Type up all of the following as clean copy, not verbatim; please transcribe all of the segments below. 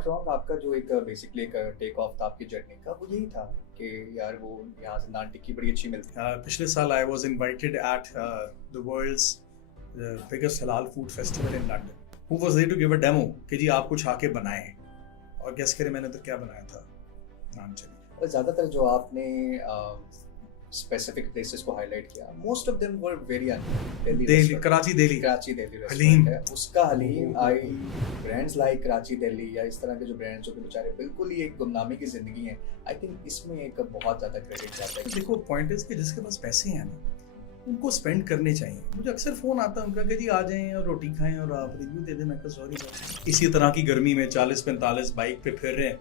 Not wrong, आपका जो एक बेसिकली एक टेक ऑफ था आपकी जर्नी का, वो यही था कि यार वो यहाँ से नान टिक्की बड़ी अच्छी मिलती है। पिछले साल I was invited at the world's biggest halal food festival in London. Who was there to give a demo कि जी आप कुछ आके बनाएं, और गेस करें मैंने तो क्या बनाया था, नान चली। और ज़्यादातर जो आपने स्पेसिफिक प्लेसेस को हाईलाइट किया, most of them were very Delhi, Karachi, Delhi, Karachi Delhi haleem. Restaurant है, उसका हलीम आई ब्रांड्स लाइक कराची दिल्ली या इस तरह के जो ब्रांड्स जो कि बेचारे बिल्कुल ही एक गुमनामी की जिंदगी है, आई थिंक इसमें एक बहुत ज़्यादा क्रेडिट जाता है। देखो पॉइंट इज कि जिसके पास पैसे हैं ना उनको स्पेंड करने चाहिए। मुझे अक्सर फोन आता है उनका कि जी आ जाएं और रोटी खाएं और आप रिव्यू दे दें। मैं कहा सॉरी। इसी तरह की गर्मी में 40-45 बाइक पे फिर रहे हैं,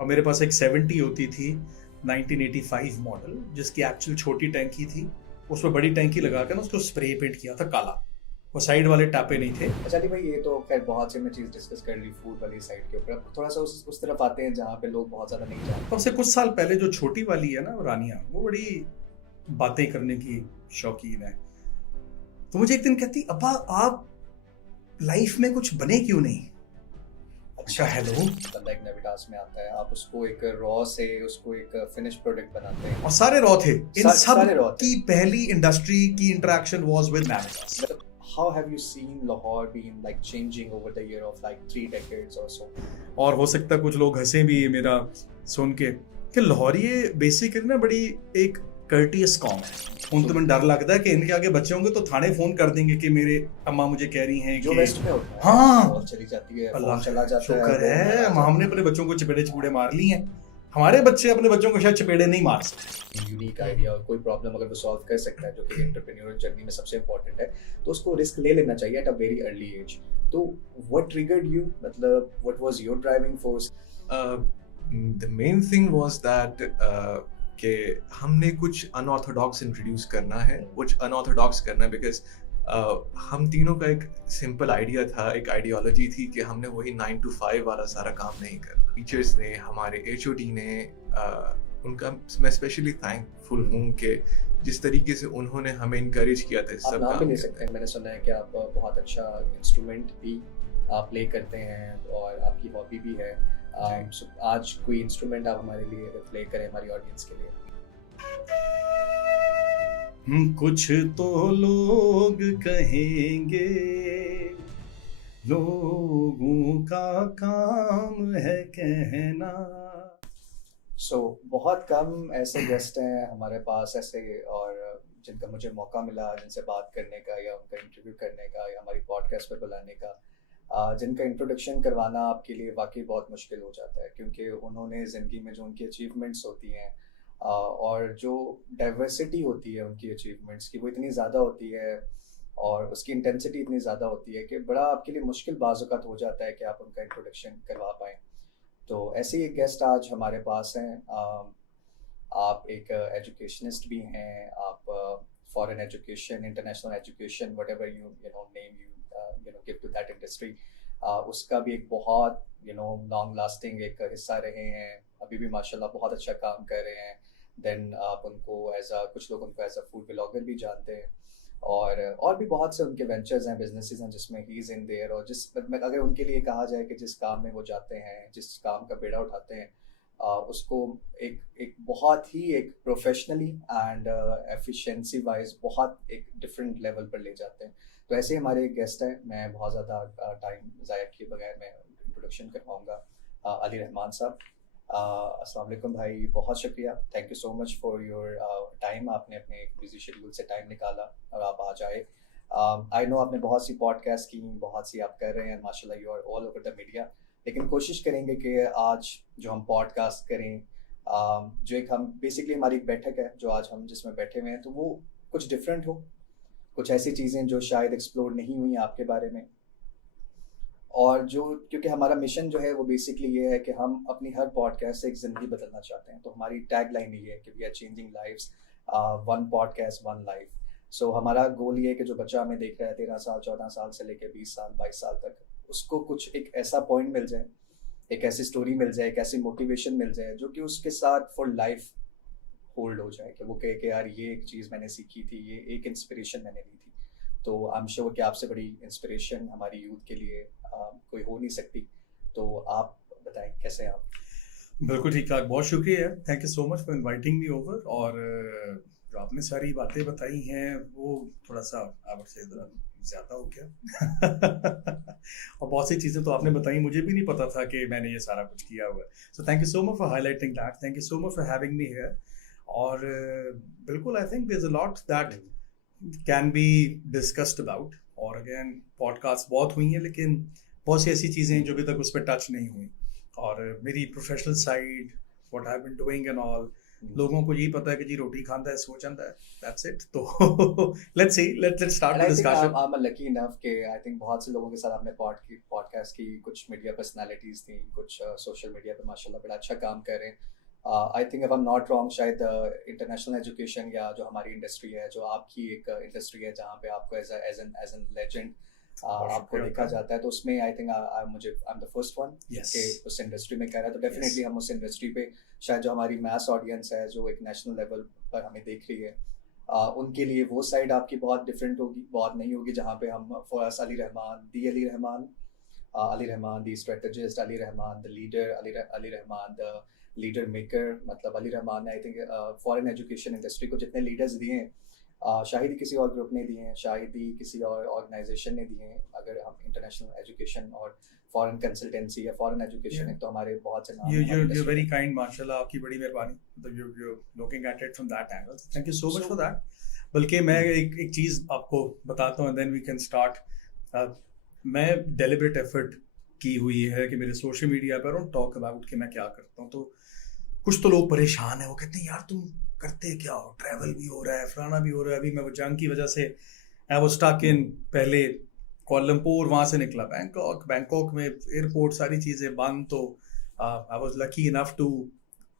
और मेरे पास एक 70 होती थी 1985 मॉडल, जिसकी एक्चुअल छोटी टैंकी थी, उसमें बड़ी टैंकी लगा कर ना उसको स्प्रे पेंट किया था काला, वो साइड वाले टापे नहीं थे। अच्छा भाई, ये तो खैर बहुत से मैं चीज़ डिस्कस कर ली फूड वाली साइड के ऊपर। अब थोड़ा सा उस तरफ आते हैं जहाँ पे लोग बहुत ज़्यादा नहीं जानते। अब से कुछ साल पहले जो छोटी वाली है ना रानिया, वो बड़ी बातें करने की शौकीन है। तो मुझे एक दिन कहती, अब्बा आप लाइफ में कुछ बने क्यों नहीं? अच्छा हेलो, बंदा एक नवीटास में आता है, आप उसको एक रॉ से उसको एक फिनिश प्रोडक्ट बनाते हैं, और सारे रॉ थे। इन सब सारे raw थे। की पहली इंडस्ट्री की इंटरेक्शन वाज विद नवीटास। मतलब how have you seen Lahore being like changing over the year of like 3 decades or so? और हो सकता है कुछ लोग हंसे भी मेरा सुन के कि लाहौरिये बेसिकली ना बड़ी एक कर्टियस कॉम है। उन तो डर लगता है कि इनके आगे बच्चे होंगे तो थाने फोन कर देंगे कि मेरे अम्मा मुझे कह रही हैं जो कि वेस्ट में होता है, हाँ कॉल चली जाती है, अल्लाह फोन चला जाता शुक्र है, है हमने अपने बच्चों को चपेड़े चपूड़े मार ली हैं। हमारे बच्चे अपने बच्चों को शायद चपेड़े नहीं मार सकते। यूनिक आइडिया और कोई प्रॉब्लम अगर वो सॉल्व कर सकता है, जो कि एंटरप्रेन्योरियल जर्नी में सबसे इंपॉर्टेंट है, तो उसको रिस्क ले लेना चाहिए at a very early age. तो व्हाट ट्रिगर्ड यू, मतलब what was your driving force? The main thing was that कि हमने कुछ अनऑर्थोडॉक्स इंट्रोड्यूस करना है, कुछ अनऑर्थोडॉक्स करना है, बिकॉज हम तीनों का एक सिंपल आइडिया था, एक आइडियोलॉजी थी कि हमने वही 9 to 5 वाला सारा काम नहीं करना। टीचर्स ने, हमारे HOD ने, उनका मैं स्पेशली थैंकफुल हूँ कि जिस तरीके से उन्होंने हमें इनकरेज किया था। आप नाम भी ले सकते हैं, मैंने सुना है कि आप बहुत अच्छा इंस्ट्रूमेंट भी आप प्ले करते हैं और आपकी हॉबी भी है। so, आज कोई इंस्ट्रूमेंट आप हमारे लिए प्ले करें हमारी ऑडियंस के लिए? कुछ तो लोग कहेंगे लोगों का काम है कहना। बहुत कम ऐसे गेस्ट हैं हमारे पास ऐसे, और जिनका मुझे मौका मिला जिनसे बात करने का या उनका इंटरव्यू करने का या हमारी पॉडकास्ट पर बुलाने का, जिनका इंट्रोडक्शन करवाना आपके लिए वाकई बहुत मुश्किल हो जाता है, क्योंकि उन्होंने ज़िंदगी में जो उनकी अचीवमेंट्स होती हैं और जो डाइवर्सिटी होती है उनकी अचीवमेंट्स की, वो इतनी ज़्यादा होती है और उसकी इंटेंसिटी इतनी ज़्यादा होती है कि बड़ा आपके लिए मुश्किल बाज़-औक़ात हो जाता है कि आप उनका इंट्रोडक्शन करवा पाएँ। तो ऐसे ही एक गेस्ट आज हमारे पास हैं। आप एक एजुकेशनिस्ट भी हैं, आप foreign education, international education, whatever you name you give to that industry, उसका भी एक बहुत लॉन्ग लास्टिंग एक हिस्सा रहे हैं। अभी भी माशाल्लाह बहुत अच्छा काम कर रहे हैं। देन आप उनको कुछ लोग उनको एज अ फूड ब्लॉगर भी जानते हैं, और भी बहुत से उनके वेंचर्स हैं, बिजनेसेस हैं जिसमें ही इज़ इन देयर। और अगर उनके लिए कहा जाए कि जिस काम में वो जाते हैं, जिस काम का बेड़ा उठाते हैं, उसको एक बहुत ही एक प्रोफेशनली एंड एफिशिएंसी वाइज बहुत एक डिफरेंट लेवल पर ले जाते हैं। तो ऐसे ही हमारे एक गेस्ट हैं, मैं बहुत ज़्यादा टाइम ज़ाया किए बगैर मैं इंट्रोडक्शन करवाऊँगा। अली रहमान साहब, अस्सलाम वालेकुम भाई, बहुत शुक्रिया, thank you so much for your time. आपने अपने एक बिजी शेड्यूल से टाइम निकाला और आप आ जाए। आई नो आपने बहुत सी पॉडकास्ट की, बहुत सी आप कर रहे हैं, माशाल्लाह you are all over the media, लेकिन कोशिश करेंगे कि आज जो हम पॉडकास्ट करें, जो एक हम बेसिकली हमारी एक बैठक है जो आज हम जिसमें बैठे हुए हैं, तो वो कुछ डिफरेंट हो, कुछ ऐसी चीज़ें जो शायद एक्सप्लोर नहीं हुई आपके बारे में, और जो क्योंकि हमारा मिशन जो है वो बेसिकली ये है कि हम अपनी हर पॉडकास्ट से एक ज़िंदगी बदलना चाहते हैं। तो हमारी टैग लाइन ये है कि we are changing lives, one podcast one life. So हमारा गोल ये है कि जो बच्चा हमें देख रहा है 13 साल 14 साल से लेकर 20 साल 22 साल तक, उसको कुछ एक ऐसा पॉइंट मिल जाए, एक ऐसी स्टोरी मिल जाए, एक ऐसी मोटिवेशन मिल जाए जो कि उसके साथ फॉर लाइफ होल्ड हो जाए, कि वो कहे कि यार ये एक चीज़ मैंने सीखी थी, ये एक इंस्पिरेशन मैंने ली थी। तो आई एम श्योर कि आपसे बड़ी इंस्पिरेशन हमारी यूथ के लिए कोई हो नहीं सकती। तो आप बताएं कैसे हैं आप? बिल्कुल ठीक ठाक, बहुत शुक्रिया, thank you so much for inviting me over. और जो आपने सारी बातें बताई हैं वो थोड़ा सा आप से ज़्यादा हो गया और बहुत सी चीज़ें तो आपने बताई, मुझे भी नहीं पता था कि मैंने ये सारा कुछ किया हुआ है। So thank you so much for highlighting that, thank you so much for having me here. और बिल्कुल I think there is a lot that can be discussed about. और अगेन पॉडकास्ट बहुत हुई हैं, लेकिन बहुत सी ऐसी चीज़ें हैं जो अभी तक उस पर टच नहीं हुई। और मेरी professional side, what I have been doing and all, लोगों को यही पता है कि जी रोटी खांदा है सो जाता है, दैट्स इट। तो let's see, let's start the discussion. I am lucky enough कि आई थिंक बहुत से लोगों के साथ आपने पॉडकास्ट की, कुछ मीडिया पर्सनालिटीज थी, कुछ सोशल मीडिया पे माशाल्लाह बड़ा अच्छा काम कर रहे हैं। I think if I am not wrong, शायद इंटरनेशनल एजुकेशन या जो हमारी इंडस्ट्री है, जो आपकी एक इंडस्ट्री है जहाँ पे आपको एज एन लेजेंड आपको देखा जाता है, तो उसमें I think I am the first one कि उस इंडस्ट्री में कह रहा है। तो डेफिनेटली हम उस इंडस्ट्री पे शायद जो हमारी मैस ऑडियंस है, जो एक नेशनल लेवल पर हमें देख रही है, उनके लिए वो साइड आपकी बहुत डिफरेंट होगी, बहुत नहीं होगी, जहाँ पे हम focus Ali Rahman the strategist, Ali Rahman the leader, Ali Rahman the leader maker. मतलब अली रहमान ने I think foreign education industry को जितने लीडर्स दिए हैं, शायद ही किसी और ग्रुप ने दिए हैं, शायद ही किसी और ऑर्गेनाइजेशन ने दिए हैं। अगर हम इंटरनेशनल एजुकेशन और फॉरेन कंसल्टेंसी या फॉरेन एजुकेशन है, तो हमारे बहुत से नाम you're very kind, माशाल्लाह, आपकी बड़ी मेहरबानी। मतलब you're looking at it from that angle, thank you so much for that। बल्कि मैं एक चीज़ आपको बताता हूँ, then we can start। मैं डेलिब्रेट एफर्ट की हुई है कि मेरे सोशल मीडिया पर टॉक अबाउट कि मैं क्या करता हूँ। तो कुछ तो लोग परेशान है, वो कहते हैं यार तुम करते क्या हो, ट्रैवल भी हो रहा है, फलाना भी हो रहा है। अभी मैं वो जंग की वजह से आई वाज स्टक इन, पहले कोलंबोर, वहाँ से निकला बैंकॉक में एयरपोर्ट सारी चीज़ें बंद। तो I was lucky enough to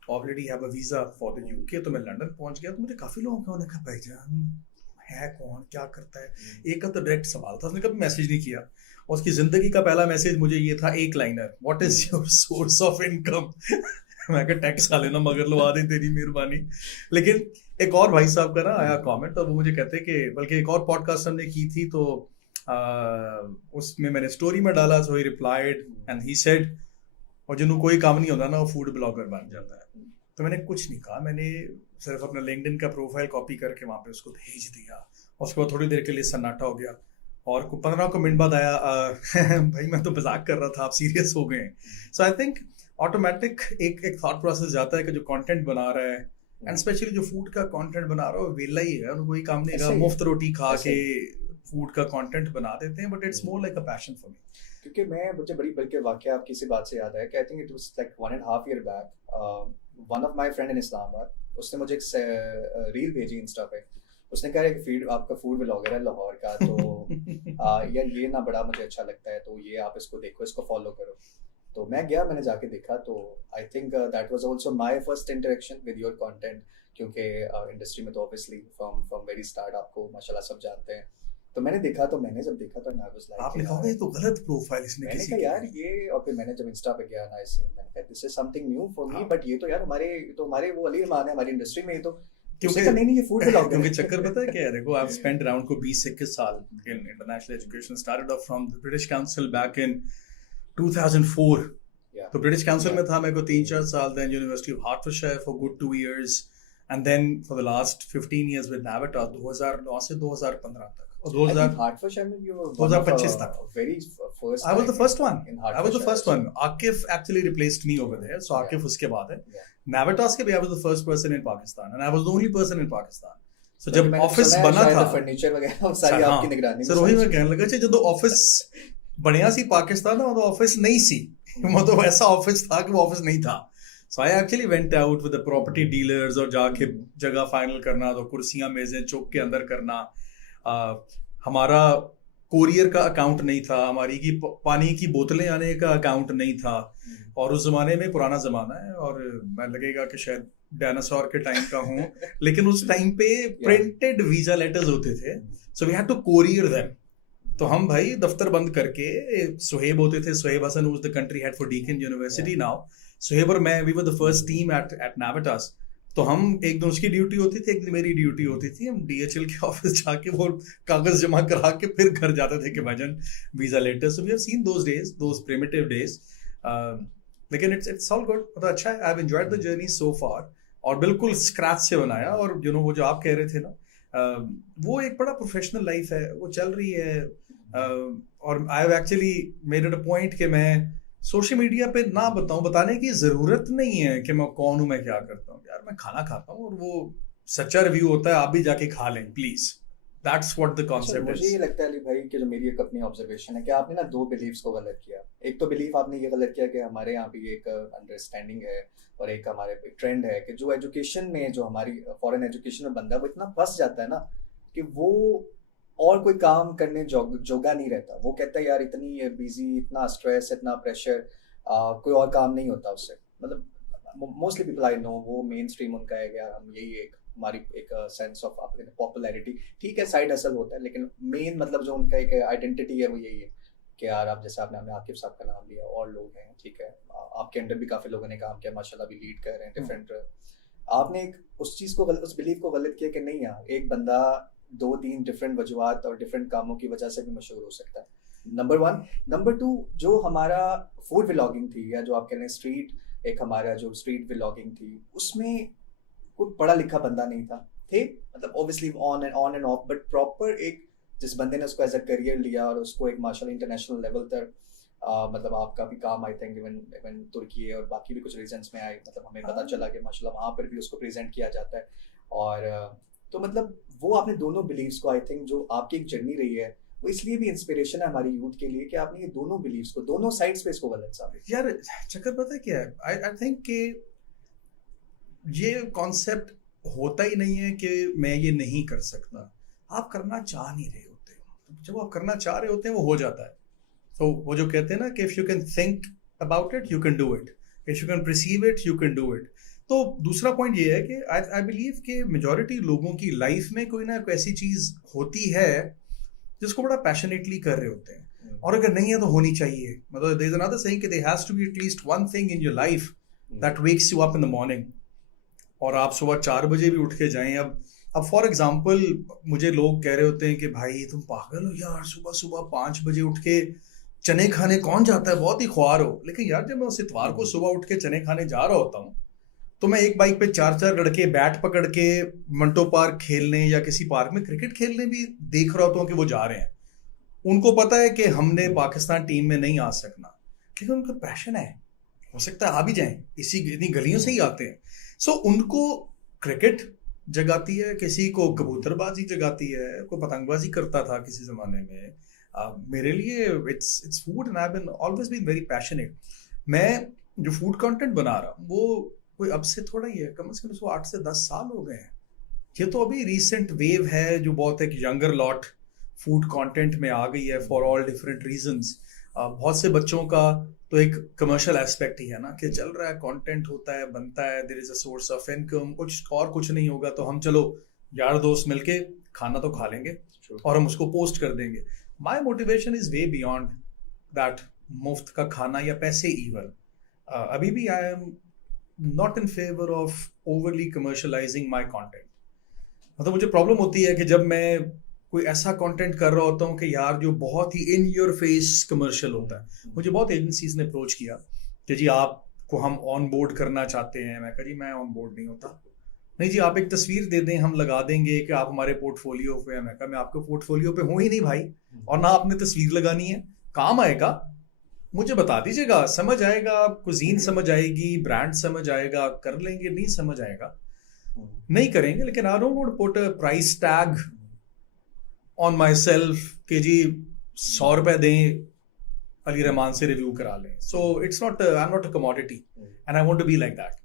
already have a visa for the UK. तो मैं लंदन पहुँच गया। तो मुझे काफ़ी लोगों ने कहा भाईजान है कौन, क्या करता है। एक का तो डायरेक्ट सवाल था, उसने कभी मैसेज नहीं किया। उसकी ज़िंदगी का पहला मैसेज मुझे ये था, एक liner, what is your source of income. मैं कहा टैक्स खा लेना मगर लगा दे, तेरी मेहरबानी। लेकिन एक और भाई साहब का ना आया कमेंट, और वो मुझे कहते कि बल्कि एक और पॉडकास्ट हमने की थी, तो उसमें मैंने स्टोरी में डाला, so he replied and he said, और जिन्होंने कोई काम नहीं होता ना, वो फूड ब्लॉगर बन जाता है। तो मैंने कुछ नहीं कहा, मैंने सिर्फ अपना लिंक्डइन का प्रोफाइल कॉपी करके वहाँ पे उसको भेज दिया। उसके बाद थोड़ी देर के लिए सन्नाटा हो गया, और 15 मिनट बाद आया, भाई मैं तो मजाक कर रहा था, आप सीरियस हो गए। सो आई थिंक ऑटोमेटिक एक थॉट प्रोसेस जाता है कि जो कंटेंट बना रहा है, एंड स्पेशली जो फूड का कंटेंट बना रहा है, वो वेला ही है, कोई काम नहीं रहा, मुफ्त रोटी खा के फूड का कंटेंट बना देते हैं, but it's more like a passion for me. क्योंकि मुझे बड़ी बल्कि वाकया आपकी इसी बात से याद है कि I think it was like 1.5 year back, one of my friend in Islamabad, उसने मुझे एक रील भेजी इंस्टा पे। उसने कहा कि फीड आपका फूड व्लॉगर है लाहौर का, तो यार ये ना बड़ा मुझे अच्छा लगता है, तो ये आप इसको देखो, इसको फॉलो करो। तो मैं गया, मैंने जाके देखा, तो I think that was also my first interaction with your content, क्योंकि इंडस्ट्री में तो ऑब्वियसली फ्रॉम वेरी स्टार्ट आपको माशाल्लाह सब जानते हैं। तो मैंने देखा, तो मैंने जब देखा तो आई वाज लाइक, आपने कहा ये तो गलत प्रोफाइल इसने मैंने किसी कहा की यार ये, और फिर मैंने जब इंस्टा पे गया ना, मैंने कहा this is something new for me, but ये तो यार हमारे वो अली रहमान है हमारी इंडस्ट्री में, तो क्योंकि नहीं ये फूड व्लॉगर। क्योंकि चक्कर पता है क्या है, देखो आई स्पेंट अराउंड को 20-21 साल in international education, started off from the British council back in 2004। तो ब्रिटिश काउंसिल में था मेरे को 3-4 साल, then university of Hertfordshire for good 2 years, and then for the last 15 years with Navitas 2009 से 2015 तक, और 2025 तक। I was the first one. Akif actually replaced me over there, so Akif उसके बाद है। Navitas के भी I was the first person in Pakistan, and I was the only person in Pakistan. So जब ऑफिस बना था, furniture वगैरह सारी आपकी निगरानी में। सर वही मैं कहने लगा कि जब ऑफिस बढ़िया सी पाकिस्तान में, तो ऑफिस नहीं सी, मतलब ऐसा ऑफिस था कि वो ऑफिस नहीं था। So I actually went out with the property dealers और जाके जगह फाइनल करना, तो कुर्सियां मेजें चौक के अंदर करना। हमारा कोरियर का अकाउंट नहीं था, हमारी की पानी की बोतलें आने का अकाउंट नहीं था, और उस जमाने में पुराना जमाना है, और मैं लगेगा कि शायद डायनासोर के टाइम का हूँ, लेकिन उस टाइम पे प्रिंटेड वीजा लेटर्स होते थे, so we had to courier them. तो हम भाई दफ्तर बंद करके, सुहेब होते थे, Suhaib Hassan was the country head for Deakin university now, Suhaib और मैं, we were the first team at Navitas. तो हम एक दिन उसकी ड्यूटी होती थी, एक दिन मेरी ड्यूटी होती थी, हम DHL के ऑफिस जाके वो कागज जमा करा के फिर घर जाते थे कि भाईजान visa letter. So we have seen those days, those primitive days. लेकिन इट्स ऑल गुड, मतलब अच्छा है, I have enjoyed the journey so far. और बिल्कुल स्क्रैच से बनाया, और वो जो आप कह रहे थे ना, वो एक बड़ा प्रोफेशनल लाइफ है, वो चल रही है। और आई have actually made it a point कि मैं सोशल मीडिया पे ना बताने की जरूरत नहीं है कि मैं कौन हूँ, मैं क्या करता हूँ। यार मैं खाना खाता हूँ और वो सच्चा रिव्यू होता है, आप भी जाके खा लें प्लीज। दैट्स व्हाट द अच्छा, कॉन्सेप्ट मुझे इज। ये लगता है अली भाई कि जो मेरी एक अपनी ऑब्जर्वेशन है कि आपने ना दो बिलीव्स को गलत किया। एक तो बिलीफ आपने ये गलत किया कि हमारे यहाँ भी एक अंडरस्टैंडिंग है और एक हमारे ट्रेंड है कि जो एजुकेशन में, जो हमारी फॉरेन एजुकेशन में बंदा, वो इतना फंस जाता है ना कि वो और कोई काम करने जोगा नहीं रहता। वो कहता है यार इतनी बिजी, इतना स्ट्रेस, इतना प्रेशर, कोई और काम नहीं होता उससे। मतलब मोस्टली पीपल आई नो, वो मेन स्ट्रीम उनका है कि यार हम यही एक हमारी एक सेंस ऑफ पॉपुलैरिटी, ठीक है साइड हसल होता है, लेकिन मेन मतलब जो उनका एक आइडेंटिटी है वो यही है कि यार आप जैसे आपने आकिब साहब का नाम लिया, और लोग हैं, ठीक है, आपके अंडर भी काफ़ी लोगों ने काम किया माशाल्लाह, भी लीड कर रहे हैं डिफरेंट। आपने एक उस चीज़ को उस बिलीफ को गलत किया कि नहीं यार एक बंदा दो तीन डिफरेंट वजूहत और डिफरेंट कामों की वजह से भी मशहूर हो सकता है, नंबर वन। नंबर टू, जो हमारा फूड व्लॉगिंग थी, या जो आप कह रहे हैं स्ट्रीट, एक हमारा जो स्ट्रीट व्लॉगिंग थी, उसमें कोई पढ़ा लिखा बंदा नहीं था। थे मतलब obviously on end of, but proper एक जिस बंदे ने उसको एज अ करियर लिया और उसको एक माशाल्लाह इंटरनेशनल लेवल तक, मतलब आपका भी काम आई थिंक इवन इवन तुर्की और बाकी भी कुछ रीजन्स में आए, मतलब हमें पता चला कि माशाल्लाह वहाँ पर भी उसको प्रेजेंट किया जाता है। और तो मतलब वो आपने दोनों बिलीव्स को, आई थिंक जो आपकी एक जर्नी रही है, वो इसलिए भी इंस्पिरेशन है हमारी यूथ के लिए कि आपने ये दोनों बिलीव्स को, दोनों साइड्स पे इसको गलत साबित। यार चक्कर पता है क्या है, आई थिंक कि ये कॉन्सेप्ट होता ही नहीं है कि मैं ये नहीं कर सकता। आप करना चाह नहीं रहे होते हो, जब आप करना चाह रहे होते हैं वो हो जाता है। तो वो जो कहते हैं ना कि if you can think about it you can do it, if you can perceive it you can do it. तो दूसरा पॉइंट ये है कि आई बिलीव कि मेजॉरिटी लोगों की लाइफ में कोई ना कोई ऐसी चीज होती है जिसको बड़ा पैशनेटली कर रहे होते हैं, और अगर नहीं है तो होनी चाहिए। मतलब देयर इज अनदर सेइंग कि there has to be at least one thing in your life that wakes you up in the morning, और आप सुबह 4 बजे भी उठ के जाएं। अब फॉर एग्जाम्पल मुझे लोग कह रहे होते हैं कि भाई तुम पागल हो यार, सुबह सुबह 5 बजे उठ के चने खाने कौन जाता है, बहुत ही ख्वार हो। लेकिन यार जब मैं उस इतवार को सुबह उठ के चने खाने जा रहा होता हूँ, तो मैं एक बाइक पे 4 लड़के बैट पकड़ के मंटो पार्क खेलने या किसी पार्क में क्रिकेट खेलने भी देख रहा होता हूँ कि वो जा रहे हैं। उनको पता है कि हमने पाकिस्तान टीम में नहीं आ सकना, लेकिन उनका पैशन है, हो सकता है आ भी जाएं, इतनी गलियों से ही आते हैं। सो उनको क्रिकेट जगाती है, किसी को कबूतरबाजी जगाती है, कोई पतंगबाजी करता था किसी जमाने में। मेरे लिए it's food and I have been always been very passionate. मैं जो फूड कंटेंट बना रहा हूँ वो कोई अब से थोड़ा ही है, कम से कम उसको 8 से 10 साल हो गए हैं। ये तो अभी रिसेंट वेव है जो बहुत एक यंगर लॉट फूड कंटेंट में आ गई है फॉर ऑल डिफरेंट रीजंस। बहुत से बच्चों का तो एक कमर्शियल एस्पेक्ट ही है ना कि चल रहा है, कंटेंट होता है, बनता है, there is a source of income, कुछ नहीं होगा तो हम चलो यार दोस्त मिलके खाना तो खा लेंगे और हम उसको पोस्ट कर देंगे। My motivation is way beyond that मुफ्त का खाना या पैसे इवन। अभी भी I am not in favour of overly commercialising my content. मतलब मुझे प्रॉब्लम होती है कि जब मैं कोई ऐसा कंटेंट कर रहा होता हूँ कि यार जो बहुत ही इन योर फेस कमर्शियल होता है। मुझे बहुत एजेंसीज ने अप्रोच किया कि जी आपको हम ऑन बोर्ड करना चाहते हैं। मैं कहा जी मैं ऑन बोर्ड नहीं होता। नहीं जी आप एक तस्वीर दे दें हम लगा देंगे कि आप हमारे पोर्टफोलियो पे। मैं कहा मैं आपके पोर्टफोलियो पे हूँ ही नहीं भाई, और ना आपने तस्वीर लगानी है। काम आएगा मुझे बता दीजिएगा, समझ आएगा, कुजीन समझ आएगी, ब्रांड समझ आएगा, कर लेंगे। नहीं समझ आएगा नहीं करेंगे। लेकिन I don't want to put a price tag on myself कि जी 100 रुपए दें अली रहमान से रिव्यू करा लें। So it's not, I am not a commodity and I want to be like that.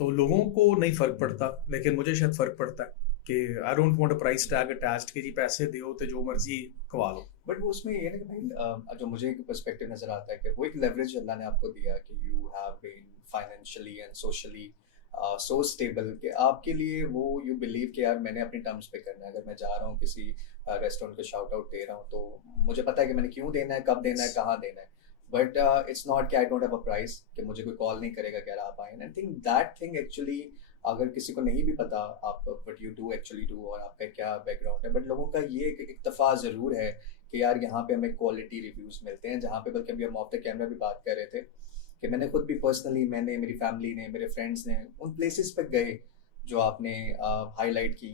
तो लोगों को नहीं फर्क पड़ता, लेकिन मुझे शायद फर्क पड़ता है कि आई don't want a price tag attached कि जी पैसे दो तो जो मर्जी खवा लो। बट वो उसमें ये ना कि भाई जो मुझे एक पर्सपेक्टिव नजर आता है कि वो एक लेवरेज अल्लाह ने आपको दिया कि you have been financially and socially so stable कि आपके लिए वो यू बिलीव कि यार मैंने अपनी टर्म्स पे करना है। अगर मैं जा रहा हूँ किसी रेस्टोरेंट को शाउट आउट दे रहा हूँ तो मुझे पता है कि मैंने क्यों देना है, कब देना है, कहाँ देना है। बट इट्स नॉट कि I don't have a price कि मुझे कोई कॉल नहीं करेगा कि यार आप आए। I think that thing actually अगर किसी को नहीं भी पता आप what you do actually do और आपका क्या बैकग्राउंड है, बट लोगों का ये एक इत्तेफाक ज़रूर है कि यार यहाँ पे हमें क्वालिटी रिव्यूज़ मिलते हैं। जहाँ पे बल्कि अभी हम ऑफ द कैमरा भी बात कर रहे थे कि मैंने खुद भी पर्सनली, मैंने, मेरी फैमिली ने, मेरे फ्रेंड्स ने उन प्लेसेस पे गए जो आपने हाईलाइट की,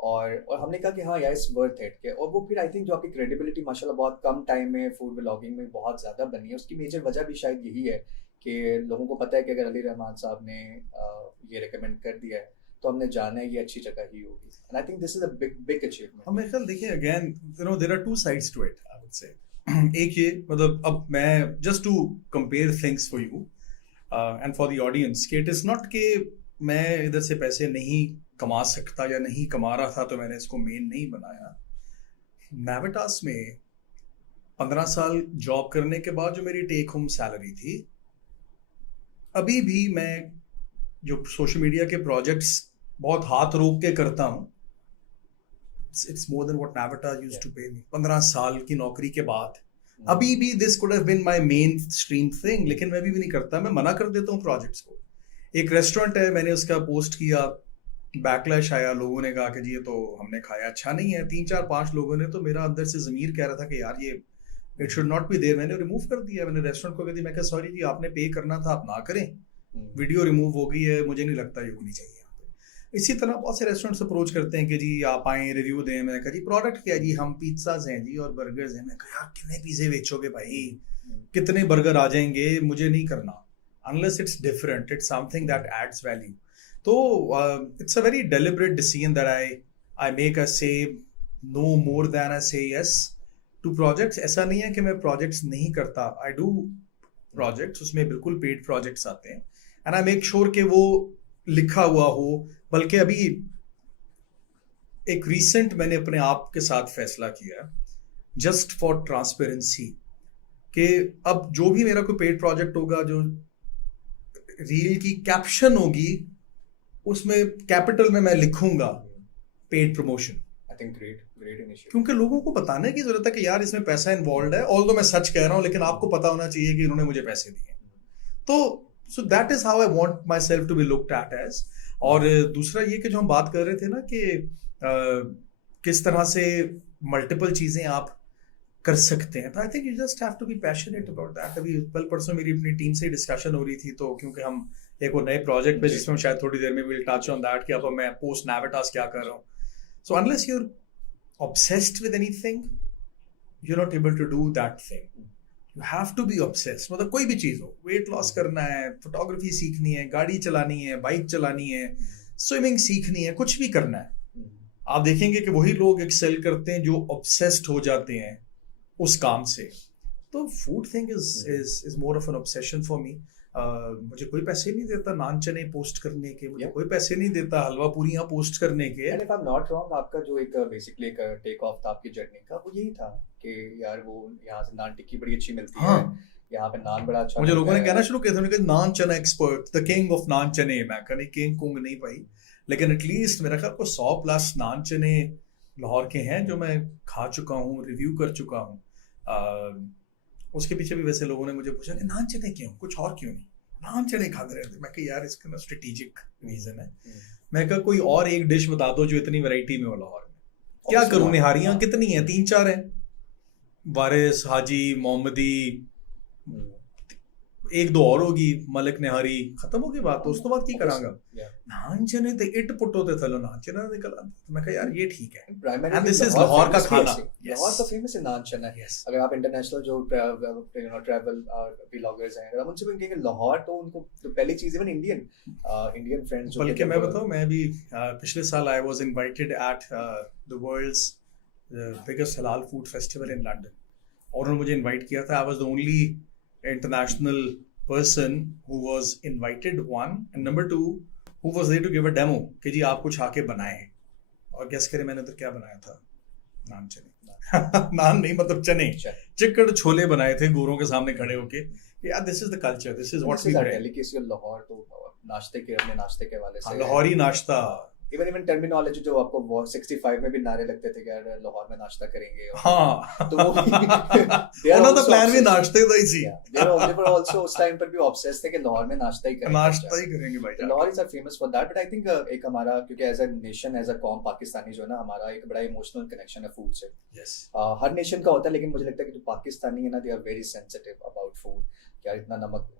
और हमने कहा कि हाँ यार इट्स वर्थ इट के, और वो फिर आई थिंक जो आपकी क्रेडिबिलिटी माशाल्लाह बहुत कम टाइम में फूड व्लॉगिंग में बहुत ज़्यादा बनी है, उसकी मेजर वजह भी शायद यही है कि लोगों को पता है कि अगर अली रहमान साहब ने ये रिकमेंड कर दिया है तो हमने जाना है ये अच्छी जगह ही होगी, and I think this is a big big achievement. हमें ख्याल देखिए again there are two sides to it I would say. एक ये मतलब अब मैं just to compare things for you and for the audience कि इट इज नॉट कि मैं इधर से पैसे नहीं कमा सकता या नहीं कमा रहा था तो मैंने इसको मेन नहीं बनाया। नाविटास में 15 साल जॉब करने के बाद जो मेरी टेक होम सैलरी थी, अभी भी मैं जो सोशल मीडिया के प्रोजेक्ट्स बहुत हाथ रोक के करता हूँ, it's more than what Navitas used to pay me. 15 साल की नौकरी के बाद अभी भी this could have been my mainstream thing, लेकिन मैं अभी भी नहीं करता, मैं मना कर देता हूँ प्रोजेक्ट्स को। एक रेस्टोरेंट है, मैंने उसका पोस्ट किया, बैकलैश आया, लोगों ने कहा कि जी ये तो हमने खाया अच्छा नहीं है, 3-4-5 लोगों ने, तो मेरा अंदर से ज़मीर कह रहा था कि यार ये it should not be there, मैंने रिमूव कर दिया। मैंने रेस्टोरेंट को कह दिया, मैं कहा सॉरी जी आपने पे करना था, आप ना करें, वीडियो रिमूव हो गई है, मुझे नहीं लगता ये होनी चाहिए यहाँ पे। इसी तरह बहुत से रेस्टोरेंट्स अप्रोच करते हैं कि जी आप आएँ रिव्यू दें, मैंने कहा जी प्रोडक्ट क्या है जी, हम पिज्ज़ाज हैं जी और बर्गर्स हैं। मैं कहा यार कितने पिज़्ज़े बेचोगे भाई, कितने बर्गर आ जाएंगे, मुझे नहीं करना unless it's different, it's something that adds value. So it's a very deliberate decision that I make. I say no more than I say yes to projects. ऐसा नहीं है कि मैं projects नहीं करता, I do projects, उसमें बिल्कुल paid projects आते हैं, and I make sure कि वो लिखा हुआ हो। बल्कि अभी एक recent मैंने अपने आप के साथ फैसला किया just for transparency कि अब जो भी मेरा कोई paid project होगा, जो रील की कैप्शन होगी उसमें कैपिटल में मैं लिखूंगा paid promotion. I think great initiative, क्योंकि लोगों को बताने की जरूरत है कि यार इसमें पैसा इन्वॉल्व है, ऑल्दो मैं सच कह रहा हूं लेकिन आपको पता होना चाहिए कि इन्होंने मुझे पैसे दिए। तो so that is how I want myself to be looked at as. और दूसरा ये कि जो हम बात कर रहे थे ना कि किस तरह से मल्टीपल चीजें आप कर सकते हैं, तो I think you just have to be passionate about that. अभी कल परसों मेरी अपनी टीम से डिस्कशन हो रही थी, तो क्योंकि हम एक वो नए प्रोजेक्ट पे जिसमें शायद थोड़ी देर में विल टच ऑन दैट कि अब मैं पोस्ट नाविटास क्या कर रहा हूँ। So unless you are obsessed with anything you are not able to do that thing. You have to be obsessed, मतलब कोई भी चीज़ हो, वेट लॉस करना है, फोटोग्राफी सीखनी है, गाड़ी चलानी है, बाइक चलानी है, स्विमिंग सीखनी है, कुछ भी करना है, आप देखेंगे कि वही लोग एक्सेल करते हैं जो ऑब्सेस्ड हो जाते हैं उस काम से। तो food thing is more of N obsession for me. मुझे कोई पैसे नहीं देता नान चने पोस्ट करने के, मुझे कोई पैसे नहीं देता हलवा पूरियां पोस्ट करने के। And if I am not wrong, आपका जो एक बेसिकली एक टेक ऑफ था आपकी जर्नी का, वो यही था कि यार वो यहाँ से नान टिक्की बड़ी अच्छी मिलती है, यहाँ पे नान बड़ा अच्छा। मुझे लोगों ने कहना शुरू किया था, उन्होंने कहा नान चना एक्सपर्ट, द किंग ऑफ नान चने। मैं कहनी किंग कुंग नहीं पाई, लेकिन एटलीस्ट मेरा ख्याल को 100+ नान चने लाहौर के हैं जो मैं खा चुका हूँ, रिव्यू कर चुका हूँ। उसके पीछे भी वैसे लोगों ने मुझे पूछा कि नान चने क्यों, कुछ और क्यों नहीं, नान चने खाते रहते। मैं कहा यार इसका ना स्ट्रेटेजिक रीजन है। मैं कहा कोई और एक डिश बता दो जो इतनी वैरायटी में हो लाहौर में, क्या करूं, निहारियां कितनी हैं, 3-4 हैं, वारिस, हाजी, मोहम्मदी, 1-2 और होगी, मलिक निहारी, खत्म होगी बात। तो उस तो बाद की करांगा, नान चने ते इट पुट्टो ते थलो नान चना निकल आते। तो मैं कहा यार ये ठीक है, एंड दिस इज लाहौर का खाना। लाहौर का फेमस है नान चना। अगर आप इंटरनेशनल जो ट्रैवल व्लॉगर्स हैं, अगर आप उनसे कहेंगे लाहौर, तो उनको तो पहली चीज इवन इंडियन फ्रेंड्स, बल्कि मैं बताऊं, मैं भी पिछले साल I was invited at the world's biggest halal food festival in London, और उन्होंने मुझे इनवाइट किया था। I was the only international person who was invited, one, and number 2 who was there to give a demo कि जी आप कुछ आके बनाएं। और गेस करें मैंने तो क्या बनाया था, नान चने। नान नहीं, मतलब चने, चिकन छोले बनाए थे गोरों के सामने खड़े होके। यार this is the culture, this is what we bring. Delicacy of Lahore तो नाश्ते के, अपने नाश्ते के वाले से लाहौरी नाश्ता, इवन टर्मिनोलॉजी जो आपको 65 में भी नारे लगते थे कि यार लाहौर में नाश्ता करेंगे। हाँ, तो वो उन्होंने प्लान भी नाश्ते का ही सी। they were also उस टाइम पर भी ऑब्सेस्ड थे कि लाहौर में नाश्ता ही करेंगे भाई। Lahore is famous for that, but I think एक हमारा, क्योंकि as a nation, as a कॉम पाकिस्तानी जो है ना, हमारा एक बड़ा इमोशनल कनेक्शन है फूड से। हर नेशन का होता है, लेकिन मुझे लगता है कि जो पाकिस्तानी है ना, they are very sensitive about food. यार इतना नमक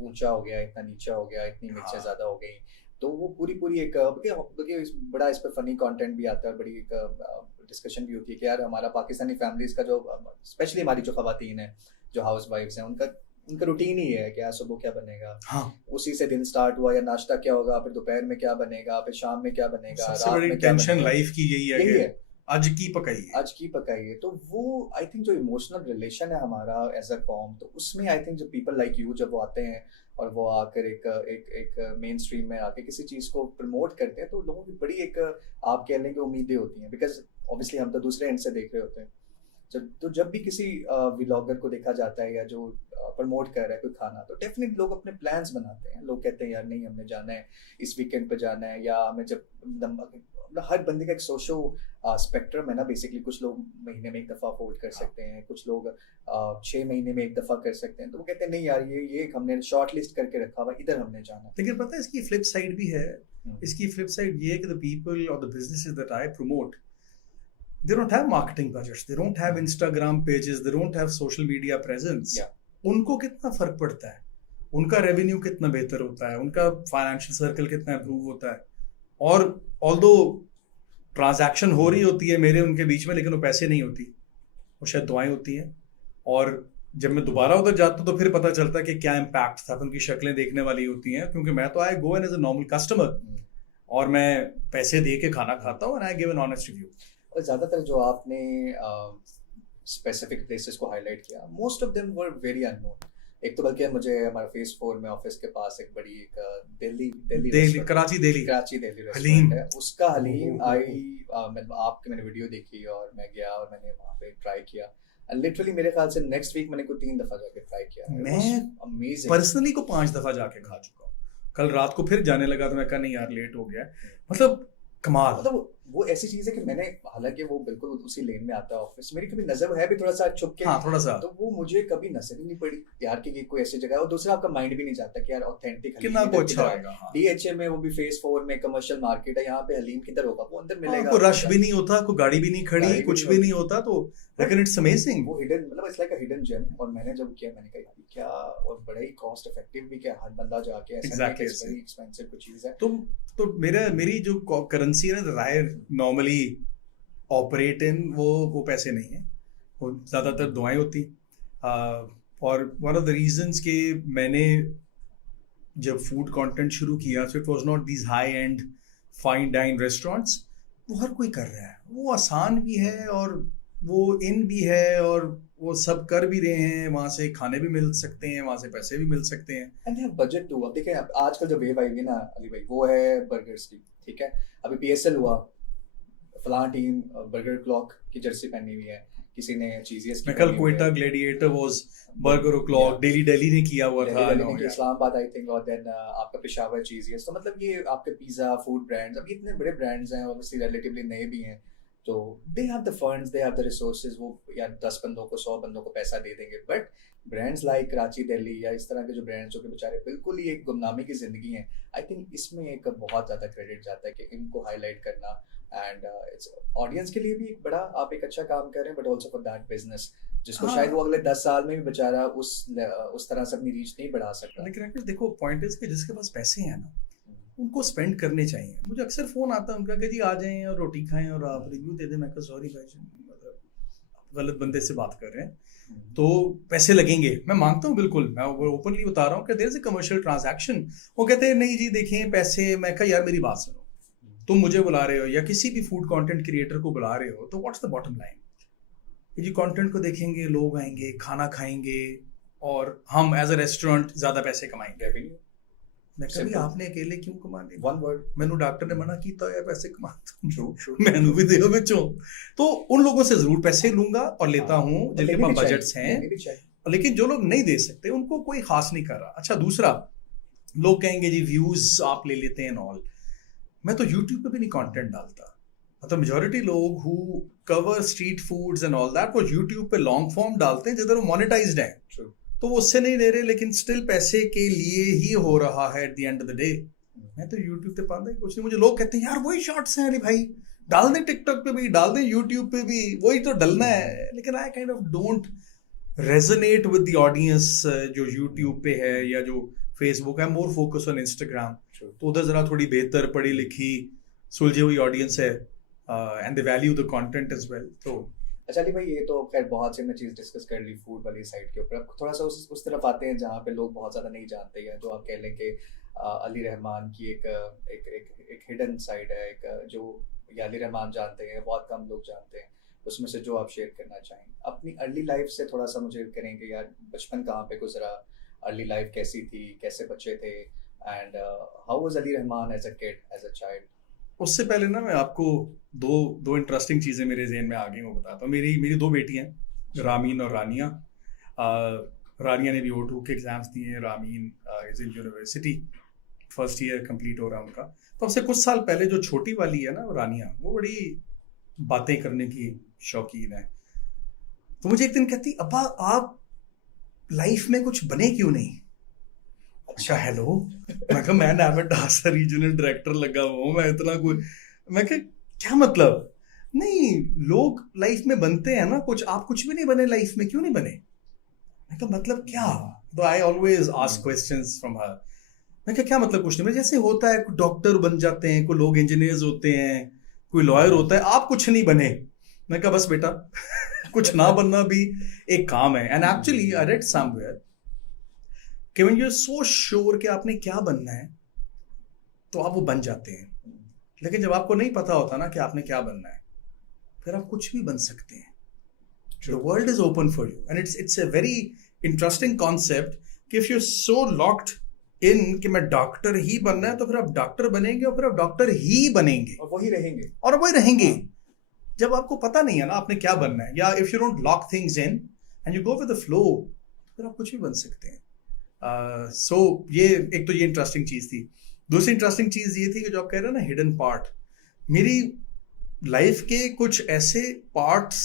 ऊंचा हो गया, इतना नीचा हो गया, इतनी मिर्चें हाँ। ज़्यादा हो गई। तो वो पूरी एक देखिए बड़ा इस पर फनी कंटेंट भी आता है, बड़ी एक डिस्कशन भी होती है कि यार हमारा पाकिस्तानी फैमिलीज का जो स्पेशली हमारी जो खवातीन है, जो हाउस वाइफ्स हैं, उनका उनका रूटीन ही है कि आज सुबह क्या बनेगा, हाँ, उसी से दिन स्टार्ट हुआ, या नाश्ता क्या होगा, फिर दोपहर में क्या बनेगा, फिर शाम में क्या बनेगा, सबसे रात बड़ी में क्या टेंशन बनेगा। लाइफ की यही है यही कि है, आज की पकाई है। आज की पकाई है। तो वो आई थिंक जो इमोशनल रिलेशन है हमारा एज अ कॉम, तो उसमें आई थिंक जो पीपल लाइक यू जब वो आते हैं और वो आकर एक एक एक मेन स्ट्रीम में आके किसी चीज़ को प्रमोट करते हैं, तो लोगों की बड़ी एक आप कह लें कि उम्मीदें होती हैं, बिकॉज ऑब्वियसली हम तो दूसरे एंड से देख रहे होते हैं। जब भी किसी व्लॉगर को देखा जाता है या जो प्रमोट कर रहा है कोई खाना, तो डेफिनेटली लोग अपने प्लान्स बनाते हैं। लोग कहते हैं यार नहीं, हमने जाना है इस वीकेंड पे जाना है, या हमें मतलब हर बंदे का एक सोशो स्पेक्ट्रम है ना बेसिकली। कुछ लोग महीने में एक दफ़ा अफोर्ड कर सकते हैं, कुछ लोग 6 महीने में एक दफ़ा कर सकते हैं। तो वो कहते हैं नहीं यार, ये हमने शॉर्ट लिस्ट करके रखा हुआ, इधर हमने जाना है। लेकिन पता है इसकी फ्लिप साइड भी है। इसकी फ्लिप साइड ये है कि द पीपल और the businesses that I promote, they don't have marketing budgets, they don't have Instagram pages, they don't have social media presence. Yeah. उनको कितना फर्क पड़ता है, उनका रेवेन्यू कितना बेहतर होता है, उनका फाइनेंशियल सर्कल कितना इम्प्रूव होता है, और ऑल्दो ट्रांजैक्शन हो रही होती है मेरे उनके बीच में, लेकिन वो पैसे नहीं होती, वो शायद दुआएं होती हैं। और जब मैं दोबारा उधर जाता हूँ तो फिर पता चलता है कि क्या इम्पैक्ट था, उनकी शक्लें देखने वाली होती हैं, क्योंकि मैं तो आई गो इन एज अ नॉर्मल कस्टमर और मैं पैसे दे के खाना खाता हूँ, and I give an honest review. और ज़्यादातर जो आपने स्पेसिफिक प्लेसेस को हाईलाइट किया, most of them were very unknown. एक तो बल्कि मुझे हमारा फेज 4 में ऑफिस के पास एक बड़ी एक दिल्ली कराची दिल्ली रेस्टोरेंट है, उसका हलीम मैंने वीडियो देखी और मैं गया और मैंने वहाँ पे ट्राई किया। लिटरली मेरे ख्याल से नेक्स्ट वीक मैंने को 3 दफ़ा जाके ट्राई किया। मैं अमेजिंग पर्सनली को 5 दफ़ा जाके खा चुका हूँ। कल रात को फिर जाने लगा तो मैं कहा नहीं यार लेट हो गया, मतलब कमाल। मतलब वो ऐसी चीज है कि मैंने, हालांकि वो बिल्कुल उसी लेन में आता है ऑफिस, मेरी कभी नजर है भी थोड़ा सा छुप के, हाँ थोड़ा सा, तो वो मुझे कभी नजर ही नहीं पड़ी यार कि कोई ऐसी जगह है। और दूसरा आपका माइंड भी नहीं जाता कि यार ऑथेंटिक कितना को अच्छा होगा। हाँ। डीएचए में, वो भी फेज 4 में कमर्शियल मार्केट है, यहाँ पे हलीम किधर होगा, वो अंदर मिलेगा, कोई रश भी नहीं होता, कोई गाड़ी भी नहीं खड़ी, कुछ भी नहीं होता, तो लेकिन इट्स अमेजिंग। वो हिडन, मतलब it's like a hidden gem. और मैंने जब किया मैंने कहा क्या, और बड़ा ही कॉस्ट इफेक्टिव भी, क्या हर बंदा जाके ऐसा नहीं कि वेरी एक्सपेंसिव कोई चीज है। तो मेरी जो करेंसी है ना राय नॉर्मली ऑपरेट इन, वो पैसे नहीं है, वो ज़्यादातर दुआएं होती। और वन ऑफ द रीजंस के मैंने जब फूड कंटेंट शुरू किया, so it was not these high end fine dine restaurants. वो हर कोई कर रहा है, वो आसान भी है और वो इन भी है, और वो सब कर भी रहे हैं। वहाँ से खाने भी मिल सकते हैं, वहाँ से पैसे भी मिल सकते हैं, and they have budget too. अब देखें आजकल जो वेव आई हुई ना अली भाई, वो है बर्गर्स की, ठीक है। अभी पीएसएल हुआ, फलां टीम बर्गर क्लॉक की जर्सी पहनी हुई है, किसी ने चीज़ियस की, कल Quetta gladiator was burger clock, Delhi ने किया हुआ था, इस्लामाबाद आई थिंक, और देन आपका पेशावर चीज़ियस। तो मतलब ये आपके पिज़्ज़ा फूड ब्रांड्स, अब इतने बड़े ब्रांड्स हैं, ऑब्वियसली रिलेटिवली नए भी हैं, तो they have the funds, they have the resources. वो यार 10 बंदों को 100 बंदों को पैसा दे देंगे, but brands like Karachi Delhi या इस तरह के जो ब्रांड्स जो कि बेचारे बिल्कुल ही एक गुमनामी की जिंदगी है, आई थिंक इसमें एक बहुत ज़्यादा क्रेडिट जाता है कि इनको हाईलाइट करना। एंड इट्स ऑडियंस के लिए भी एक बड़ा, आप एक अच्छा काम कर रहे हैं, but also for that business जिसको शायद वो अगले 10 साल में भी बेचारा उस तरह से अपनी रीच नहीं बढ़ा सकता। लेकिन देखो पॉइंट इज कि जिसके पास पैसे हैं ना, उनको स्पेंड करने चाहिए। मुझे अक्सर फोन आता है उनका कि जी आ जाएं और रोटी खाएं और आप रिव्यू दे दें। मैं कहा सॉरी भाई, मतलब गलत बंदे से बात कर रहे हैं, तो पैसे लगेंगे। मैं मांगता हूँ बिल्कुल, मैं ओपनली बता रहा हूँ कि there is a commercial transaction. वो कहते हैं नहीं जी देखें पैसे। मैं कहा यार मेरी बात सुनो, तुम मुझे बुला रहे हो या किसी भी फूड कंटेंट क्रिएटर को बुला रहे हो, तो व्हाट्स द बॉटम लाइन? जी कंटेंट को देखेंगे, लोग आएंगे, खाना खाएंगे, और हम एज अ रेस्टोरेंट ज्यादा पैसे कमाएंगे। मैं कभी आपने अकेले क्यों कमाने? वन वर्ड, मैनू डॉक्टर ने मना किया है पैसे कमा, मैनू भी दे बच्चों। तो उन लोगों से जरूर पैसे लूंगा और लेता हूँ जिनके पास बजट्स हैं, लेकिन जो लोग नहीं दे सकते उनको कोई खास नहीं कर रहा। अच्छा दूसरा, लोग कहेंगे जी व्यूज आप ले लेते हैं ऑल। मैं तो यूट्यूब पे भी नहीं कंटेंट डालता। मतलब मेजॉरिटी लोग who cover street foods and all that वो यूट्यूब पे लॉन्ग फॉर्म डालते हैं जिधर वो मोनेटाइज्ड है, तो वो उससे नहीं ले रहे, लेकिन स्टिल पैसे के लिए ही हो रहा है at the end of the day. मैं तो यूट्यूब पे पाता ही कुछ नहीं। मुझे लोग कहते हैं यार वही शॉर्ट्स हैं, अरे भाई डाल दें टिकटॉक पे भी, डाल दें यूट्यूब पे भी, वही तो डलना है। लेकिन I kind of don't resonate with the audience जो यूट्यूब पे है या जो फेसबुक है, मोर फोकस ऑन इंस्टाग्राम। तो उधर जरा थोड़ी बेहतर पढ़ी लिखी सुलझी हुई ऑडियंस है and they value the content as well. तो अच्छा अली भाई, ये तो खैर बहुत से हमने चीज़ डिस्कस कर ली फूड वाली साइड के ऊपर। अब थोड़ा सा उस तरफ आते हैं जहाँ पे लोग बहुत ज़्यादा नहीं जानते हैं, जो आप कह लें कि अली रहमान की एक हिडन साइड है, एक जो ये अली रहमान जानते हैं बहुत कम लोग जानते हैं, उसमें से जो आप शेयर करना चाहें अपनी अर्ली लाइफ से। थोड़ा सा मुझे करेंगे यार, बचपन कहाँ पे गुजरा, अर्ली लाइफ कैसी थी, कैसे बच्चे थे, and how was Ali Rahman as a kid, as a child. उससे पहले ना मैं आपको दो इंटरेस्टिंग चीज़ें मेरे जहन में आ गई वो बताता हूँ। मेरी दो बेटियां हैं, रामीन और रानिया। रानिया ने भी O2 के एग्ज़ाम्स दिए हैं, Ramin is in university, first year complete हो रहा है उनका। तो अब से कुछ साल पहले जो छोटी वाली है ना रानिया, वो बड़ी बातें करने की शौकीन है। तो मुझे एक दिन कहती, अब्बा आप लाइफ में कुछ बने क्यों नहीं? अच्छा हेलो, मैं कहा मैं नैविडास रीजनल डायरेक्टर लगा हुआ हूँ, मैं इतना कुछ। मैं कहा क्या मतलब? नहीं, लोग लाइफ में बनते हैं ना कुछ, आप कुछ भी नहीं बने लाइफ में, क्यों नहीं बने? मैं कहा मतलब क्या? तो I always ask questions from her. मैं कहा क्या मतलब कुछ नहीं? मैं जैसे होता है, डॉक्टर बन जाते हैं, कोई लोग इंजीनियर्स होते हैं, कोई लॉयर होता है, आप कुछ नहीं बने। मैं कहा बस बेटा कुछ ना बनना भी एक काम है। And actually I read somewhere कि when you are so sure कि आपने क्या बनना है तो आप वो बन जाते हैं, लेकिन जब आपको नहीं पता होता ना कि आपने क्या बनना है, फिर आप कुछ भी बन सकते हैं। The world is open for you, and it's a very interesting concept कि if you're so locked in कि मैं डॉक्टर ही बनना है, तो फिर आप डॉक्टर बनेंगे और फिर आप डॉक्टर ही बनेंगे और वही रहेंगे। जब आपको पता नहीं है ना आपने क्या बनना है, या if you don't lock things in and you go with the flow, फिर आप कुछ भी बन सकते हैं। सो ये एक तो ये इंटरेस्टिंग चीज़ थी। दूसरी इंटरेस्टिंग चीज़ ये थी कि जो आप कह रहे हैं ना हिडन पार्ट, मेरी लाइफ के कुछ ऐसे पार्ट्स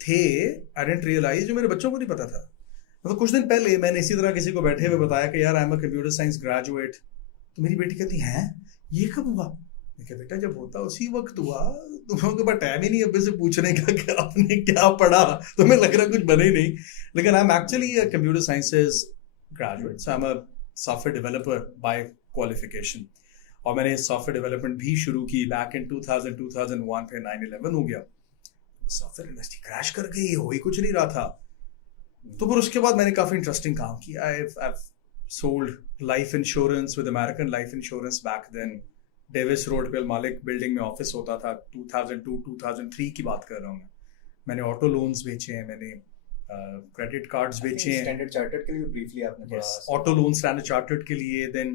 थे आई डेंट रियलाइज, जो मेरे बच्चों को नहीं पता था। मतलब कुछ दिन पहले मैंने इसी तरह किसी को बैठे हुए बताया कि यार आई am a computer science graduate, तो मेरी बेटी कहती हैं ये कब हुआ? मैं कहा बेटा जब होता उसी वक्त हुआ, तुम लोगों के पास टाइम ही नहीं अभी से पूछने का कि आपने क्या पढ़ा, तुम्हें लग रहा कुछ बने ही नहीं। लेकिन I am actually a computer sciences graduate, so I am a software developer by qualification. और मैंने सॉफ्टवेयर डेवलपमेंट भी शुरू की बैक इन 2001, फिर 9/11 हो गया, सॉफ्टवेयर इंडस्ट्री क्रैश कर गई, हो ही कुछ नहीं रहा था। तो फिर उसके बाद मैंने काफ़ी इंटरेस्टिंग काम किया। I've sold life insurance with American Life Insurance back then. Davis road पे मालिक बिल्डिंग में ऑफिस होता था, 2002-2003 की बात कर रहा हूँ मैं। मैंने ऑटो लोन्स बेचे हैं, मैंने क्रेडिट कार्ड्स बेचे हैं। स्टैंडर्ड चार्टर्ड के लिए ब्रीफली आपने थोड़ा ऑटो लोन स्टैंडर्ड चार्टर्ड के लिए, देन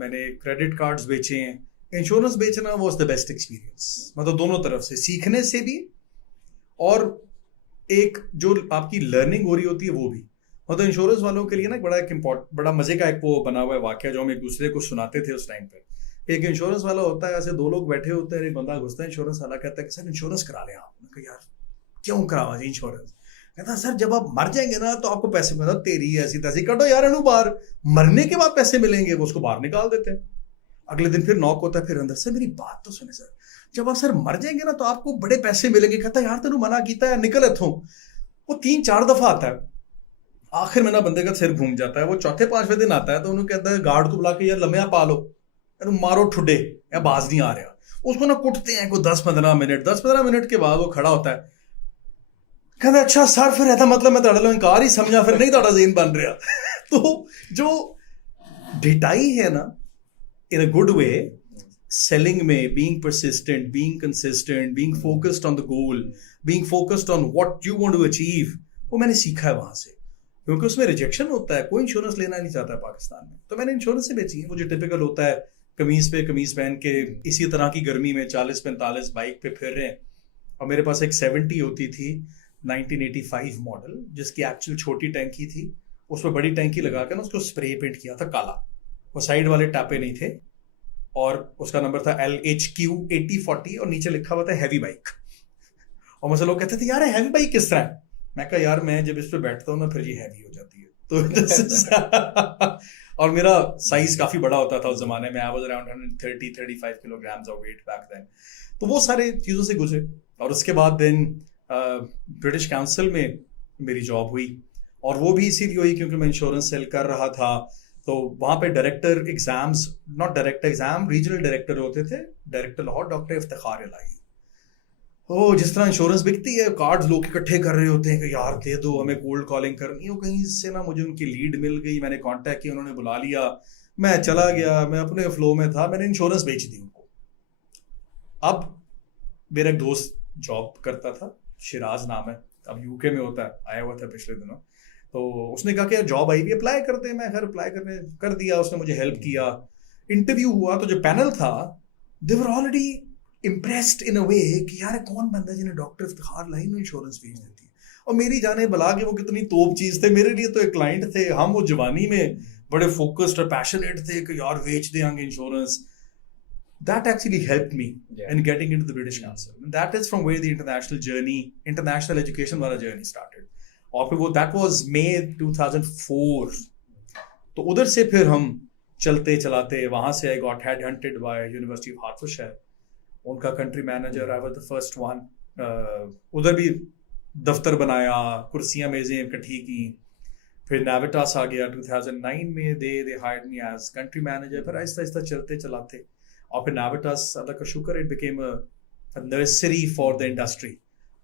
मैंने क्रेडिट कार्ड्स बेचे हैं। इंश्योरेंस बेचना वॉज द बेस्ट एक्सपीरियंस, मतलब दोनों तरफ से, सीखने से भी और एक जो आपकी लर्निंग हो रही होती है वो भी। मतलब इंश्योरेंस वालों के लिए ना बड़ा मजे का एक वो बना हुआ है वाकया जो हम एक दूसरे को सुनाते थे उस टाइम पे। एक इंश्योरेंस वाला होता है, ऐसे दो लोग बैठे होते हैं, एक बंदा घुसता है, इंश्योरेंस वाला कहता है कि सर इंश्योरेंस करा लें आप। मैं कहा यार क्यों करावा जी इंश्योरेंस? कहता सर जब आप मर जाएंगे ना तो आपको पैसे मिलता, तेरी ऐसी तैसी कटो यार अनु बाहर, मरने के बाद पैसे मिलेंगे, वो उसको बाहर निकाल देते हैं। अगले दिन फिर नॉक होता है, फिर अंदर से मेरी बात तो सुने सर, जब आप सर मर जाएंगे ना तो आपको बड़े पैसे मिलेंगे। कहता यार तेनू मना किया है, निकल इथों। वो 3-4 दफा आता है, आखिर में ना बंदे का सिर घूम जाता है। वो चौथे 5वें दिन आता है तो उन्होंने कहता है गार्ड को बुला के यार लम्या पा लो, मारो ठुडे, या बाज नहीं आ रहा। उसको ना कुटते हैं कोई 10-15 मिनट के बाद वो खड़ा होता है, कहता अच्छा सर फिर ऐसा मतलब मैं तुहाडे नाल इनकार ही समझा, फिर नहीं तुहाडा ज़हन बन रहा। तो जो डिटाई है ना in a good way, selling में being persistent, being consistent, being focused on the goal, being focused on what you want to achieve, वो मैंने सीखा है वहां से। क्योंकि उसमें रिजेक्शन होता है, कोई इंश्योरेंस लेना नहीं चाहता पाकिस्तान में, तो मैंने इंश्योरेंस से बेची है। वो जो टिपिकल होता है, कमीज पे कमीज पहन के इसी तरह की गर्मी में 40-45 बाइक पे फिर रहे हैं। और मेरे पास एक 70 होती थी 1985 मॉडल, जिसकी एक्चुअल छोटी टैंकी थी, उसमें बड़ी टैंकी लगा कर ना उसको स्प्रे पेंट किया था काला। वो साइड वाले टापे नहीं थे, और उसका नंबर था LHQ 8040 और नीचे लिखा हुआ था हैवी बाइक। और मुझसे लोग कहते थे यार हैवी बाइक किस तरह है? मैं कहा यार मैं जब इस पे बैठता हूँ ना फिर ये हैवी हो जाती है। तो और मेरा साइज काफी बड़ा होता था उस जमाने में, I was around 130-135 kilograms of weight back then. तो वो सारे चीजों से गुजरे। और उसके बाद देन ब्रिटिश काउंसिल में मेरी जॉब हुई, और वो भी इसीलिए हुई क्योंकि मैं इंश्योरेंस सेल कर रहा था। तो वहाँ पे director exams, not director exam, regional director होते थे, डायरेक्टर लाहौर डॉक्टर इफ्तिखार इलाही। ओ, जिस तरह इंश्योरेंस बिकती है, कार्ड्स लोग इकट्ठे कर रहे होते हैं कि यार दे दो, हमें कोल्ड कॉलिंग करनी हो। कहीं से ना मुझे उनकी लीड मिल गई, मैंने कांटेक्ट किया, उन्होंने बुला लिया, मैं चला गया, मैं अपने फ्लो में था, मैंने इंश्योरेंस बेच दी उनको। अब मेरा एक दोस्त जॉब करता था, शिराज नाम है, अब यूके में होता है, आया हुआ था पिछले दिनों। तो उसने कहा कि जॉब आई भी, अप्लाई करते हैं। मैं घर अप्लाई करने कर दिया, उसने मुझे हेल्प किया, इंटरव्यू हुआ। तो जो पैनल था, दे वर ऑलरेडी इम्प्रेस्ड इन अ वे कि यार कौन बंदा है जिन्हें डॉक्टर इफ्तिखार लाइन में इंश्योरेंस बेच देती है। और मेरी जाने भला के वो कितनी तोप चीज थे, मेरे लिए तो एक क्लाइंट थे। हम वो जवानी में बड़े फोकस्ड और पैशनेट थे कि यार बेच देंगे insurance. That actually helped me in getting into the British Council. And that is from where the international education वाला journey started. और फिर वो that was May 2004. तो उधर से फिर हम चलते चलाते वहाँ से I got headhunted by University of Hertfordshire. उनका country manager, I was the first one. उधर भी दफ्तर बनाया, कुर्सियाँ मेजें इकट्ठी की। फिर Navitas आ गया 2009 में, they hired me as country manager. फिर आहिस्ता आहिस्ता चलते चलाते, और फिर Navitas, अल्लाह का शुक्र, it became a nursery for the industry.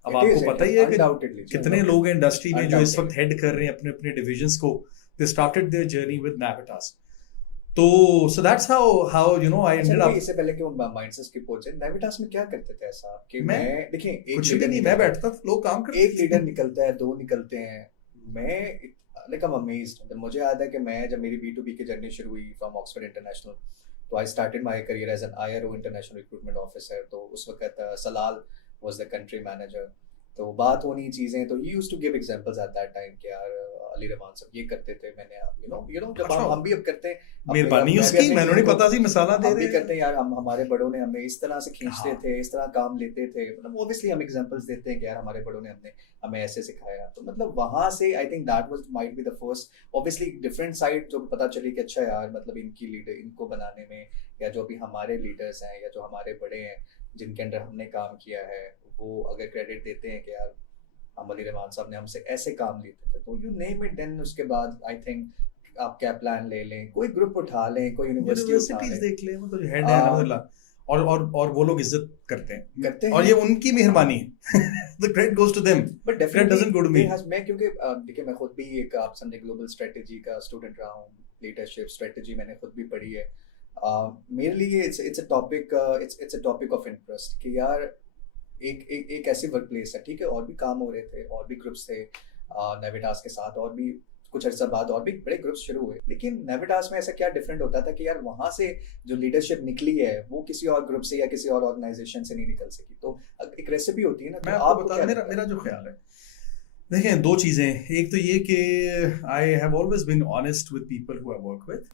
अब आपको पता ही है कि कितने लोग हैं इंडस्ट्री में जो इस वक्त हेड कर रहे हैं अपने अपने डिविजन्स को। They started their journey with Navitas. तो so that's how you know I ended up. इससे पहले कि वो माइंड से स्किप हो जाए, Navitas में क्या करते थे ऐसा कि मैं देखिए कुछ भी नहीं, मैं बैठता था, लोग काम करते, एक लीडर निकलता है, दो निकलते हैं, मैं like I'm amazed. मुझे याद है कि मैं जब मेरी B2B की जर्नी शुरू हुई फ्रॉम ऑक्सफोर्ड इंटरनेशनल, तो I started my career as an IRO, international recruitment officer. तो उस वक्त Salal was the country manager. तो बात होनी चीजें, तो he used to give examples at that time कि यार अली रहमान साहब ये करते थे, मैंने यू नो जब हम भी अब करते हैं, मेहरबानी उसकी, मैंने नहीं पता सी मसाला दे रहे हैं, करते हैं यार, हम हमारे बड़ों ने हमें इस तरह से खींचते थे, इस तरह काम लेते थे। मतलब ऑब्वियसली हम एग्जांपल्स देते हैं कि यार हमारे बड़ों ने हमें ऐसे सिखाया। तो मतलब वहां से I think that was might be the first obviously different side जो पता चली कि अच्छा यार मतलब इनकी लीडर, इनको बनाने में, या जो भी हमारे लीडर्स हैं या जो हमारे बड़े हैं जिनके अंडर हमने काम किया है, वो अगर क्रेडिट देते हैं कि यार अली रहमान साहब ने हमसे ऐसे काम लिए थे, तो यू नेम इट। देन उसके बाद आई थिंक आप क्या प्लान ले लें, कोई ग्रुप उठा लें, कोई यूनिवर्सिटीज देख लें, मतलब हेड है अल्हम्दुलिल्लाह। और वो लोग इज्जत करते हैं और ये उनकी मेहरबानी है। The credit goes to them, but definitely doesn't go to me. मैं क्योंकि देखिए मैं खुद भी एक आप समझे ग्लोबल स्ट्रेटजी का स्टूडेंट रहा हूँ, लीडरशिप स्ट्रेटजी मैंने खुद भी पढ़ी है। मेरे लिए it's a topic of interest कि यार एक ऐसी वर्क प्लेस है, ठीक है, और भी काम हो रहे थे, और भी ग्रुप्स थे नेविटास के साथ, और भी कुछ अर्सा बाद और भी बड़े ग्रुप्स शुरू हुए। लेकिन नेविटास में ऐसा क्या डिफरेंट होता था कि यार वहां से जो लीडरशिप निकली है वो किसी और ग्रुप से या किसी और ऑर्गेनाइजेशन से नहीं निकल सकी। तो एक रेसिपी होती है ना। मैं आपको बता, मेरा जो ख्याल है, देखें दो चीजें। एक तो ये कि I have always been honest with people who I work with.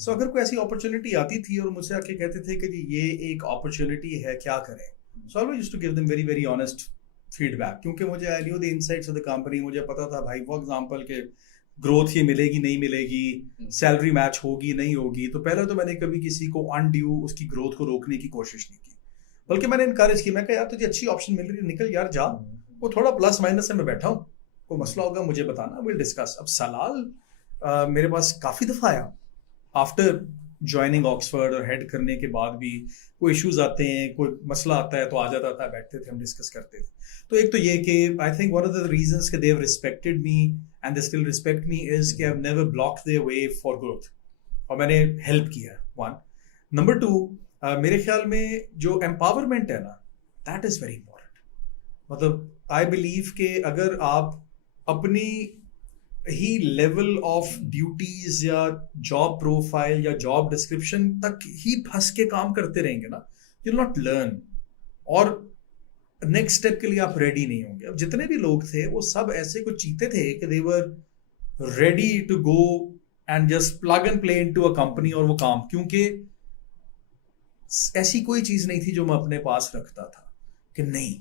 So अगर कोई ऐसी अपॉर्चुनिटी आती थी और मुझसे आके कहते थे कि ये एक अपॉर्चुनिटी है, क्या करें, so I used to give them very very honest feedback, क्योंकि मुझे I knew the insights of the company. मुझे पता था भाई फॉर एग्जांपल के ग्रोथ ये मिलेगी नहीं मिलेगी, सैलरी मैच होगी नहीं होगी। तो पहले तो मैंने कभी किसी को अनड्यू उसकी ग्रोथ को रोकने की कोशिश नहीं की, बल्कि मैंने इनकरेज की। मैं कहा यार तुझे अच्छी ऑप्शन मिल रही है, निकल यार जा, वो थोड़ा प्लस माइनस से मैं बैठा हूँ, कोई मसला होगा मुझे बताना, विल डिस्कस। अब सलाल मेरे पास काफ़ी दफ़ा आया आफ्टर ज्वाइनिंग ऑक्सफोर्ड और हेड करने के बाद भी। कोई इश्यूज आते हैं, कोई मसला आता है तो आ जाता था, बैठते थे, हम डिस्कस करते थे। तो एक तो ये कि I think one of the reasons कि they have respected me and they still respect me is कि I have never blocked their way for growth, और मैंने हेल्प किया, वन। नंबर टू, मेरे ख्याल में जो एम्पावरमेंट है ना, दैट इज़ वेरी इंपॉर्टेंट। मतलब आई बिलीव कि अगर आप अपनी ही लेवल ऑफ ड्यूटीज या जॉब प्रोफाइल या जॉब डिस्क्रिप्शन तक ही फंस के काम करते रहेंगे ना, यू विल नॉट लर्न, और नेक्स्ट स्टेप के लिए आप रेडी नहीं होंगे। अब जितने भी लोग थे वो सब ऐसे कुछ चीते थे कि they were ready to go and just plug and play into a company और वो काम, क्योंकि ऐसी कोई चीज नहीं थी जो मैं अपने पास रखता था कि नहीं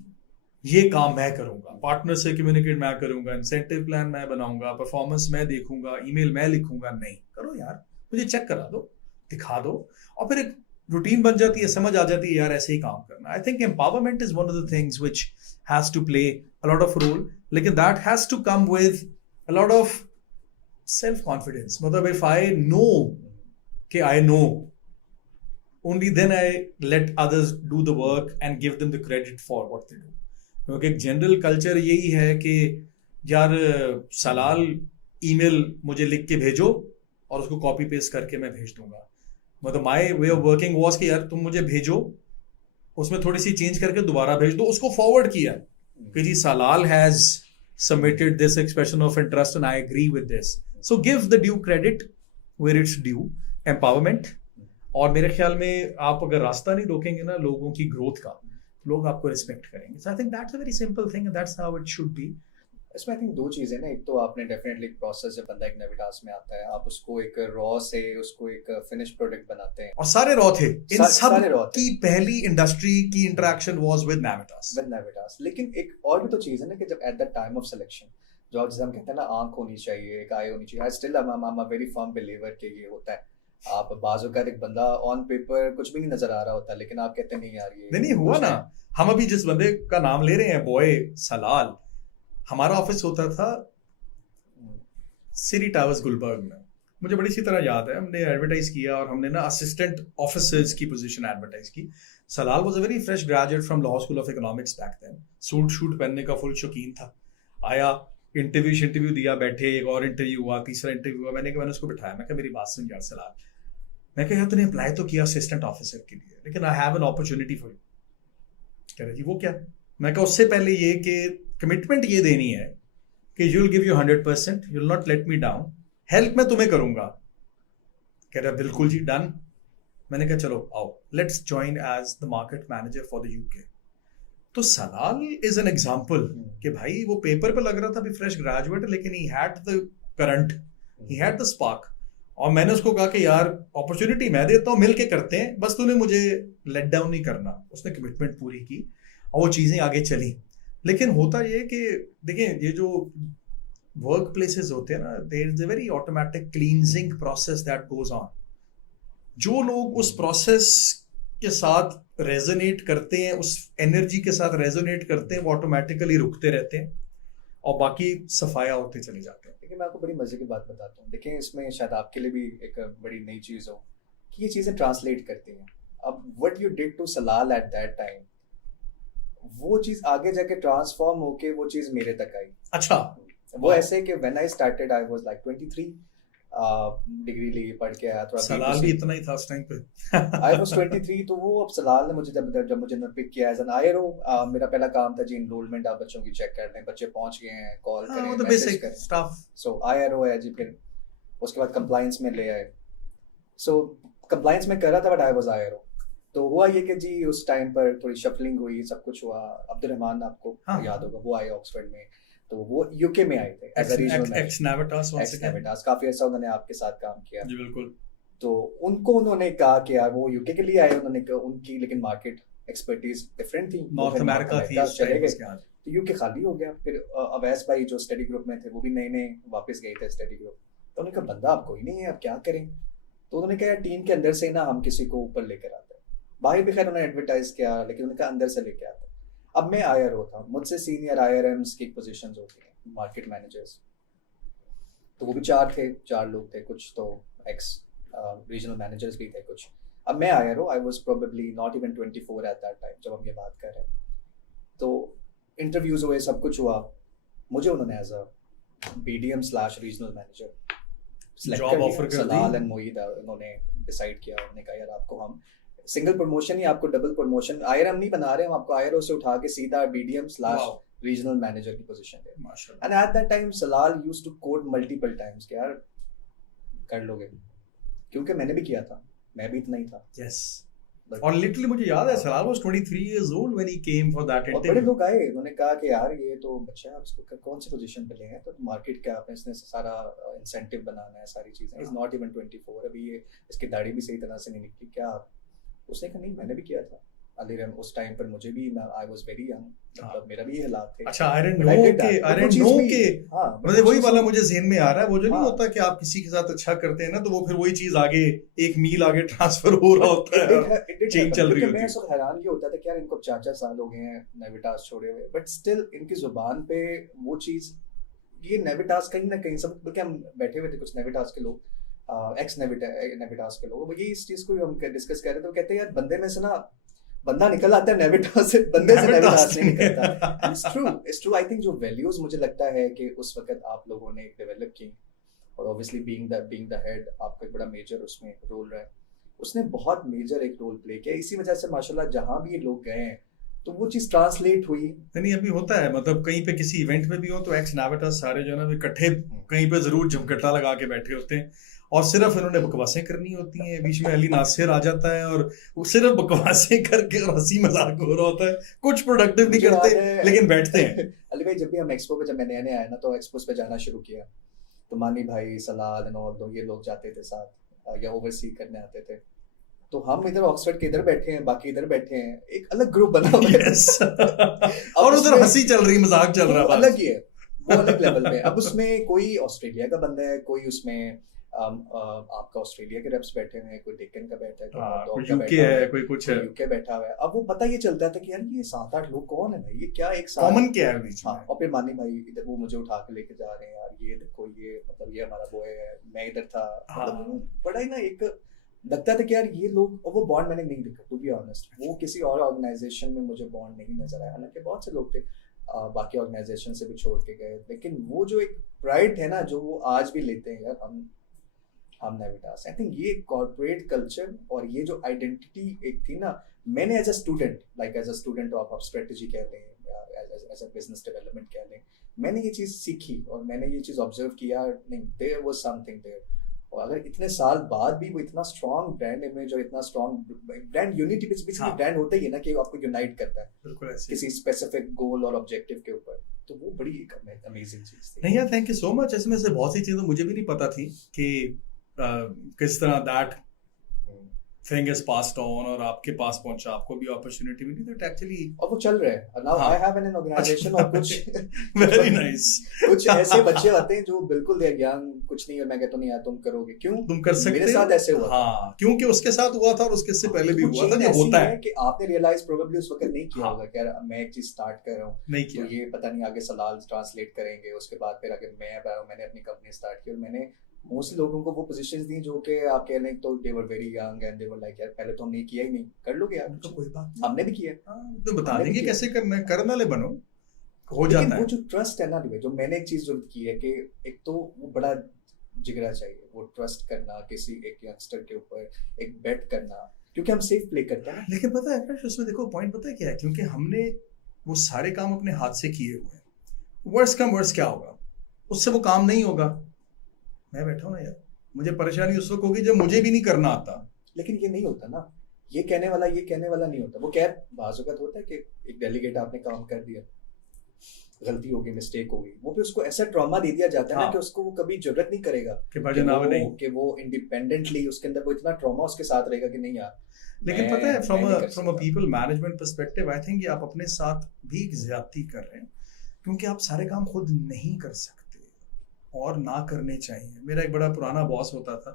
ये काम मैं करूंगा, पार्टनर से कम्युनिकेट मैं करूंगा, इंसेंटिव प्लान मैं बनाऊंगा, परफॉर्मेंस मैं देखूंगा, ईमेल मैं लिखूंगा। नहीं, करो यार, मुझे चेक करा दो, दिखा दो, और फिर एक रूटीन बन जाती है, समझ आ जाती है यार ऐसे ही काम करना. I think empowerment is one of the things which has to play a lot of role, लेकिन that has to come with a lot of self confidence. मतलब इफ आई नो कि I know, only then I let others do the work and give them the credit for what they do. क्योंकि एक general culture यही है कि यार Salal email मुझे लिख के भेजो और उसको कॉपी पेस्ट करके मैं भेज दूंगा. मतलब my way of working was कि यार तुम मुझे भेजो, उसमें थोड़ी सी चेंज करके दोबारा भेज दो. उसको फॉरवर्ड किया कि जी Salal has submitted this expression of interest and I agree with this. So give the due credit where it's due. Empowerment. और मेरे ख्याल में आप अगर रास्ता नहीं रोकेंगे ना लोगों की ग्रोथ का, लोग आपको रिस्पेक्ट करेंगे. So I think that's a very simple thing and that's how it should be. इसमें आई थिंक दो चीज़ें ना, एक तो आपने डेफिनेटली एक प्रोसेस, जब बंदा एक नविटास में आता है आप उसको एक रॉ से उसको एक फिनिश प्रोडक्ट बनाते हैं, और सारे रॉ थे इन सब सारे raw थे. की पहली इंडस्ट्री की इंटरेक्शन वाज विद नाविटास. लेकिन एक और भी तो चीज़ है ना कि जब at the time of selection, जो आप जिसे हम कहते हैं ना आंख होनी चाहिए, एक आई होनी चाहिए. I still I am a very firm believer कि ये होता है. आप बाजू का एक बंदा ऑन पेपर कुछ भी नहीं नजर आ रहा होता, लेकिन आप कहते नहीं यार ये नहीं हुआ ना. हम अभी जिस बंदे का नाम ले रहे हैं बॉय सलाल, हमारा ऑफिस होता था सिटी टावर्स गुलबर्ग में. मुझे बड़ी सी तरह याद है, हमने एडवर्टाइज किया और हमने ना असिस्टेंट ऑफिसर्स की पोजीशन एडवर्टाइज की. Salal was a very fresh graduate from law school of economics back then. Suit शूट पहनने का फुल शौकीन था. आया, इंटरव्यू दिया, बैठे, एक और इंटरव्यू हुआ, तीसरा इंटरव्यू हुआ. मैंने उसको बिठाया, मैं कहा मेरी बात सुन यार सलाल, मैं कहा यार तूने अप्लाई तो किया असिस्टेंट ऑफिसर के लिए, लेकिन आई have an opportunity for you. कह रहे जी वो क्या? मैं कहा उससे पहले ये कि कमिटमेंट ये देनी है कि you will give you 100%, you will not let me down, help मैं तुम्हें करूंगा. कह रहा बिल्कुल जी, डन. मैंने कहा चलो आओ, let's join as the market manager for the UK. तो सलाल इज एन एग्जाम्पल कि भाई वो पेपर पे लग रहा था भी फ्रेश ग्रेजुएट, लेकिन he had the current, he had the spark. और मैंने उसको कहा कि यार अपॉर्चुनिटी मैं देता हूँ, मिल के करते हैं, बस तूने मुझे लेट डाउन नहीं करना. उसने कमिटमेंट पूरी की और वो चीज़ें आगे चली. लेकिन होता ये कि देखें, ये जो वर्क प्लेसेस होते हैं ना, there is a very automatic cleansing process that goes on. जो लोग उस प्रोसेस के साथ रेजोनेट करते हैं, उस एनर्जी के साथ रेजोनेट करते हैं, वो ऑटोमेटिकली रुकते रहते हैं और बाकी सफाया होते चले जाते हैं. देखिए मैं आपको बड़ी मजे की बात बताता हूँ. देखिए इसमें शायद आपके लिए भी एक बड़ी नई चीज़ हो कि ये चीज़ें ट्रांसलेट करती हैं. अब what you did to Salal at that time, वो चीज़ आगे जाके ट्रांसफॉर्म होके वो चीज़ मेरे तक आई. अच्छा, वो ऐसे कि when I started I was like 23, degree ली, पढ़ के आया. थोड़ा सलाल भी इतना ही था उस टाइम पे. I was 23. तो वो अब सलाल ने मुझे जब मुझे पिक किया एज एन आईआरओ, मेरा पहला काम था जी इनरोलमेंट, आप बच्चों की चेक कर लें, बच्चे पहुंच गए हैं, कॉल करें, वो तो मैसेज बेसिक करें. स्टफ. सो आईआरओ है जी. फिर उसके बाद कंप्लायंस में ले आए. सो कंप्लायंस में कर रहा था बट आई वाज आईआरओ. तो हुआ ये कि जी उस टाइम पर थोड़ी शफलिंग हुई, सब कुछ हुआ. अब्दुल रहमान आपको याद होगा, वो आए ऑक्सफोर्ड में, तो वो यूके में आए थे एज अ रीजनल एक्स नाविटास. काफी अच्छा उन्होंने आपके साथ काम किया जी बिल्कुल. तो उन्होंने कहा कि यार वो यूके के लिए आए, उन्होंने कहा उनकी लेकिन मार्केट एक्सपर्टीज डिफरेंट थी, नॉर्थ अमेरिका थी उस चले टाइम गए. तो यूके खाली हो गया. फिर अवैस भाई जो स्टडी ग्रुप में थे वो भी नए वापस गए थे स्टडी ग्रुप. तो उन्होंने कहा बंदा अब कोई नहीं है, अब क्या करें. तो उन्होंने कहा टीम के अंदर से ना हम किसी को ऊपर लेकर आते हैं. बाहर भी खैर उन्होंने एडवर्टाइज किया, लेकिन उन्होंने कहा अंदर से लेके आते हैं. अब मैं आईआरओ था, मुझसे सीनियर आईआरएम्स की पोजीशंस होती हैं, मार्केट मैनेजर्स. तो वो भी 4 लोग थे, कुछ तो एक्स रीजनल मैनेजर्स भी थे कुछ. अब मैं आईआरओ, I was probably not even 24 at that time जब हम ये बात कर रहे हैं. तो इंटरव्यूज हुए, सब कुछ हुआ. मुझे उन्होंने as a BDM regional manager job offer कर दी. सलाल एंड मोईद उन्होंने डिसाइड किया. उन्होंने कहा यार आपको हम सिंगल प्रमोशन ही, आपको डबल प्रमोशन, आईआरएम नहीं बना रहे हम, आपको आईआरओ से उठा के सीधा BDM/रीजनल मैनेजर की पोजीशन दे. माशाल्लाह. And at that time Salal used to code multiple times कि यार कर लोगे, क्योंकि मैंने भी किया था, मैं भी इतना ही था. यस. और लिटरली मुझे याद है Salal was 23 years old when he came for that और बड़े interview. लोग आए, उन्होंने कहा कि यार ये तो बच्चा है, आप इसको कौन सी पोजीशन पे ले हैं, तो मार्केट क्या आपने इसने सारा इंसेंटिव बनाना है, सारी चीजें. इज नॉट इवन 24, अभी ये इसकी दाढ़ी भी सही तरह से नहीं निकली क्या. उसने कहा नहीं मैंने भी किया था. अलीरम उस टाइम पर मुझे भी आई वाज वेरी यंग, मतलब मेरा भी हालात थे। अच्छा, आयरन But I नो did के that. आयरन वो चीज़ नो भी- के हाँ, मतलब वही चीज़ वाला भी- मुझे ज़हन में आ रहा है, वो जो नहीं हाँ। होता कि आप किसी के साथ अच्छा करते हैं ना, तो वो फिर वही चीज आगे एक मील आगे ट्रांसफर हो रहा होता है, चेंज चल रही होती मैं है। सब हैरान ये होता था कि यार इनको 4-4 साल हो गए हैं नेविटास छोड़े हुए, बट स्टिल इनकी जुबान पे वो चीज, ये नेविटास कहीं ना कहीं सब, बल्कि हम बैठे हुए थे कुछ नेविटास के लोग, एक्स नेविटास के लोग, वो ये इस चीज को हम डिस्कस कर रहे थे, वो कहते हैं यार बंदे में से ना बंदा निकल आता है नेविटास से, बंदे से नेविटास नहीं निकलता। इट्स ट्रू आई थिंक जो वैल्यूज मुझे लगता है कि उस वक्त आप लोगों ने डेवलप की, और ऑब्वियसली बीइंग द हेड आपका एक बड़ा मेजर उसमें रोल रहा है, उसने बहुत मेजर एक रोल प्ले किया। इसी वजह से माशाल्लाह जहां भी ये लोग गए हैं तो वो चीज ट्रांसलेट हुई। नहीं, अभी होता है, मतलब कहीं पे किसी इवेंट में भी हो तो एक्स नाविटास सारे जो है ना इकट्ठे कहीं पे जरूर झुमकट्टा लगा के बैठे होते हैं, और सिर्फ इन्होंने बकवासें करनी होती हैं, बीच में अली नासिर आ जाता है और वो सिर्फ बकवासें करके और हंसी मजाक हो रहा होता है, कुछ प्रोडक्टिव नहीं करते लेकिन बैठते हैं। अली भाई, जब भी हम एक्सपो पे, जब मैं नया आया ना तो एक्सपोज पे जाना शुरू किया, तो मानी भाई, सलाद एंड ऑल दो ये लोग जाते थे साथ, या ओवरसी करने आते थे, तो हम इधर ऑक्सफोर्ड के इधर बैठे हैं, बाकी इधर बैठे हैं, एक अलग ग्रुप बना हुआ है। Yes. और उधर हंसी चल रही, मजाक चल रहा है, वो अलग ही है, वो अलग लेवल पे। अब उसमें कोई ऑस्ट्रेलिया का बंदा है, कोई उसमें आपका ऑस्ट्रेलिया के रेप्स बैठे हुए हैं, कोई डेक्कन का बैठा है, कोई यूके है, कोई कुछ है, यूके बैठा हुआ है। अब वो पता ये चलता था कि यार ये 7-8 लोग कौन है भाई, ये क्या एक साथ कॉमन क्या है बीच में। हाँ, और फिर मानी भाई इधर वो मुझे उठा के लेके जा रहे हैं, यार ये देखो, ये मतलब ये हमारा बॉय है, मैं इधर था, मतलब वो बड़ा ही ना एक लगता था कि यार ये लोग, और वो बॉन्ड मैंने नहीं देखा टू बी ऑनेस्ट, वो किसी और ऑर्गेनाइजेशन में मुझे बॉन्ड नहीं नजर आया, हालांकि बहुत से लोग थे बाकी ऑर्गेनाइजेशन से भी छोड़ के गए, लेकिन वो जो एक प्राइड है ना जो वो आज भी लेते हैं, यार हम नेविटास, आई थिंक ये कॉर्पोरेट कल्चर और ये जो आइडेंटिटी एक थी ना, मैंने as a student of strategy कह लें, एज अ बिजनेस डेवलपमेंट कह लें, मैंने ये चीज़ सीखी और मैंने ये चीज़ ऑब्जर्व किया, नहीं देयर वाज समथिंग देयर। और अगर इतने साल बाद भी वो इतना स्ट्रॉन्ग ब्रांड इमेज और इतना strong brand unity, basically brand होता ही है ना कि आपको यूनाइट करता है किसी स्पेसिफिक गोल और ऑब्जेक्टिव के ऊपर, तो वो बड़ी एक अमेजिंग चीज थी। नहीं यार, थैंक यू सो मच। इसमें से बहुत सी चीजें मुझे भी नहीं पता थी कि किस तरह that thing is passed on और आपके पास पहुंचा, आपको भी अपॉर्चुनिटी मिली, तो एक्चुअली और वो चल रहा है now. I have an organisation और कुछ वेरी नाइस कुछ ऐसे बच्चे आते हैं जो बिल्कुल दे यंग, कुछ नहीं है, मैं कहता नहीं यार तुम करोगे, क्यों तुम कर सकते, मेरे साथ ऐसे हुआ। हाँ, क्योंकि उसके साथ हुआ था और उसके से पहले भी हुआ था, जो होता है कि आपने रियलाइज प्रोबेबली उस वक्त नहीं किया होगा कि यार मैं एक चीज स्टार्ट कर रहा हूँ, नहीं किया, तो ये पता नहीं आगे सलाल ट्रांसलेट करेंगे, उसके बाद फिर आगे मैंने अपनी कंपनी स्टार्ट की, और मैंने मोस्टली लोगों को वो पोजीशंस दी जो कि आप कह लें तो they were very young and they were like यार पहले तो हमने किया ही नहीं, कर लोगे यार, तो कोई बात नहीं, हमने भी किया, तो बता देंगे कैसे करना है, करने वाले बनो, हो जाता है। वो जो ट्रस्ट है ना, जो मैंने एक चीज जो की है कि एक तो वो बड़ा जिगरा चाहिए, वो ट्रस्ट करना किसी एक यंगस्टर के ऊपर, एक बेट करना, क्योंकि हम सेफ प्ले करते हैं। लेकिन पता है उसमें देखो पॉइंट पता है क्या है, क्योंकि हमने वो सारे काम अपने हाथ से किए हुए हैं, वर्स्ट कम वर्स्ट क्या होगा, उससे वो काम नहीं होगा, मैं बैठा हूँ ना यार, मुझे परेशानी उस वक्त होगी जब मुझे भी नहीं करना आता। लेकिन ये नहीं होता ना, ये कहने वाला नहीं होता, वो क्या बाज़-औक़ात होता है कि एक डेलीगेट आपने काम कर दिया, गलती होगी, मिस्टेक होगी, वो भी उसको ऐसा ट्रॉमा दे दिया जाता है ना कि उसको वो कभी जरूरत नहीं करेगा कि वो इंडिपेंडेंटली, उसके अंदर वो इतना ट्रॉमा उसके साथ रहेगा कि नहीं यार। लेकिन पता है from a people management perspective I think ये आप अपने साथ भी एक ज्यादती कर रहे हैं, क्योंकि आप सारे काम खुद नहीं कर सकते और ना करने चाहिए। मेरा एक बड़ा पुराना बॉस होता था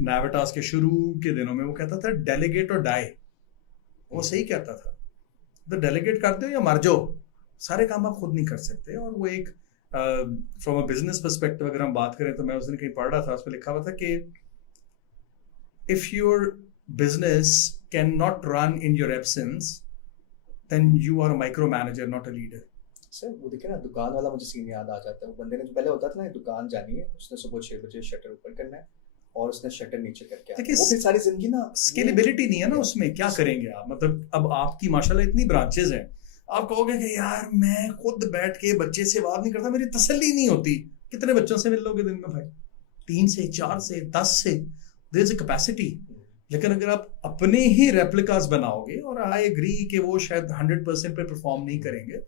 नेविटास के शुरू के दिनों में, वो कहता था डेलीगेट और डाई, वो सही कहता था, तो डेलीगेट करते हो या मर जाओ, सारे काम आप खुद नहीं कर सकते। और वो एक फ्रॉम अ बिजनेस पर्सपेक्टिव अगर हम बात करें तो मैं उस दिन कहीं पढ़ रहा था, उस पर लिखा हुआ था कि if your business can not run in your absence then you are a micro manager not a leader. Sir वो देखिए ना, दुकान वाला मुझे सीन याद आ जाता है, वो बंदे ने जो पहले होता था ना, दुकान जानी है, उसने सुबह 6 बजे शटर ऊपर करना है और उसने शटर नीचे करके वो फिर सारी जिंदगी ना, स्केलेबिलिटी नहीं है ना उसमें, क्या करेंगे आप, मतलब अब आपकी माशाल्लाह इतनी ब्रांचेस हैं, आप कहोगे कि यार मैं खुद बैठ के बच्चे से बात नहीं करता, मेरी तसल्ली नहीं होती, कितने बच्चों से मिल लोगे दिन में भाई, 3 से 4 से 10 से, देयर इज अ कैपेसिटी। लेकिन अगर आप अपने ही रेप्लिकास बनाओगे, और आई एग्री कि वो शायद 100% पे परफॉर्म नहीं करेंगे,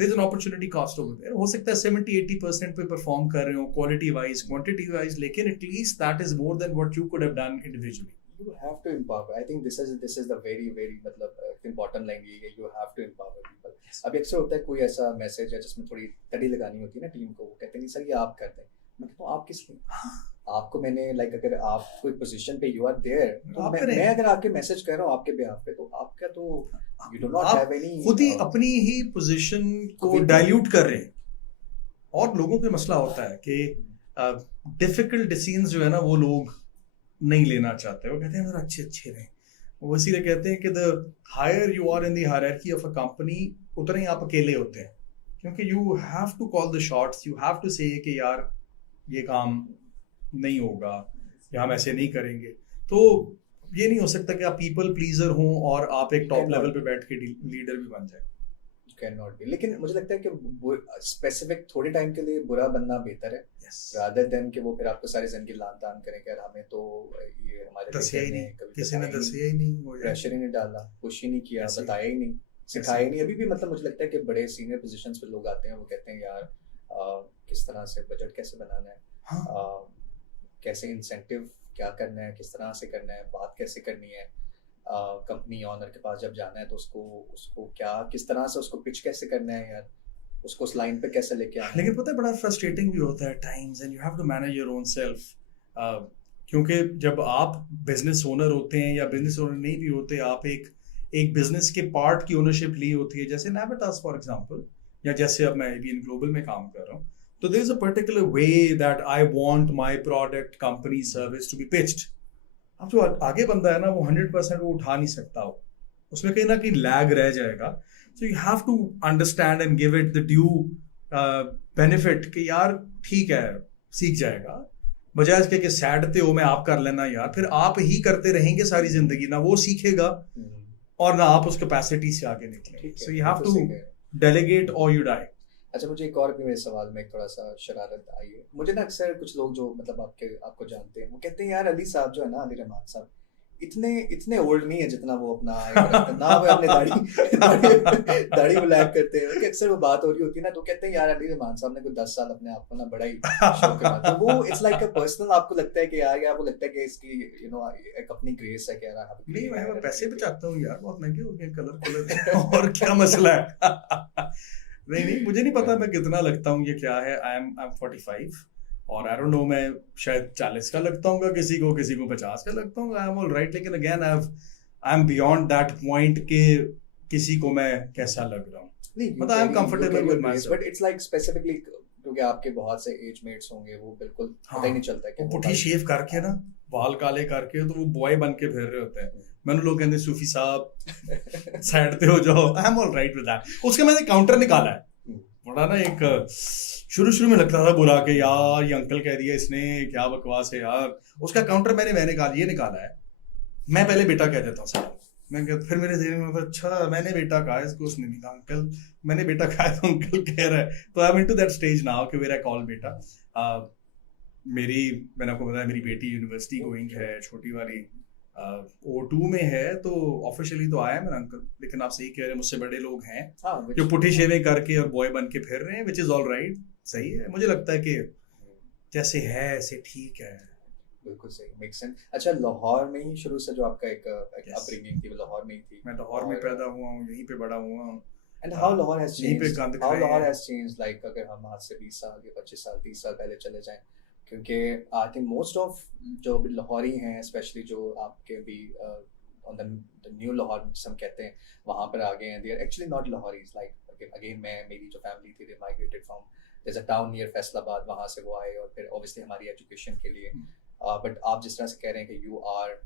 there is an opportunity cost over there, हो सकता है 70-80% पे परफॉर्म कर रहे हो क्वालिटी वाइज, क्वांटिटी वाइज, लेकिन at least that is more than what you could have done individually. You have to empower. I think this is the very मतलब important line ये है, you have to empower people. अभी अक्सर होता है कोई ऐसा मैसेज है जिसमें थोड़ी तड़ी लगानी होती है ना टीम को, वो कहते हैं नहीं सर ये आप करते हैं, मैं कहता हूँ आप किस लिए, आपको मैंने लाइक अगर आप कोई पोजीशन पे यू आर देयर तो मैं अगर आपके मैसेज कर रहा हूँ आपके बिहाफ पे, तो आपका तो you do not have any, खुद ही अपनी ही पोजीशन को डाइल्यूट कर रहे हैं। और लोगों को मसला होता है कि डिफिकल्ट डिसीजंस जो है ना वो लोग नहीं लेना चाहते, वो कहते हैं मेरा अच्छे रहे, वो इसीलिए कहते हैं कि the higher you are in the hierarchy of a company उतने ही आप अकेले होते हैं, क्योंकि you have to call the shots, you have to say कि यार ये काम नहीं होगा या हम ऐसे नहीं करेंगे। तो ये नहीं हो सकता कि आप पीपल प्लीजर हों और आप एक टॉप लेवल पे बैठ के लीडर भी बन जाए। Can not be. लेकिन मुझे लगता है कि स्पेसिफिक थोड़े टाइम के लिए बुरा बनना बेहतर है, रादर देन कि वो फिर आपको सारी जिंदगी लान तान करें कि यार हमें तो ये हमारे दसिया ही नहीं, किसी ने दसिया ही नहीं, प्रेशर ही नहीं डाला, पुश ही नहीं किया, बताया ही नहीं, सिखाया ही नहीं। अभी भी मतलब मुझे लगता है कि बड़े सीनियर पोजीशंस पे लोग आते हैं, वो कहते हैं यार किस तरह से बजट कैसे बनाना है, कैसे इंसेंटिव क्या करना है, किस तरह से करना है, बात कैसे करनी है, कंपनी ऑनर के पास जब जाना है तो उसको क्या किस तरह से उसको पिच कैसे करना है यार, उसको उस लाइन पे कैसे लेके आना है। लेकिन पता है बड़ा फ्रस्ट्रेटिंग भी होता है times, and you have to manage your own self, क्योंकि जब आप बिजनेस ओनर होते हैं या बिजनेस ओनर नहीं भी होते, आप एक बिजनेस के पार्ट की ओनरशिप ली होती है, जैसे Navitas फॉर एग्जांपल, या जैसे अब मैं ABN ग्लोबल में काम कर रहा हूँ, तो there is a particular way that I want my product company service to be pitched. अब जो आगे बंदा है ना वो 100% वो उठा नहीं सकता, हो उसमें कहीं ना कहीं लैग रह जाएगा। So you have to understand and give it the due benefit कि यार ठीक है सीख जाएगा, बजाय इसके कि सैडते हो मैं आप कर लेना यार, फिर आप ही करते रहेंगे सारी जिंदगी, ना वो सीखेगा और ना आप उस कैपेसिटी से आगे निकलेंगे। So you have to delegate और यू डाई। अच्छा, मुझे एक और भी मेरे सवाल में एक थोड़ा सा शरारत आई है। मुझे ना अक्सर कुछ लोग जो मतलब आपको जानते हैं वो कहते हैं यार अली साहब जो है ना, अली रहमान साहब इतने ओल्ड नहीं है जितना वो अपना ना वो अपने दाढ़ी ब्लैक करते हैं। अक्सर वो बात हो रही होती है ना तो कहते हैं यार अली रहमान साहब ने कोई 10 साल अपने आप को ना बड़ा ही शौक करा, तो वो इट्स लाइक अ पर्सनल, आपको लगता है कि यार आपको लगता है कि इसकी यू नो एक अपनी ग्रेस है कि यार नहीं मैं पैसे बचाता हूँ यार, बहुत महंगे हो गए कलर और क्या मसला है। नहीं मुझे नहीं पता मैं कितना लगता हूँ, ये क्या है, आई एम 45 और आई डोंट नो मैं शायद 40 का लगता हूँ किसी को 50 का लगता हूँ, आई एम ऑल राइट। लेकिन again I am beyond that point के किसी को मैं कैसा लग रहा हूँ, मतलब I am comfortable with my self, but it's like specifically क्योंकि आपके बहुत से एज मेट्स होंगे, वो बिल्कुल पता ही नहीं चलता कि पुठी शेव करके ना बाल काले करके तो वो बॉय बन के फिर रहे होते हैं। मैंने लोग कहते हैं सूफी साहब साइड पे हो जाओ, I am all right with that. उसका मैंने काउंटर निकाला है बड़ा ना, एक शुरू में लगता था बुरा के यार ये अंकल कह दिया इसने क्या बकवास है यार, उसका काउंटर मैंने ये निकाला है, मैं पहले बेटा कह देता हूँ साहब, मैं फिर मेरे दिल में अच्छा मैंने बेटा कहा इसको, उसने नहीं कहा अंकल, मैंने बेटा कहा तो अंकल कह रहा है, तो I am into that stage now कि वेयर आई कॉल बेटा। मैंने आपको बताया मेरी बेटी यूनिवर्सिटी गोइंग है, छोटी वाली O2 में है, तो ऑफिशियली तो आया मेरा अंकल, लेकिन आप सही कह रहे हैं मुझसे बड़े लोग हैं जो पुठी शेविंग करके और बॉय बन के फिर रहे हैं, विच इज ऑल राइट, सही है। मुझे लगता है कि जैसे है ऐसे ठीक है, बिल्कुल सही, मेक सेंस। अच्छा, लाहौर में ही शुरू से जो आपका एक अपब्रिंगिंग थी, लाहौर में ही थी? मैं लाहौर में पैदा हुआ हूँ, यहीं पे बड़ा हुआ हूँ। And how Lahore has changed? How Lahore has changed? Like अगर हम आज से 20 साल या 25 साल 30 साल पहले चले जाएं, क्योंकि आई थिंक मोस्ट ऑफ जो भी लाहौरी हैं, स्पेशली जो आपके भी ऑन द न्यू लाहौर जिसे हम कहते हैं, वहाँ पर आ गए हैं, they are actually not Lahoris. Like again मेरी जो फैमिली थी, they migrated from there is a town near Faisalabad, वहाँ से वो आए और फिर ऑब्वियसली हमारी एजुकेशन के लिए, बट आप जिस तरह से कह रहे हैं कि you are,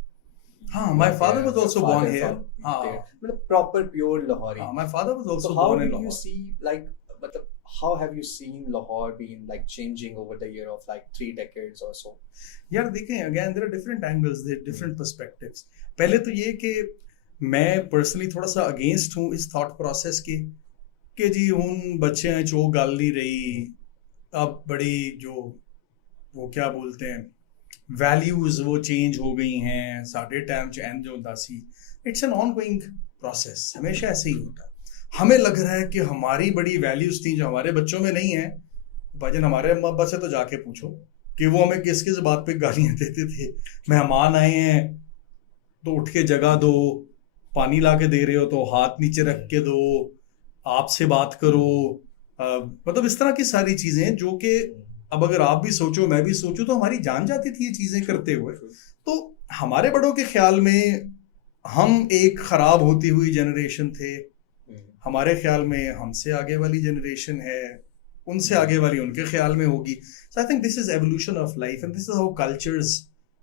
my father was also born here, मतलब proper pure Lahori. My father was also born in Lahore. So how do you see, like, how have you seen Lahore being like changing over the year of like 3 decades or so? यार देखें, again there are different angles, there are different perspectives. पहले तो ये कि मैं personally थोड़ा सा against हूँ इस थॉट प्रोसेस के कि जी उन बच्चे हैं जो गल नहीं रही, अब बड़ी जो वो क्या बोलते हैं वैल्यूज वो चेंज हो गई हैं, साढ़े टाइम च एंड जो होता सी, it's an ongoing process, हमेशा ऐसे ही होता। हमें लग रहा है कि हमारी बड़ी वैल्यूज थी जो हमारे बच्चों में नहीं है, भाईजान हमारे अम्मा अब्बा से तो जाके पूछो कि वो हमें किस किस बात पे गालियां देते थे। मेहमान आए हैं तो उठ के जगह दो, पानी ला के दे रहे हो तो हाथ नीचे रख के दो, आपसे बात करो, मतलब इस तरह की सारी चीजें जो कि अब अगर आप भी सोचो मैं भी सोचूं तो हमारी जान जाती थी ये चीजें करते हुए। तो हमारे बड़ों के ख्याल में हम एक खराब होती हुई जनरेशन थे, हमारे ख्याल में हमसे आगे वाली जनरेशन है, उनसे आगे वाली उनके ख्याल में होगी। So I think this is evolution of life and this is how cultures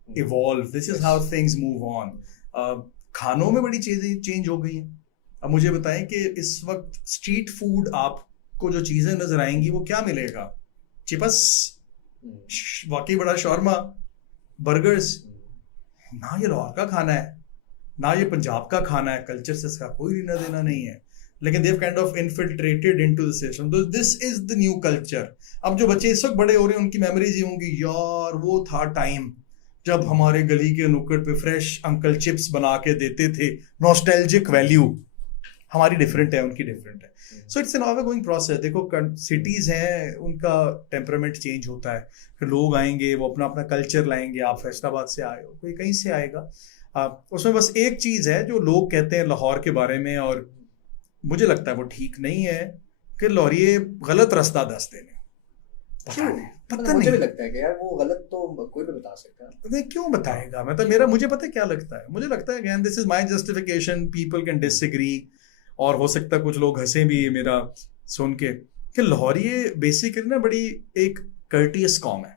evolve, this is how things move on. खानों में बड़ी चीजें चेंज हो गई हैं। अब मुझे बताएं कि इस वक्त स्ट्रीट फूड आपको जो चीजें नजर आएंगी वो क्या मिलेगा? चिपस, वाकई बड़ा शौरमा, बर्गर्स। ना ये लाहौर का खाना है ना ये पंजाब का खाना है, कल्चर से इसका कोई लेना देना नहीं है, लेकिन they kind of infiltrated into the system. तो this is the new culture. अब जो बच्चे इस वक्त बड़े हो रहे हैं उनकी मेमोरीज ये होंगी, यार वो था टाइम जब हमारे गली के नुक्कड़ पे फ्रेश अंकल चिप्स बना के देते थे। नॉस्टैल्जिक वैल्यू हमारी डिफरेंट है, उनकी डिफरेंट है। So it's an always going process. देखो सिटीज हैं, उनका टेम्परामेंट चेंज होता है, फिर लोग आएंगे वो अपना अपना कल्चर लाएंगे। आप फैसलाबाद से आए हो, कोई कहीं से आएगा। उसमें बस एक चीज है जो लोग कहते हैं लाहौर के बारे में, और मुझे लगता है वो ठीक नहीं है, कि लाहौरिये गलत रास्ता दस देने। पता मुझे भी नहीं लगता है कि यार वो गलत तो कोई भी बता सकता है। मैं क्यों बताएगा? मतलब मुझे पता है क्या लगता है। मुझे लगता है again this is my justification, people can disagree, और हो सकता है कुछ लोग हंसे भी मेरा सुन के, कि लाहौरिये बेसिकली ना बड़ी एक कर्टियस कॉम है,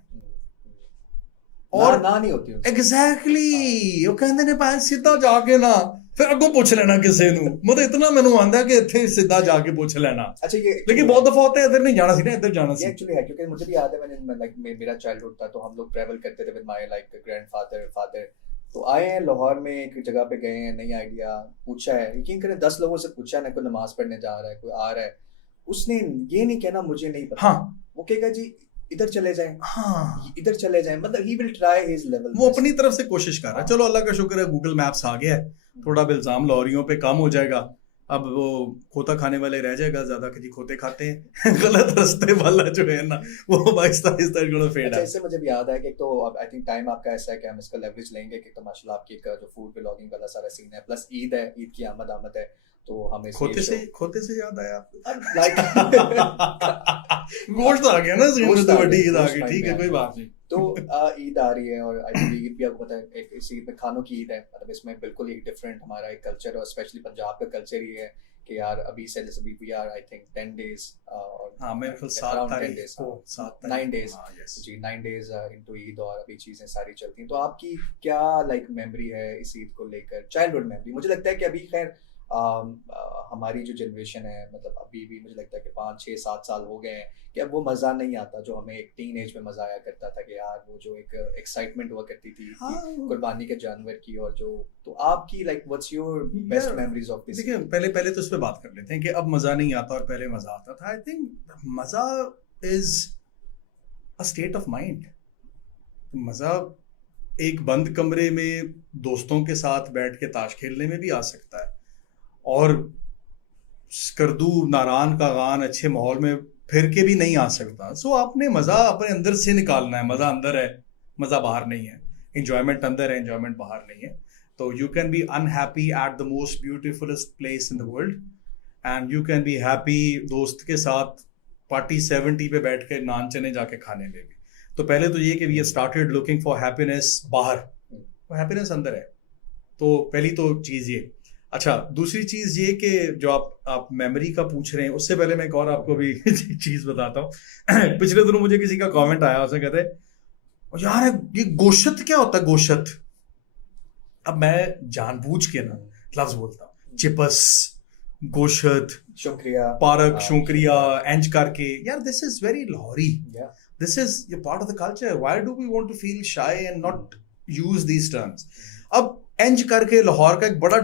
और ना नहीं होती एग्जैक्टली वो कहते ने पास सीधा जाके ना फिर अगो पूछ लेना किसी नु, मतलब इतना मैनू आंदा कि इत्थे सीधा जाके पूछ लेना। अच्छा ये लेकिन बहुत दफा होता है इधर नहीं जाना सी ना, इधर जाना सी। एक्चुअली है, क्योंकि मुझे भी याद है मैंने लाइक मेरा चाइल्डहुड था तो हम लोग ट्रैवल करते थे with my like grandfather father. तो आए हैं लाहौर में, एक जगह पे गए हैं, नई आइडिया पूछा है, यकीन करें 10 लोगों से पूछा है ना, कोई नमाज पढ़ने जा रहा है, कोई आ रहा है, उसने ये नहीं कहना मुझे नहीं पता। हाँ, वो कहेगा जी इधर चले जाएं, हाँ इधर चले जाएं, मतलब he will try his level. वो अपनी तरफ से कोशिश कर रहा है। चलो अल्लाह का शुक्र है गूगल मैप्स आ गया है, थोड़ा इल्जाम लाहौरियों पे कम हो जाएगा। अब वो खोता खाने वाले रह जाएगा ज्यादा, कि जी खोते खाते हैं गलत रास्ते वाला जो है ना वो आहिस्ता आहिस्ता गोना फेड। अच्छा, इससे मुझे भी याद है कि तो अब आई थिंक टाइम आपका ऐसा है कि हम इसका लेवरेज लेंगे कि तो माशाल्लाह आपकी एक जो फूड ब्लॉगिंग वाला सारा सीन है, प्लस ईद है, ईद की आमद है, तो हमें खोते से याद आया लाइक गोश्त आ गया ना सीन में, तो बड़ी ईद आ गई, ठीक है कोई बात नहीं। तो ईद आ रही है और आई थिंक ईद भी आपको पता है एक इस ईद में खानों की ईद है, मतलब इसमें बिल्कुल एक डिफरेंट हमारा एक कल्चर, और स्पेशली पंजाब का कल्चर ये है कि यार अभी से जैसे we are I think 10 days और हाँ मेरे ख्याल 7 तारीख को 9 डेज जी 9 डेज इनटू ईद, और अभी चीजें सारी चलती हैं। तो आपकी क्या लाइक मेमोरी है इस ईद को लेकर, चाइल्डहुड मेमोरी? मुझे लगता है कि अभी खैर हमारी जो जनरेशन है, मतलब अभी भी मुझे लगता है कि 5 6 7 साल हो गए हैं कि अब वो मज़ा नहीं आता जो हमें एक टीन एज में मज़ा आया करता था, कि यार वो जो एक एक्साइटमेंट हुआ करती थी कुर्बानी के जानवर की, और जो तो आपकी like what's your best memories of this? देखिए पहले तो इस पे बात कर लेते हैं कि अब मज़ा नहीं आता और पहले मज़ा आता था। आई थिंक मज़ा is a state of mind. मज़ा एक बंद कमरे में दोस्तों के साथ बैठ के ताश खेलने में भी आ सकता है, और स्कर्दू नारान का गान अच्छे माहौल में फिर के भी नहीं आ सकता। सो आपने मज़ा अपने अंदर से निकालना है। मज़ा अंदर है, मज़ा बाहर नहीं है। इंजॉयमेंट अंदर है, इंजॉयमेंट बाहर नहीं है। तो you can be unhappy at the most beautifulest place in the world, and you can be happy दोस्त के साथ पार्टी 70 पे बैठ के नान चने जाके खाने में भी। तो पहले तो ये कि we started looking for happiness बाहर, तो हैप्पीनेस अंदर है। तो पहली तो चीज़ ये। अच्छा, दूसरी चीज़ ये कि जो आप मेमोरी का पूछ रहे हैं, उससे पहले मैं एक और आपको भी चीज़ बताता हूँ। पिछले दिनों मुझे किसी का कमेंट आया, उसने कहते यार ये गोश्त क्या होता है गोश्त? अब मैं जानबूझ के ना लफ्ज बोलता हूँ, चिपस, गोश्त, शुक्रिया, पारक, शुक्रिया, एंज करके। यार this is very Lahori, this is ये part of the culture. Why do we want to feel shy and not use these terms? अब एंज करके लाहौर का एक बड़ा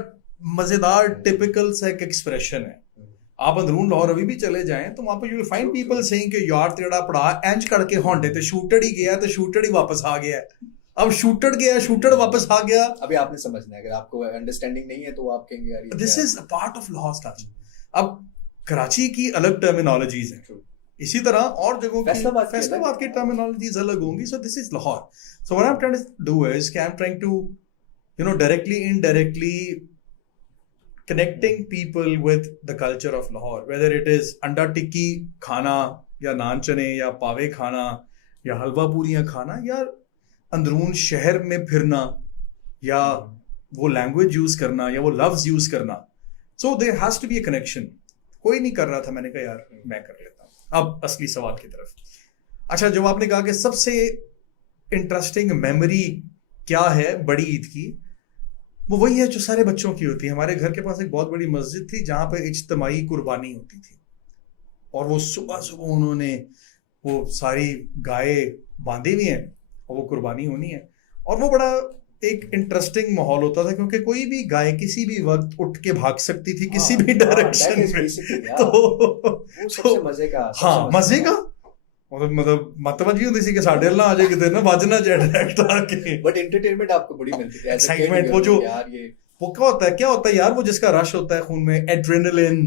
मजेदार टिपिकल सा एक एक्सप्रेशन है। आप अंदरून लाहौर अभी भी चले जाएं तो वहां पर you will find people saying कि यार तेरा पड़ा एंज करके होंडे ते शूटेड ही गया, तो शूटेड ही वापस आ गया। अब शूटेड गया, शूटेड वापस आ गया। अभी आपने समझना है, अगर आपको अंडरस्टैंडिंग नहीं है तो आप कहेंगे यार this is a part of Lahore culture. अब कराची की अलग टर्मिनोलॉजीज हैं, इसी तरह और जगहों की फैसलाबाद की टर्मिनोलॉजीज अलग होंगी। So this is Lahore. So what I am trying to do is कि I am trying to directly, indirectly connecting people with the culture of Lahore, whether it is अंडा टिक्की खाना या नान चने या पावे खाना या हलवा पूरियां खाना या अंदरून शहर में फिरना या वो लैंग्वेज यूज करना या वो लफ्ज यूज करना. So there has to be a connection. कोई नहीं कर रहा था, मैंने कहा यार मैं कर लेता हूँ. अब असली सवाल की तरफ. अच्छा, जब आपने कहा कि सबसे इंटरेस्टिंग मेमोरी क्या है बड़ी ईद की, वो वही है जो सारे बच्चों की होती है. हमारे घर के पास एक बहुत बड़ी मस्जिद थी जहाँ पे इज्तिमाई कुर्बानी होती थी, और वो सुबह सुबह उन्होंने वो सारी गाय बांधी हुई हैं और वो कुर्बानी होनी है. और वो बड़ा एक इंटरेस्टिंग माहौल होता था, क्योंकि कोई भी गाय किसी भी वक्त उठ के भाग सकती थी किसी भी डायरेक्शन में. तो मजे का, हाँ मजे का मतलब मतवजी होती सी कि साढ़े ना आ जाए किधर ना बजना जाए डायरेक्ट आके. बट एंटरटेनमेंट आपको बड़ी मिलती थी, एक्साइटमेंट. वो जो यार ये वो क्या होता है यार, वो जिसका रश होता है खून में, एड्रेनलिन.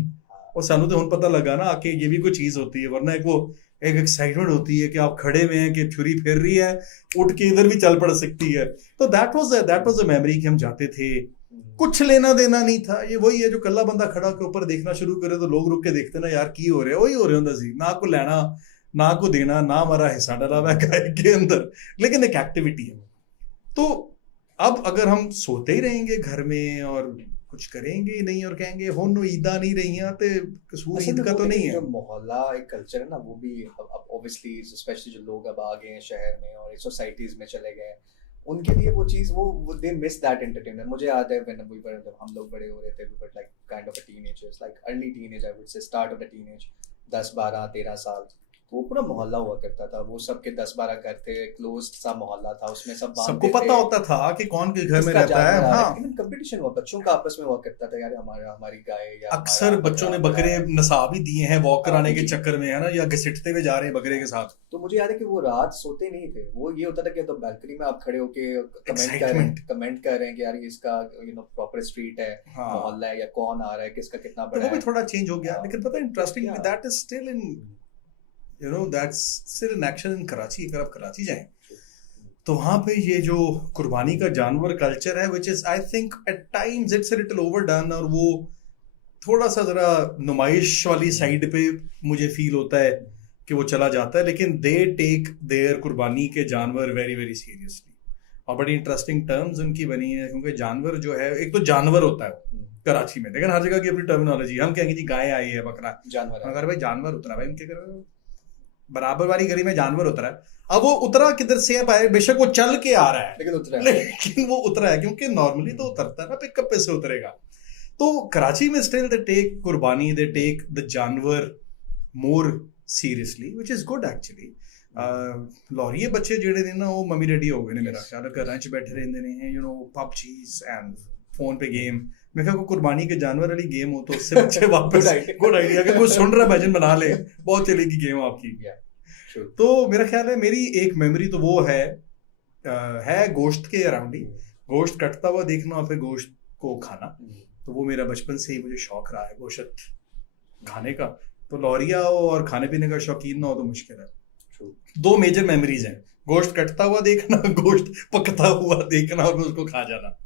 और सानू तो हुन पता लगा ना आके ये भी कोई चीज होती है, वरना एक एक्साइटमेंट होती है कि आप खड़े में हैं कि छुरी फिर रही है, उठ के इधर भी चल पड़ सकती है. तो दैट वाज अ मेमोरी कि हम जाते थे, कुछ लेना देना नहीं था. ये वही है जो कल्ला बंदा खड़ा के ऊपर देखना शुरू करे तो लोग रुक के देखते ना यार की हो रहा है, वही हो रहा होता सी. ना को लेना ना को देना, ना हमारा हिस्सा डला हुआ गाय के अंदर, लेकिन एक एक्टिविटी है. तो अब अगर हम सोते ही रहेंगे घर में और कुछ करेंगे ही नहीं और कहेंगे हो नो ईदा नहीं रही हैं, तो कसूर ईद का तो नहीं है. जो मोहल्ला एक कल्चर है ना, वो भी अब ऑब्वियसली स्पेशली जो लोग अब आ गए हैं शहर में और सोसाइटीज में चले गए हैं, उनके लिए वो चीज वो दे मिस दैट एंटरटेनमेंट. मुझे याद है जब हम लोग बड़े हो रहे थे, we were like kind of a teenagers, like early teenage, I would say start of the teenage, 10 12 13 साल. वो पूरा मोहल्ला हुआ करता था, वो सबके 10-12 घर थे, क्लोज्ड सा मोहल्ला था, उसमें सबको पता होता था कि कौन के घर में रहता है. हाँ, कंपटीशन हुआ बच्चों का आपस में हुआ करता था, यार हमारी गाय या अक्सर बच्चों ने बकरे नसा भी दिए हैं वॉक कराने के चक्कर में, है ना, या घसीटते हुए जा रहे हैं बकरे के साथ. तो मुझे याद है कि वो रात सोते नहीं थे. वो ये होता था कि तो बालकनी में आप खड़े होके कमेंट कर रहे हैं कि यार इसका प्रॉपर स्ट्रीट है, मोहल्ला है, या कौन आ रहा है, किसका कितना बड़ा है. वो भी थोड़ा चेंज हो गया, लेकिन पता है interesting that is still in that's still in action in Karachi. अगर आप कराची जाएं तो वहाँ पे ये जो कुर्बानी का जानवर कल्चर है, which is I think at times it's a little overdone, और वो थोड़ा सा जरा नुमाइश वाली साइड पे मुझे फील होता है कि वो चला जाता है. लेकिन they take their कुर्बानी के जानवर very very seriously, और बड़ी इंटरेस्टिंग टर्म्स उनकी बनी है, क्योंकि जानवर जो है एक तो जानवर होता है कराची में, लेकिन हर जगह की अपनी टर्मिनोलॉजी. हम कहेंगे जी गाय आई है, बकरा जानवर, अगर भाई जानवर उतरा भाई उनके घर बराबर वाली गली में जानवर उतरा है. अब वो उतरा किधर से है, बेशक वो चल के आ रहा है, लेकिन वो उतरा है, क्योंकि नॉर्मली तो उतरता है ना पिकअप पे से उतरेगा. तो कराची में स्टिल दे टेक कुर्बानी, दे टेक द जानवर more seriously, which is good actually. Lahori बच्चे जेड़े ने ना वो मम्मी डैडी हो गए ने, मेरा ख्याल है घरां च बैठे रहंदे ने, पबजीज एंड फोन पे गेम. मैं कहा कुर्बानी के जानवर वाली गेम हो तो उससे बच्चे वापस गुड आइडिया कि कोई सुन रहा भजन बना ले, बहुत चलेगी गेम आपकी. तो मेरा ख्याल है मेरी एक मेमोरी तो वो है गोश्त के अराउंड ही, गोश्त कटता हुआ देखना और फिर गोश्त को खाना. तो वो मेरा बचपन से ही मुझे शौक रहा है गोश्त खाने का. तो लौरिया और खाने पीने का शौकीन ना हो तो मुश्किल है. 2 मेजर मेमोरीज हैं, गोश्त कटता हुआ देखना, गोश्त पकता हुआ देखना और उसको खा जाना.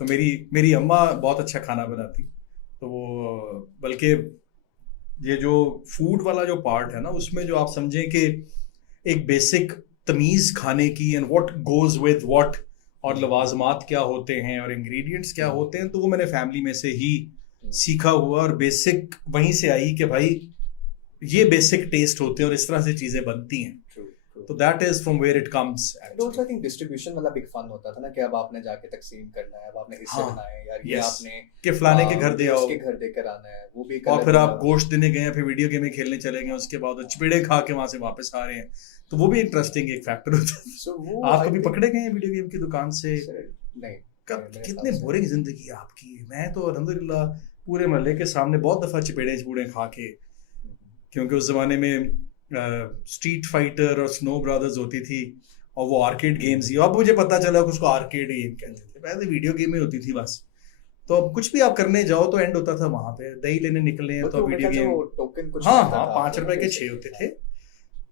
तो मेरी अम्मा बहुत अच्छा खाना बनाती, तो वो बल्कि ये जो फूड वाला जो पार्ट है ना, उसमें जो आप समझें कि एक बेसिक तमीज़ खाने की, and what goes with what, और लवाजमात क्या होते हैं और इंग्रेडिएंट्स क्या होते हैं, तो वो मैंने फैमिली में से ही सीखा हुआ, और बेसिक वहीं से आई कि भाई ये बेसिक टेस्ट होते हैं और इस तरह से चीज़ें बनती हैं. तो that is from where it comes. And also I think distribution वाला big fun होता था ना, कि अब आपने जाके तकसीम करना है, अब आपने हिस्से बनाए हैं, यार ये आपने कि फलाने के घर दे आओ, उसके घर देकर आना है, वो भी. और फिर आप गोश्त देने गए हैं, फिर वीडियो गेम खेलने चले गए, उसके बाद चपेड़े खा के वहां से वापस आ रहे हैं, तो वो भी इंटरेस्टिंग एक फैक्टर होता है. So, आप कभी पकड़े गए हैं वीडियो गेम की दुकान से? नहीं. कितने बोरिंग जिंदगी है आपकी. मैं तो अल्हम्दुलिल्लाह पूरे मोहल्ले के सामने बहुत दफा चपेड़े खा के, क्योंकि उस जमाने में स्ट्रीट फाइटर और स्नो ब्रदर्स होती थी, और वो आर्केड गेम्स ही. अब मुझे पता चला कि उसको आर्केड गेम कहते थे, पहले वीडियो गेम ही होती थी बस. तो अब कुछ भी आप करने जाओ तो एंड होता था वहां पे, दही लेने निकले हैं तो वीडियो गेम. टोकन कुछ, हाँ 5 रुपए के 6 होते थे.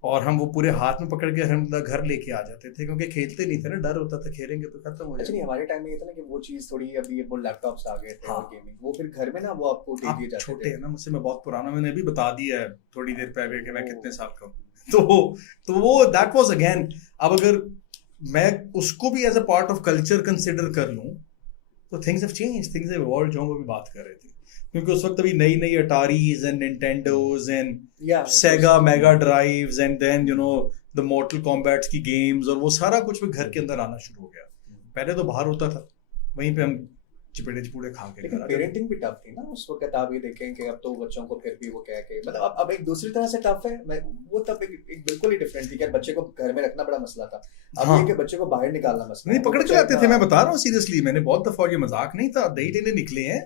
और हम वो पूरे हाथ में पकड़ के हम घर लेके आ जाते थे, क्योंकि खेलते नहीं थे ना, डर होता था खेलेंगे तो खत्म हो अच्छा नहीं, जाएगा। हमारे टाइम में ये था ना कि वो चीज़ थोड़ी, अभी वो लैपटॉप्स आ गए थे हाँ। और गेमिंग, वो फिर घर में ना वो आपको दे आप दिए जाते छोटे थे। हैं ना मुझसे, मैं बहुत पुराना, मैंने अभी बता दिया है थोड़ी देर पहले कि मैं ओ। कितने साल का हूँ। तो वो दैट वाज अगेन, अब अगर मैं उसको भी as a part of culture consider कर लूँ तो things have change, things have evolved, जो हम अभी बात कर रहे थे, क्योंकि उस वक्त अभी नई नई अटारीज एंड निंटेंडोज एंड या Sega Mega Drives and then you know the Mortal Kombats की गेम्स, और वो सारा कुछ भी घर के अंदर आना शुरू हो गया। पहले तो बाहर होता था, वहीं पे हम चिपेड़े चिपूड़े खा के लेकिन घर आ जाते। पेरेंटिंग भी टफ थी ना उस वक्त। आप ये देखें कि अब तो बच्चों को फिर भी वो कह के, मतलब अब एक दूसरी तरह से टफ है। मैं वो तब एक बिल्कुल ही डिफरेंट थी कि यार बच्चे को घर में रखना बड़ा मसला था। अब हाँ। ये कि बच्चे को बाहर निकालना मसला नहीं है। पकड़ तो के बच्चा लाते थे, इतना- मैं बता रहा हूँ सीरियसली, मैंने बहुत दफा, ये मजाक नहीं था, दही लेने निकले हैं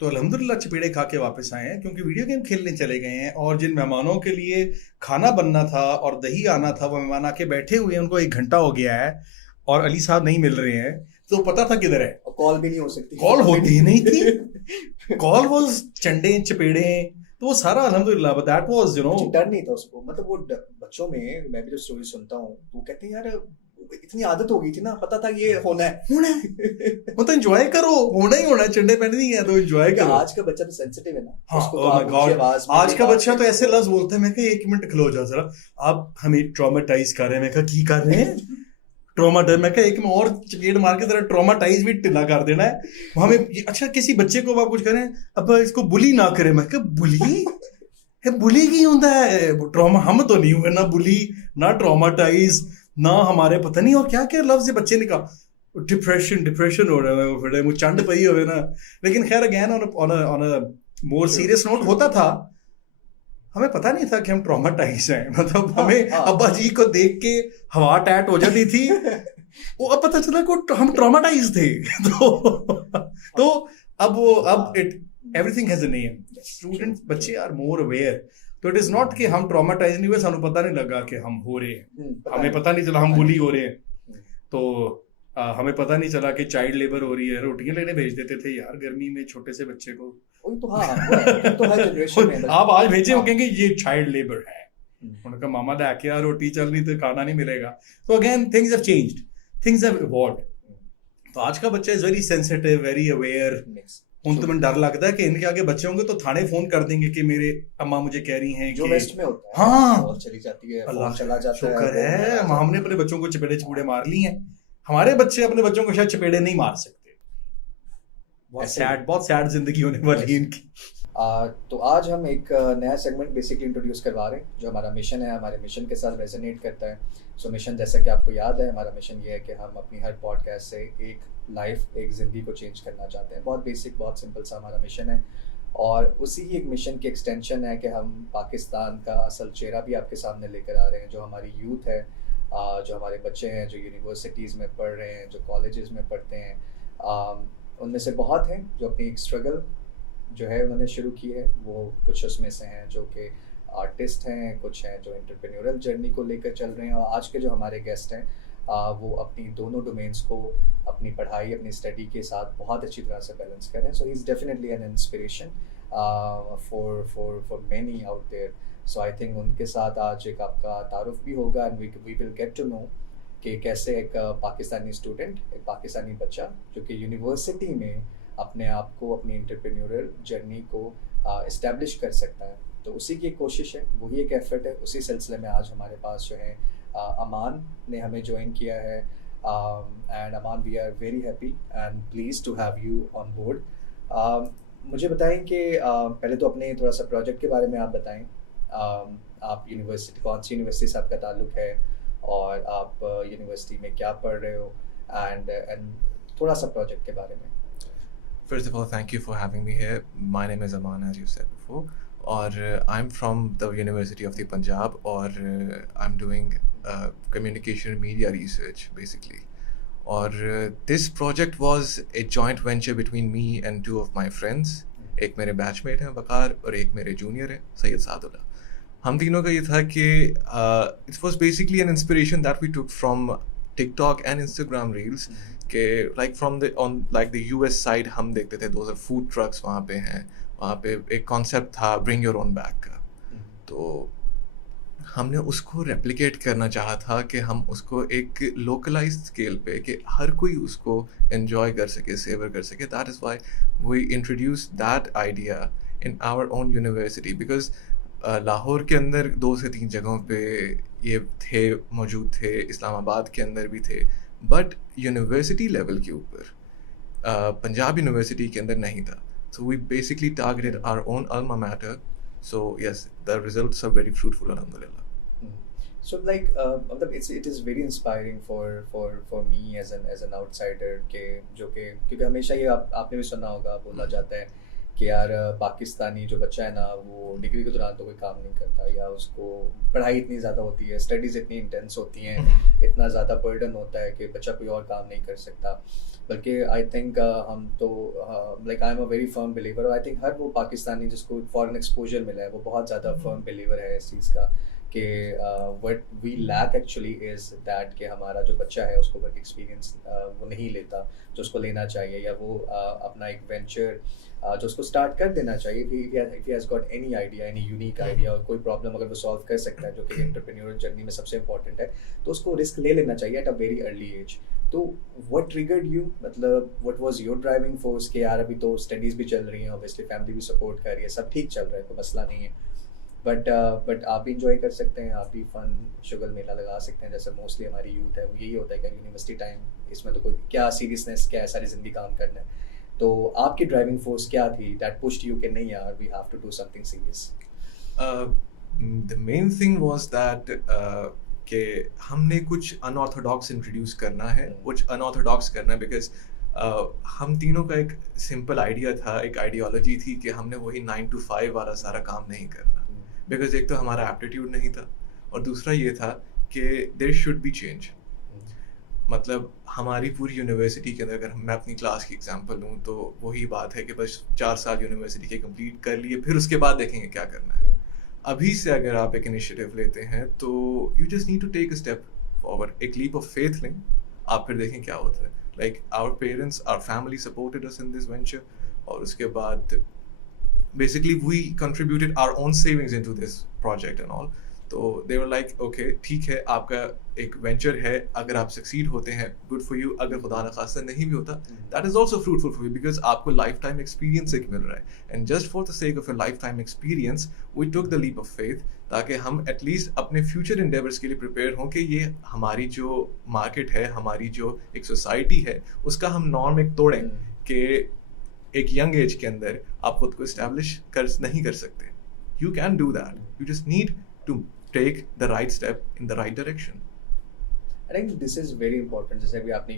तो अल्हम्दुलिल्लाह चपेड़े खा के वापस आए हैं, क्योंकि वीडियो गेम खेलने चले गए हैं, और जिन मेहमानों के लिए खाना बनना था और दही आना था, वो मेहमान आके बैठे हुए हैं, उनको 1 घंटा हो गया है और अली साहब नहीं मिल रहे हैं, तो पता था किधर है। और कॉल भी नहीं हो सकती, कॉल होती ही नहीं थी, कॉल वाज चंडे चपेड़े, तो वो सारा अल्हम्दुलिल्लाह, but that was you know, मुझे डर नहीं था उसको। मतलब वो बच्चों में, मैं भी जो स्टोरी सुनता हूँ, वो कहते हैं यार इतनी आदत हो गई थी ना, पता था ये होना है। वो तो एंजॉय करो, होना ही होना है, चंडे पहने नहीं है तो एंजॉय करो। आज का बच्चा तो सेंसिटिव है ना। हाँ, उसको oh तो my आप God, ऊंची आवाज में आज भी का बात बच्चा तो करते ऐसे हो। लफ्ज बोलता है, मैं कहा 1 मिनट खलो जाओ जरा, आप हमें ट्रॉमेटाइज कर रहे हैं। मैं कहा की कर रहे हैं, ट्रॉमाटाइज, मैं कहा एक में और चपेट मार के जरा ट्रॉमाटाइज भी टिला कर देना है हमें। अच्छा किसी बच्चे को आप कुछ करें, अब इसको बुली ना करें, मैं कहा बुली बुली की होता है, ट्रॉमा हम तो नहीं हुए ना बुली, ना ट्रॉमाटाइज, ना हमारे पता नहीं और क्या क्या लफ्ज बच्चे ने कहा, डिप्रेशन हो रहा है, फिर वो चंड पई हुए ना। लेकिन खैर again on a more serious note होता था, हमें पता नहीं था कि हम ट्रॉमाटाइज हैं, मतलब हमें हाँ। अब्बा जी को देख के हवा टैट हो जाती थी, वो अब पता चला कि हम ट्रॉमाटाइज थे। तो अब it everything has a name, student बच्चे आर मोर अवेयर, तो इट इज नॉट कि हम ट्रॉमाटाइज नहीं हुए, सानू पता नहीं लगा कि हम हो रहे हैं, हमें पता नहीं चला हम बुली हो रहे हैं, तो हमें पता नहीं चला कि चाइल्ड लेबर हो रही है, रोटियां लेने भेज देते थे यार गर्मी में छोटे से बच्चे को। वही तो, हाँ वो है, तो हर जनरेशन में आप आज भेजे हो हाँ। कहेंगे ये चाइल्ड लेबर है, उनका मामा लेके आ रोटी चल रही तो खाना नहीं मिलेगा। तो again things have changed, things have evolved. तो आज का बच्चा is very sensitive, very aware. उन तो मैं डर लगता है कि इनके आगे बच्चे होंगे तो थाने फोन कर देंगे कि मेरे अम्मा मुझे कह रही हैं जो कि वेस्ट में होता है, हाँ, कॉल चली जाती है, अल्लाह फोन चला जाता है, शुक्र है हमने अपने बच्चों को चपेड़े चपूड़े मार ली हैं। हमारे बच्चे अपने बच्चों को शायद चपेड़े नहीं मार सकते। बहुत सैड जिंदगी होने वाली है इनकी। तो आज हम एक नया सेगमेंट बेसिकली इंट्रोड्यूस करवा रहे हैं, जो हमारा मिशन है, हमारे मिशन के साथ रेजोनेट करता है। सो मिशन, जैसा कि आपको याद है, हमारा मिशन ये है कि हम अपनी हर पॉडकास्ट से एक लाइफ, एक ज़िंदगी को चेंज करना चाहते हैं। बहुत बेसिक, बहुत सिंपल सा हमारा मिशन है, और उसी ही एक मिशन की एक्सटेंशन है कि हम पाकिस्तान का असल चेहरा भी आपके सामने लेकर आ रहे हैं। जो हमारी यूथ है, जो हमारे बच्चे हैं, जो यूनिवर्सिटीज़ में पढ़ रहे हैं, जो कॉलेजेस में पढ़ते हैं, उनमें से बहुत हैं जो अपनी एक स्ट्रगल जो है उन्होंने शुरू की है। वो कुछ उसमें से हैं जो कि आर्टिस्ट हैं, कुछ हैं जो एंटरप्रेन्योरल जर्नी को लेकर चल रहे हैं, और आज के जो हमारे गेस्ट हैं वो अपनी दोनों डोमेन्स को, अपनी पढ़ाई, अपनी स्टडी के साथ बहुत अच्छी तरह से बैलेंस कर रहे हैं। So he is definitely an inspiration for many out there. So I think उनके साथ आज एक आपका तारुफ भी होगा, and we will get to know कि कैसे एक पाकिस्तानी स्टूडेंट, एक पाकिस्तानी बच्चा जो कि यूनिवर्सिटी में अपने आप को, अपनी एंटरप्रेन्योरल जर्नी को इस्टेब्लिश कर सकता है। तो उसी की एक कोशिश है, वही एक एफर्ट है। उसी सिलसिले में आज हमारे पास जो है अमान ने हमें ज्वाइन किया है, and Aman, we are very happy and please to have you on board. मुझे बताएं कि पहले तो अपने थोड़ा सा प्रोजेक्ट के बारे में आप बताएं। आप यूनिवर्सिटी, कौन सी यूनिवर्सिटी से आपका ताल्लुक़ है, और आप यूनिवर्सिटी में क्या पढ़ रहे हो, एंड थोड़ा सा प्रोजेक्ट के बारे में। First of all, thank you for having me here. My name is Aman, as you said before. और I'm from the University of the Punjab, और I'm doing communication media research basically. और this project was a joint venture between me and 2 of my friends. एक मेरे batchmate हैं वकार, और एक मेरे junior है सैयद सादुल्ला। हम तीनों का ये था कि it was basically an inspiration that we took from TikTok and Instagram reels. कि like from the on like the US side हम देखते थे दोस्त फूड ट्रक्स वहाँ पे हैं, वहाँ पे एक कॉन्सेप्ट था ब्रिंग योर ओन बैग का। तो हमने उसको रेप्लिकेट करना चाहा था कि हम उसको एक लोकलाइज्ड स्केल पे कि हर कोई उसको एंजॉय कर सके, सेवर कर सके. That is why we introduce that idea in our own university, because Lahore के अंदर 2 से 3 जगहों पे ये थे, मौजूद थे, इस्लामाबाद के अंदर भी थे, बट यूनिवर्सिटी लेवल के ऊपर पंजाब यूनिवर्सिटी के अंदर नहीं था. So we basically targeted our own alma mater. So yes, the results are very fruitful, alhamdulillah. So like it is very inspiring for me as an outsider के जो कि क्योंकि हमेशा ये आपने भी सुना होगा, बोला जाता है कि यार पाकिस्तानी जो बच्चा है ना वो डिग्री के दौरान तो कोई काम नहीं करता, या उसको पढ़ाई इतनी ज़्यादा होती है, स्टडीज़ इतनी इंटेंस होती हैं, इतना ज़्यादा बर्डन होता है कि बच्चा कोई और काम नहीं कर सकता. बल्कि आई थिंक हम तो like I am a very firm believer, I think हर वो पाकिस्तानी जिसको फॉरेन एक्सपोजर मिला है वो बहुत ज़्यादा फर्म बिलीवर है इस चीज़ का कि what we lack actually is that कि हमारा जो बच्चा है उसको वर्क एक्सपीरियंस वो नहीं लेता जो उसको लेना चाहिए, या वो अपना एक वेंचर जो उसको स्टार्ट कर देना चाहिए. if he has got any idea, any unique idea, और कोई प्रॉब्लम अगर वो सॉल्व कर सकता है जो कि एंटरप्रेन्योरियल जर्नी में सबसे इंपॉर्टेंट है, तो उसको रिस्क ले लेना चाहिए at a very early age. तो व्हाट ट्रिगर्ड यू, मतलब what was your driving force कि यार अभी तो स्टडीज़ भी चल रही हैं, ऑब्वियसली फैमिली भी सपोर्ट कर रही है, सब ठीक चल रहा है, कोई मसला नहीं है, बट आप भी इंजॉय कर सकते हैं, आप भी फन शुगल मेला लगा सकते हैं जैसे मोस्टली हमारी यूथ है वो यही होता है कि यूनिवर्सिटी टाइम, इसमें तो कोई क्या सीरियसनेस, क्या है, सारी ज़िंदगी काम करना है. तो आपकी ड्राइविंग फोर्स क्या थी दैट पुश्ड यू कि नहीं यार we have to do something serious? The main thing was that कि हमने कुछ अनऑर्थोडॉक्स इंट्रोड्यूस करना है, कुछ अनऑर्थोडॉक्स करना है, बिकॉज हम तीनों का एक सिंपल आइडिया था, एक आइडियोलॉजी थी कि हमने वही 9 to 5 वाला सारा काम नहीं करना, बिकॉज एक तो हमारा एप्टीट्यूड नहीं था और दूसरा ये था कि देयर शुड बी चेंज. मतलब हमारी पूरी यूनिवर्सिटी के अंदर अगर मैं अपनी क्लास की एग्जांपल लूँ तो वही बात है कि बस 4 साल यूनिवर्सिटी के कंप्लीट कर लिए, फिर उसके बाद देखेंगे क्या करना है. अभी से अगर आप एक इनिशिएटिव लेते हैं तो you just need to take a step forward, एक लीप ऑफ फेथ लें, आप फिर देखें क्या होता है. Like our parents, our family supported us in this venture, और उसके बाद basically we contributed our own savings into this project and all. तो दे वर लाइक ओके ठीक है, आपका एक वेंचर है, अगर आप सक्सीड होते हैं गुड फॉर यू, अगर खुदा न खास्ता नहीं भी होता that is also fruitful for you, because आपको लाइफ टाइम एक्सपीरियंस एक मिल रहा है. And just for the sake of a life time experience we took the leap of faith, ताकि हम एटलीस्ट अपने फ्यूचर इंडेवर्स के लिए प्रिपेयर हों कि ये हमारी जो मार्केट है, हमारी जो एक सोसाइटी है, उसका हम नॉर्म एक तोड़ें कि एक यंग एज के अंदर आप खुद को इस्टेब्लिश नहीं कर सकते. You can do that, you just need to take the right step in the right direction. I think this is very important. जैसे अभी आपने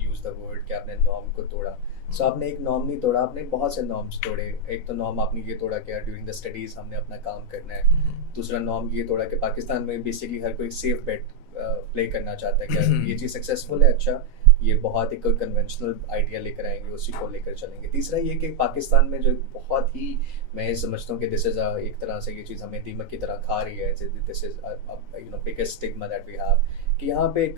use the word कि आपने नॉर्म को तोड़ा, सो आपने एक नॉर्म नहीं तोड़ा, आपने बहुत से नॉर्म्स तोड़े. एक तो नॉर्म आपने ये तोड़ा कि ड्यूरिंग द स्टडीज़ हमने अपना काम करना है. दूसरा नॉर्म ये तोड़ा कि पाकिस्तान में बेसिकली हर कोई सेफ बेट प्ले करना चाहता है कि ये चीज़ सक्सेसफुल है, अच्छा ये बहुत एक कन्वेंशनल आइडिया लेकर आएंगे, उसी को लेकर चलेंगे. तीसरा ये कि पाकिस्तान में जो बहुत ही मैं समझता हूँ कि दिस इज़ एक तरह से ये चीज़ हमें दीमक की तरह खा रही है. This is you know biggest stigma that we have कि यहाँ पे एक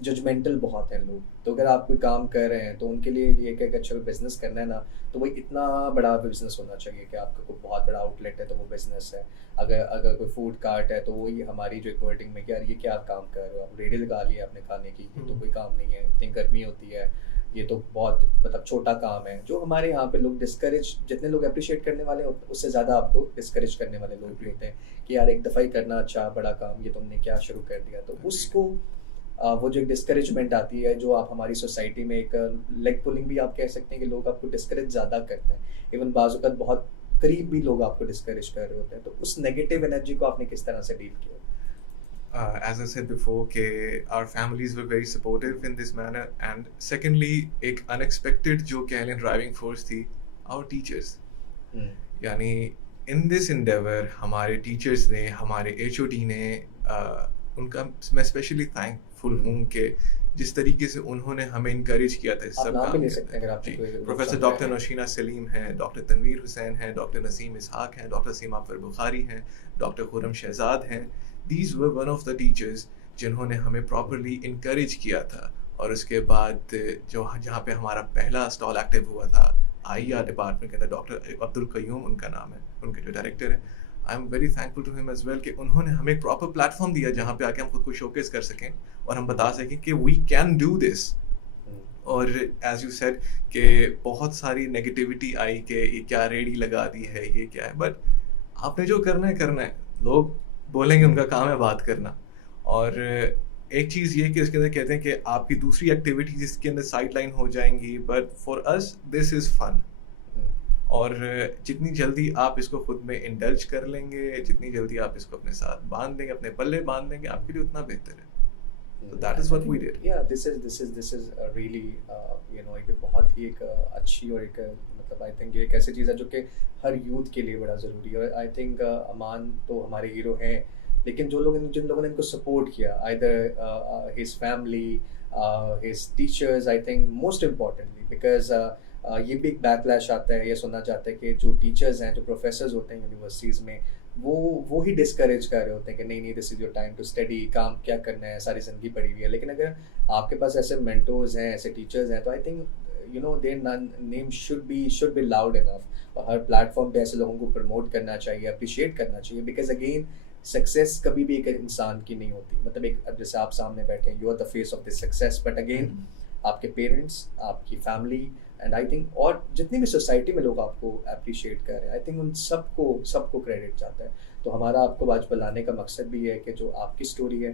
जजमेंटल बहुत हैं लोग. तो अगर आप कोई काम कर रहे हैं तो उनके लिए ये कि अच्छा बिजनेस करना है ना, तो वही इतना बड़ा बिजनेस होना चाहिए कि आपका कोई बहुत बड़ा आउटलेट है तो वो बिजनेस है. अगर कोई फूड कार्ट है तो वही हमारी जो एक वर्डिंग में कि यार ये क्या आप काम कर रहे हो, आप रेडी लगा लिया आपने खाने की, ये तो कोई काम नहीं है, इतनी गर्मी होती है, ये तो बहुत मतलब छोटा काम है. जो हमारे यहाँ पे लोग डिस्करेज, जितने लोग अप्रिशिएट करने वाले होते हैं उससे ज़्यादा आपको डिस्करेज करने वाले लोग भी होते हैं कि यार एक दफ़ा ही करना, अच्छा बड़ा काम, ये तुमने क्या शुरू कर दिया. तो उसको वो जो एक डिस्करेजमेंट आती है, जो आप हमारी सोसाइटी में एक लेग पुलिंग भी आप कह सकते हैं कि लोग आपको डिस्करेज ज़्यादा करते हैं. इवन बाज़ बहुत करीब भी लोग आपको डिस्करेज कर रहे होते हैं. तो उस नेगेटिव एनर्जी को आपने किस तरह से डील किया? As I said before, our families were very supportive in this manner, and secondly, एक unexpected जो कह लें driving force थी, our teachers. यानी in this endeavor हमारे teachers ने, हमारे HOD ने, उनका मैं स्पेशली थैंकफुल हूँ कि जिस तरीके से उन्होंने हमें इनकरेज किया था सब काम करने. प्रोफेसर डॉक्टर नौशीना सलीम हैं, डॉक्टर तनवीर हुसैन हैं, डॉक्टर नसीम इसहाक हैं, डॉक्टर सीमा फर बुखारी हैं, डॉक्टर खुरम शहजाद हैं. These were one of the teachers जिन्होंने हमें प्रॉपरली इनकरेज किया था. और उसके बाद जो जहाँ पे हमारा पहला स्टॉल एक्टिव हुआ था IER डिपार्टमेंट के अंदर, डॉक्टर अब्दुल कयूम उनका नाम है, उनके जो डायरेक्टर हैं, I am very thankful to him as well कि उन्होंने हमें एक प्रॉपर प्लेटफॉर्म दिया जहाँ पे आके हम खुद को शोकेस कर सकें और हम बता सकें कि वी कैन डू दिस। और एज यू सेड कि बहुत सारी नेगेटिविटी आई कि ये क्या रेडी लगा दी है, ये क्या है, बट आपने जो करना है, लोग बोलेंगे, उनका काम है बात करना। और एक चीज़ ये कि इसके अंदर कहते हैं कि आपकी दूसरी एक्टिविटीज इसके अंदर साइड लाइन हो जाएंगी, but for us this is fun. और जितनी जल्दी आप इसको खुद में इंडल्ज कर लेंगे, जितनी जल्दी आप इसको अपने साथ बांध देंगे, अपने पल्ले बांध देंगे, आपके लिए उतना बेहतर है। So that is what we did. Yeah, this is a really एक बहुत ही एक अच्छी और एक मतलब आई थिंक एक ऐसी चीज़ है जो कि हर यूथ के लिए बड़ा ज़रूरी है। और आई थिंक अमान तो हमारे हीरो हैं, लेकिन जिन लोगों ने इनको सपोर्ट किया, either his family, his teachers, I think most importantly, because ये भी एक बैकलैश आता है, ये सुनना चाहते हैं कि जो टीचर्स हैं, जो प्रोफेसर्स होते हैं यूनिवर्सिटीज़ में, वो ही डिस्करेज कर रहे होते हैं कि नहीं this is your time to study, काम क्या करना है, सारी ज़िंदगी पड़ी हुई है। लेकिन अगर आपके पास ऐसे मेंटोर्स हैं, ऐसे टीचर्स हैं, तो I think their name should be loud enough. और हर प्लेटफॉर्म पे ऐसे लोगों को प्रमोट करना चाहिए, अप्रिशिएट करना चाहिए, बिकॉज अगेन सक्सेस कभी भी एक इंसान की नहीं होती। मतलब एक, अब जैसे आप सामने बैठे हैं, you are the face of this success, but again आपके पेरेंट्स, आपकी फैमिली, एंड आई थिंक और जितनी भी सोसाइटी में लोग आपको अप्रिशिएट कर रहे हैं, आई थिंक उन सबको क्रेडिट जाता है। तो हमारा आपको आज बुलाने का मकसद भी है कि जो आपकी स्टोरी है,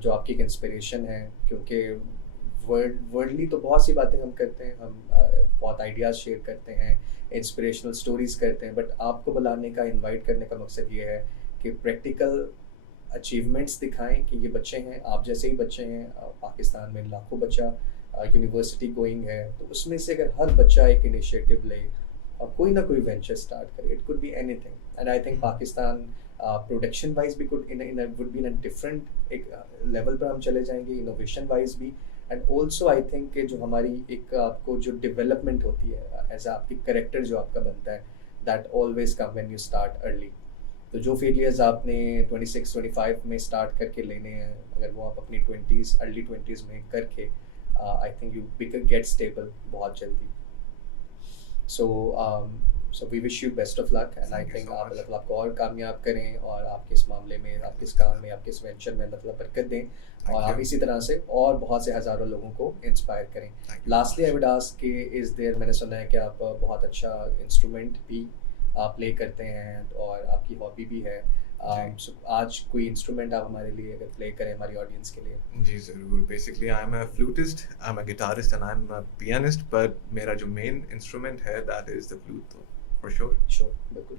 जो आपकी एक इंस्पिरेशन है, क्योंकि वर्ल्डली तो बहुत सी बातें हम करते हैं, हम बहुत आइडियाज़ शेयर करते हैं, इंस्पिरेशनल स्टोरीज़ करते हैं, बट आपको बुलाने का, इन्वाइट करने का मकसद ये है कि प्रैक्टिकल अचीवमेंट्स दिखाएं कि ये बच्चे हैं, आप जैसे ही बच्चे हैं। पाकिस्तान में लाखों बच्चा यूनिवर्सिटी गोइंग है, तो उसमें से अगर हर बच्चा एक इनिशिएटिव ले और कोई ना कोई वेंचर स्टार्ट करे, it could be anything, and I think Pakistan production wise भी would be in a different एक लेवल पर हम चले जाएंगे, इनोवेशन वाइज भी, एंड ऑल्सो आई थिंक कि जो हमारी एक आपको जो डेवलपमेंट होती है एज आपकी करेक्टर जो आपका बनता है, that always come when you start early. तो जो फेलियर्स आपने 26-25 में स्टार्ट करके लेने हैं, अगर वो आप अपनी अर्ली 20s में करके, I think you get stable बहुत जल्दी। So we wish you best of luck, and I think आप मतलब आपको और कामयाब करें, और आपके इस मामले में, आपके इस काम में, आपके इस वेंचर में मतलब बरकत दें, और आप इसी तरह से और बहुत से हज़ारों लोगों को इंस्पायर करें। लास्टली आई वुड आस्क कि इज़ देयर, मैंने सुना है कि आप बहुत अच्छा इंस्ट्रूमेंट भी आप प्ले करते हैं और आपकी हॉबी भी है, so, आज कोई इंस्ट्रूमेंट आप हमारे लिए अगर प्ले करें हमारी ऑडियंस के लिए? जी ज़रूर। Basically I am a flautist, I am a guitarist and I am a pianist, but मेरा जो मेन इंस्ट्रूमेंट है दैट इज़ द फ्लूट, तो फॉर श्योर बिल्कुल।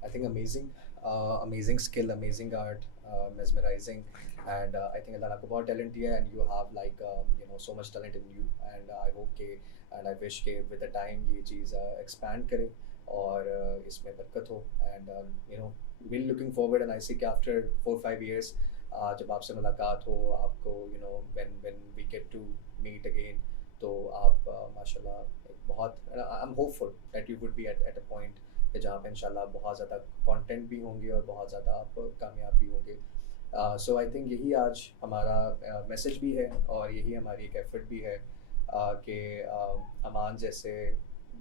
I think amazing skill, amazing art, मैं mesmerizing. And I think अल्लाह आपको बहुत talent दिया है, and you have like so much talent in you. And I hope के and I wish के with the time ये चीज़ expand करे और इसमें बरकत हो. And we're looking forward, and I see कि after 4-5 years जब आपसे मुलाकात हो, आपको when we get to meet again, तो आप माशाल्लाह बहुत I'm hopeful that you would be at a point कि जहाँ पे इंशाल्लाह बहुत ज़्यादा कंटेंट भी होंगे और बहुत ज़्यादा आप कामयाब भी होंगे. सो आई थिंक यही आज हमारा मैसेज भी है और यही हमारी एक एफर्ट भी है कि अमान जैसे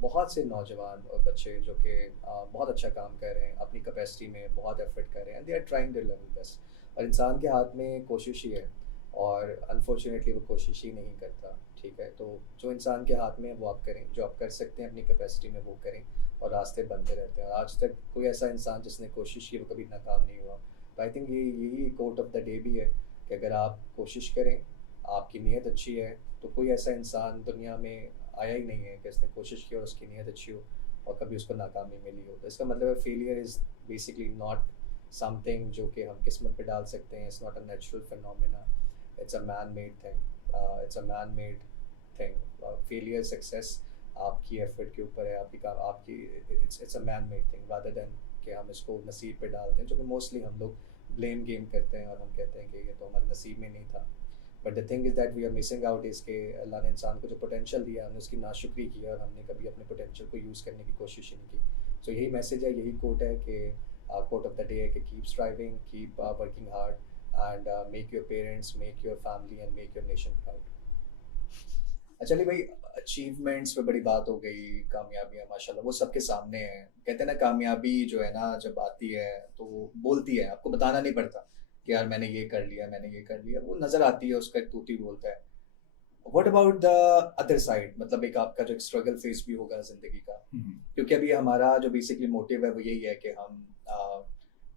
बहुत से नौजवान और बच्चे जो कि बहुत अच्छा काम कर रहे हैं, अपनी कैपेसिटी में बहुत एफर्ट कर रहे हैं, they are trying their level best. और इंसान के हाथ में कोशिश ही है और अनफॉर्चुनेटली वो कोशिश ही नहीं करता. ठीक है, तो जो इंसान के हाथ में है वो आप करें, जो आप कर सकते हैं अपनी कैपेसिटी में वो करें, और रास्ते बनते रहते हैं. और आज तक कोई ऐसा इंसान जिसने कोशिश की वो कभी नाकाम नहीं हुआ. तो आई थिंक यही कोट ऑफ द डे भी है कि अगर आप कोशिश करें, आपकी नीयत अच्छी है, तो कोई ऐसा इंसान दुनिया में आया ही नहीं है कि उसने कोशिश की और उसकी नीयत अच्छी हो और कभी उसको नाकामी मिली हो. तो इसका मतलब है failure is basically not something जो कि हम किस्मत पे डाल सकते हैं. It's not a natural phenomena, it's a man made thing. It's a man made thing. Failure success आपकी एफर्ट के ऊपर है, आपकी it's a man made thing rather than कि हम इसको नसीब पे डालते हैं, जो कि मोस्टली हम लोग ब्लेम गेम करते हैं और हम कहते हैं कि ये तो हमारे नसीब में नहीं था. But the thing is that we are missing out is के अल्लाह ने इंसान को जो पोटेंशियल दिया हमने उसकी नाशुक्री की और हमने कभी अपने पोटेंशियल को यूज़ करने की कोशिश ही नहीं की. सो यही मैसेज है, यही कोट है कि कोट ऑफ द डे है कि keep striving, keep working hard, and make your parents, make your family and make your nation proud. चलिए भाई, अचीवमेंट्स पे बड़ी बात हो गई, कामयाबियाँ माशाल्लाह वो सबके सामने है. कहते हैं ना कामयाबी जो है ना जब आती है तो बोलती है, आपको बताना नहीं पड़ता कि यार मैंने ये कर लिया, मैंने ये कर लिया, वो नज़र आती है, उसका एक तूती बोलता है. What about the other side, मतलब एक आपका जो एक स्ट्रगल फेस भी होगा ज़िंदगी का, क्योंकि अभी हमारा जो बेसिकली मोटिव है वो यही है कि हम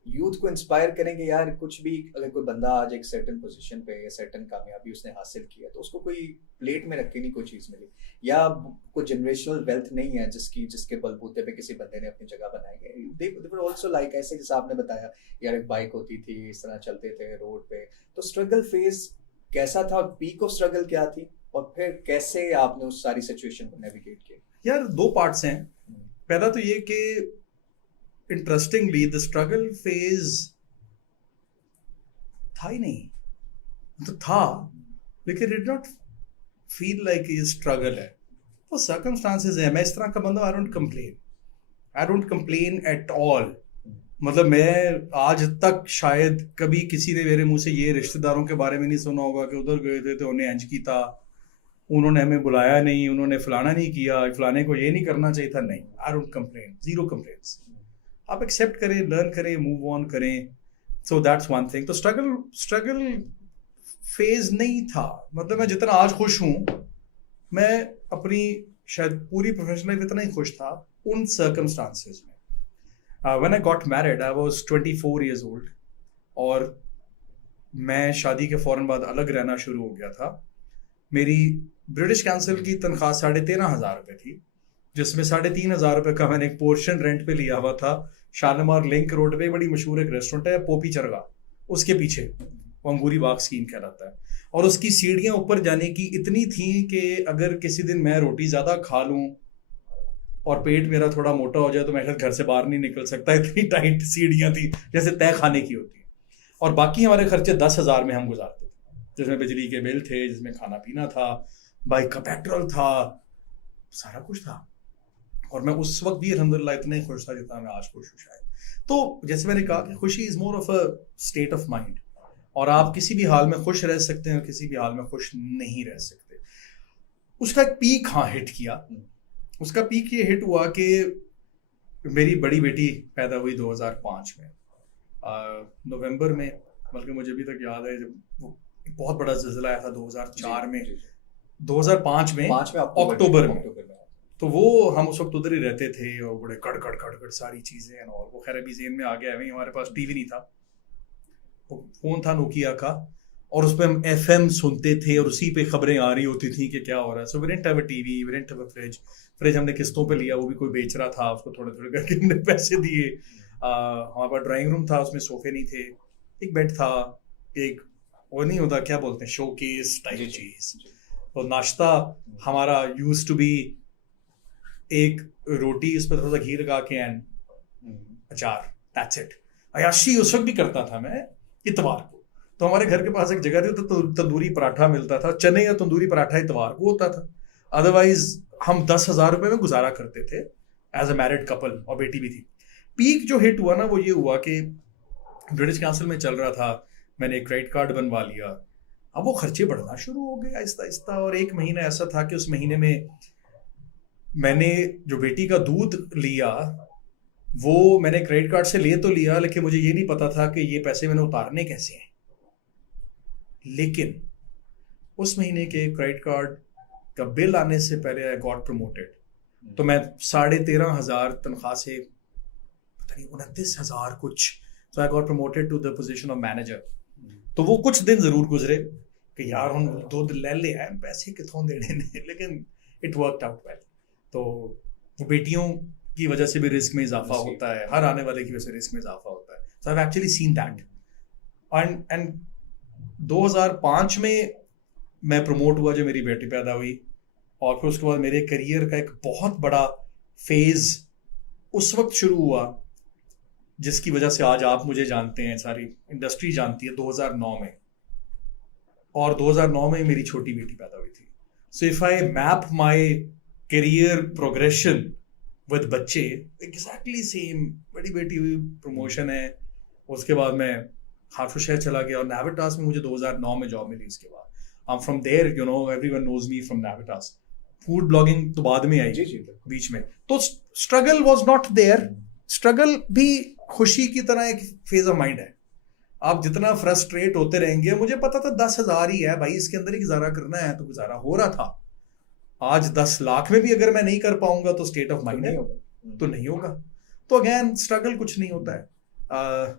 यूथ को इंस्पायर करेंगे. यार कुछ भी, अगर कोई बंदा आज एक सर्टन पोजीशन पे या सर्टन कामयाबी उसने हासिल किया तो उसको कोई प्लेट में रख के नहीं कोई चीज़ मिली, या कोई जनरेशनल वेल्थ नहीं है जिसके बलबूते पे किसी बंदे ने अपनी जगह बनाई है. दे वर आल्सो लाइक, ऐसे जैसे आपने बताया यार एक बाइक होती थी, इस तरह चलते थे रोड पे. तो स्ट्रगल फेज कैसा था, पीक ऑफ स्ट्रगल क्या थी, और फिर कैसे आपने उस सारी सिचुएशन को नेविगेट किया? यार दो पार्ट्स हैं. पहला तो ये कि इंटरेस्टिंगली द स्ट्रगल फेज था ही नहीं, तो था लेकिन इट नॉट फील लाइक ये स्ट्रगल है, वो सर्कमस्टांसेस है. मैं इस तरह का बंदा, I don't complain at all. मतलब मैं आज तक शायद कभी किसी ने मेरे मुंह से ये रिश्तेदारों के बारे में नहीं सुना होगा कि उधर गए थे तो उन्हें इंज की था, उन्होंने हमें बुलाया नहीं, उन्होंने फलाना नहीं किया, फलाने को ये नहीं करना चाहिए था. नहीं, I don't complain, zero complaints. आप एक्सेप्ट करें, लर्न करें, मूव ऑन करें. So that's one thing. तो स्ट्रगल फेज नहीं था. मतलब मैं जितना आज खुश हूँ, मैं अपनी शायद पूरी प्रोफेशनल लाइफ इतना ही खुश था उन सर्कमस्टांसेस में. When I got married I was 24 years old, और मैं शादी के फ़ौरन बाद अलग रहना शुरू हो गया था. मेरी ब्रिटिश काउंसिल की तनख्वाह 13,500 रुपये थी, जिसमें 3,500 रुपये का मैंने एक पोर्शन रेंट पे लिया हुआ था. शालीमार लिंक रोड पे बड़ी मशहूर एक रेस्टोरेंट है, पोपी चरगा, उसके पीछे, वो अंगूरी बाग स्कीम कहलाता है. और उसकी सीढ़ियाँ ऊपर जाने की इतनी थी कि अगर किसी दिन मैं रोटी ज़्यादा खा लूँ और पेट मेरा थोड़ा मोटा हो जाए तो मैं घर से बाहर नहीं निकल सकता. इतनी टाइट सीढ़ियाँ थी जैसे तय खाने की होती है. और बाकी हमारे खर्चे 10,000 में हम गुजारते थे, जिसमें बिजली के बिल थे, जिसमें खाना पीना था, बाइक का पेट्रोल था, सारा कुछ था. और मैं उस वक्त भी अल्हम्दुलिल्लाह इतना ही खुश था जितना मैं आज खुश हूँ शायद. तो जैसे मैंने कहा कि खुशी is more of a state of mind, और आप किसी भी हाल में खुश रह सकते हैं और किसी भी हाल में खुश नहीं रह सकते. उसका एक पीक हिट किया. उसका पीक ये हिट हुआ कि मेरी बड़ी बेटी पैदा हुई 2005 में नवंबर में. बल्कि मुझे अभी तक याद है जब वो बहुत बड़ा ज़िलज़ला आया था 2004 में, 2005 में अक्टूबर में. तो वो हम उस वक्त उधर ही रहते थे और बड़े कड़ सारी चीज़ें, और वो खैर अभी ज़हन में आ गया है. हमारे पास टीवी नहीं था, फ़ोन था नोकिया का, और उस पर हम FM सुनते थे और उसी पे खबरें आ रही होती थी कि क्या हो रहा है. So we didn't have a TV, we didn't have a fridge हमने किस्तों पे लिया, वो भी कोई बेच रहा था, उसको थोड़े थोड़े करके हमने पैसे दिए. हमारे पास ड्राइंग रूम था, उसमें सोफे नहीं थे, एक बेड था, एक वो नहीं होता क्या बोलते हैं शोकेस जी, टाइप जी, चीज, जी। तो नाश्ता हमारा यूज टू बी एक रोटी, उस पर थोड़ा सा घी लगा के एंड अचार, दैट्स इट। अयाशी उस वक्त भी करता था मैं इतवार को, तो हमारे घर के पास एक जगह थी तो तंदूरी पराठा मिलता था, चने या तंदूरी पराठा इतवार को होता था। अदरवाइज हम 10,000 रुपए में गुजारा करते थे एज अ मैरिड कपल, और बेटी भी थी। पीक जो हिट हुआ ना वो ये हुआ कि ब्रिटिश काउंसिल में चल रहा था, मैंने एक क्रेडिट कार्ड बनवा लिया। अब वो खर्चे बढ़ना शुरू हो गए आहिस्ता आहिस्ता, और एक महीना ऐसा था कि उस महीने में मैंने जो बेटी का दूध लिया वो मैंने क्रेडिट कार्ड से ले तो लिया, लेकिन मुझे ये नहीं पता था कि ये पैसे मैंने उतारने कैसे हैं। लेकिन उस महीने के क्रेडिट कार्ड का बिल आने से पहले आई गॉट प्रमोटेड, तो मैं 13,500 तनख्वाह से पता नहीं 29,000 कुछ, so I got promoted to the position of manager. तो वो कुछ दिन जरूर गुजरे कि यार हम दूध ले ले आए, पैसे कितों देने ने, लेकिन इट वर्कड आउट वेल। तो वो बेटियों की वजह से भी रिस्क में इजाफा होता है, हर आने वाले की वजह से रिस्क में इजाफा होता है। So I have actually seen that. And 2005 में मैं प्रमोट हुआ जब मेरी बेटी पैदा हुई, और फिर उसके बाद मेरे करियर का एक बहुत बड़ा फेज उस वक्त शुरू हुआ जिसकी वजह से आज आप मुझे जानते हैं, सारी इंडस्ट्री जानती है, 2009 में। और 2009 में मेरी छोटी बेटी पैदा हुई थी। So if I map my career progression with बच्चे, एग्जैक्टली सेम, बड़ी बेटी हुई, प्रमोशन है, उसके बाद मैं हार्टफोर्ड चला गया और नाविटास में मुझे 2009 में जॉब मिली। इसके बाद I am from there, you know, everyone knows me from Navitas. Food blogging तो बाद में आई जी, जी, बीच में, तो struggle was not there. Struggle भी खुशी की तरह एक फेज ऑफ माइंड है। आप जितना फ्रस्ट्रेट होते रहेंगे, मुझे पता था 10,000 ही है भाई, इसके अंदर ही गुजारा करना है, तो गुजारा हो रहा था। आज 10 लाख में भी अगर मैं नहीं कर पाऊंगा तो स्टेट ऑफ माइंड है, तो नहीं होगा। तो अगेन स्ट्रगल कुछ नहीं होता है।